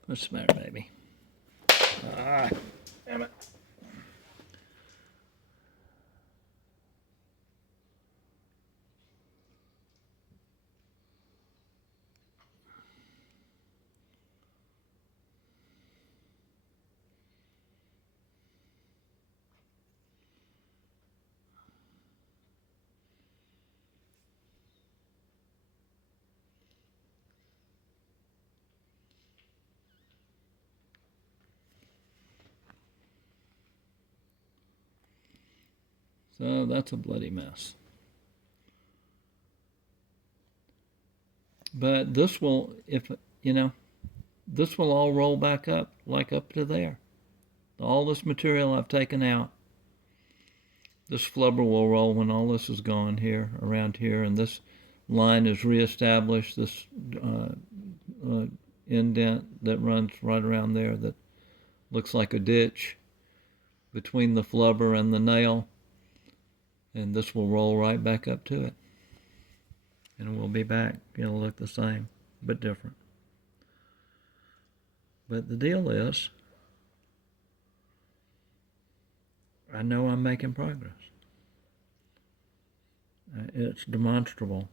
What's the matter, baby? Ah, damn it. So that's a bloody mess. But this will, this will all roll back up, like up to there. All this material I've taken out, this flubber will roll when all this is gone here, around here, and this line is reestablished, this indent that runs right around there that looks like a ditch between the flubber and the nail. And this will roll right back up to it. And we'll be back. It'll look the same, but different. But the deal is, I know I'm making progress. It's demonstrable.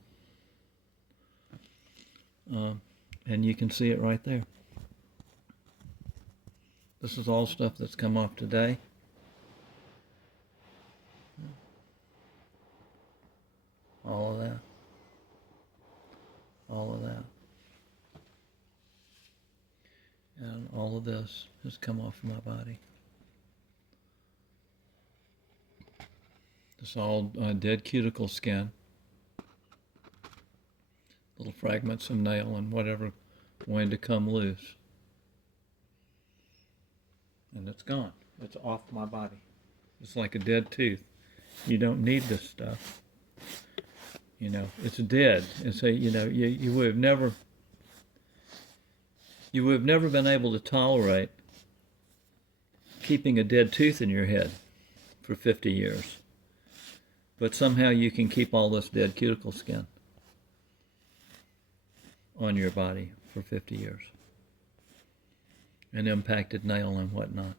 And you can see it right there. This is all stuff that's come off today. All of that. All of that. And all of this has come off my body. It's all dead cuticle skin. Little fragments of nail and whatever wanted to come loose. And it's gone. It's off my body. It's like a dead tooth. You don't need this stuff. It's dead. It's you would have never been able to tolerate keeping a dead tooth in your head for 50 years. But somehow you can keep all this dead cuticle skin on your body for 50 years. An impacted nail and whatnot.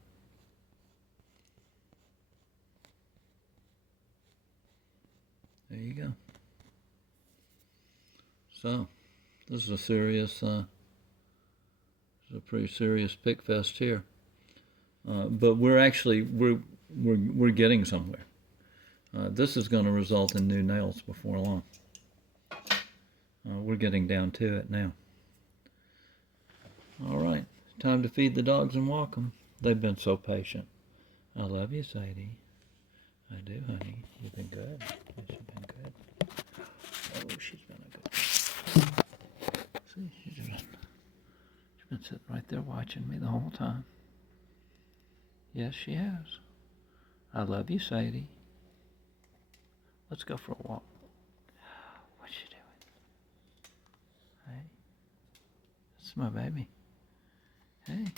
There you go. So, this is a serious, this is a pretty serious pick fest here. But we're getting somewhere. This is going to result in new nails before long. We're getting down to it now. All right, time to feed the dogs and walk them. They've been so patient. I love you, Sadie. I do, honey. You've been good. Yes, you've been good. Oh, she's been a good girl. See, she's been sitting right there watching me the whole time. Yes, she has. I love you, Sadie. Let's go for a walk. What you doing? Hey, this is my baby. Hey.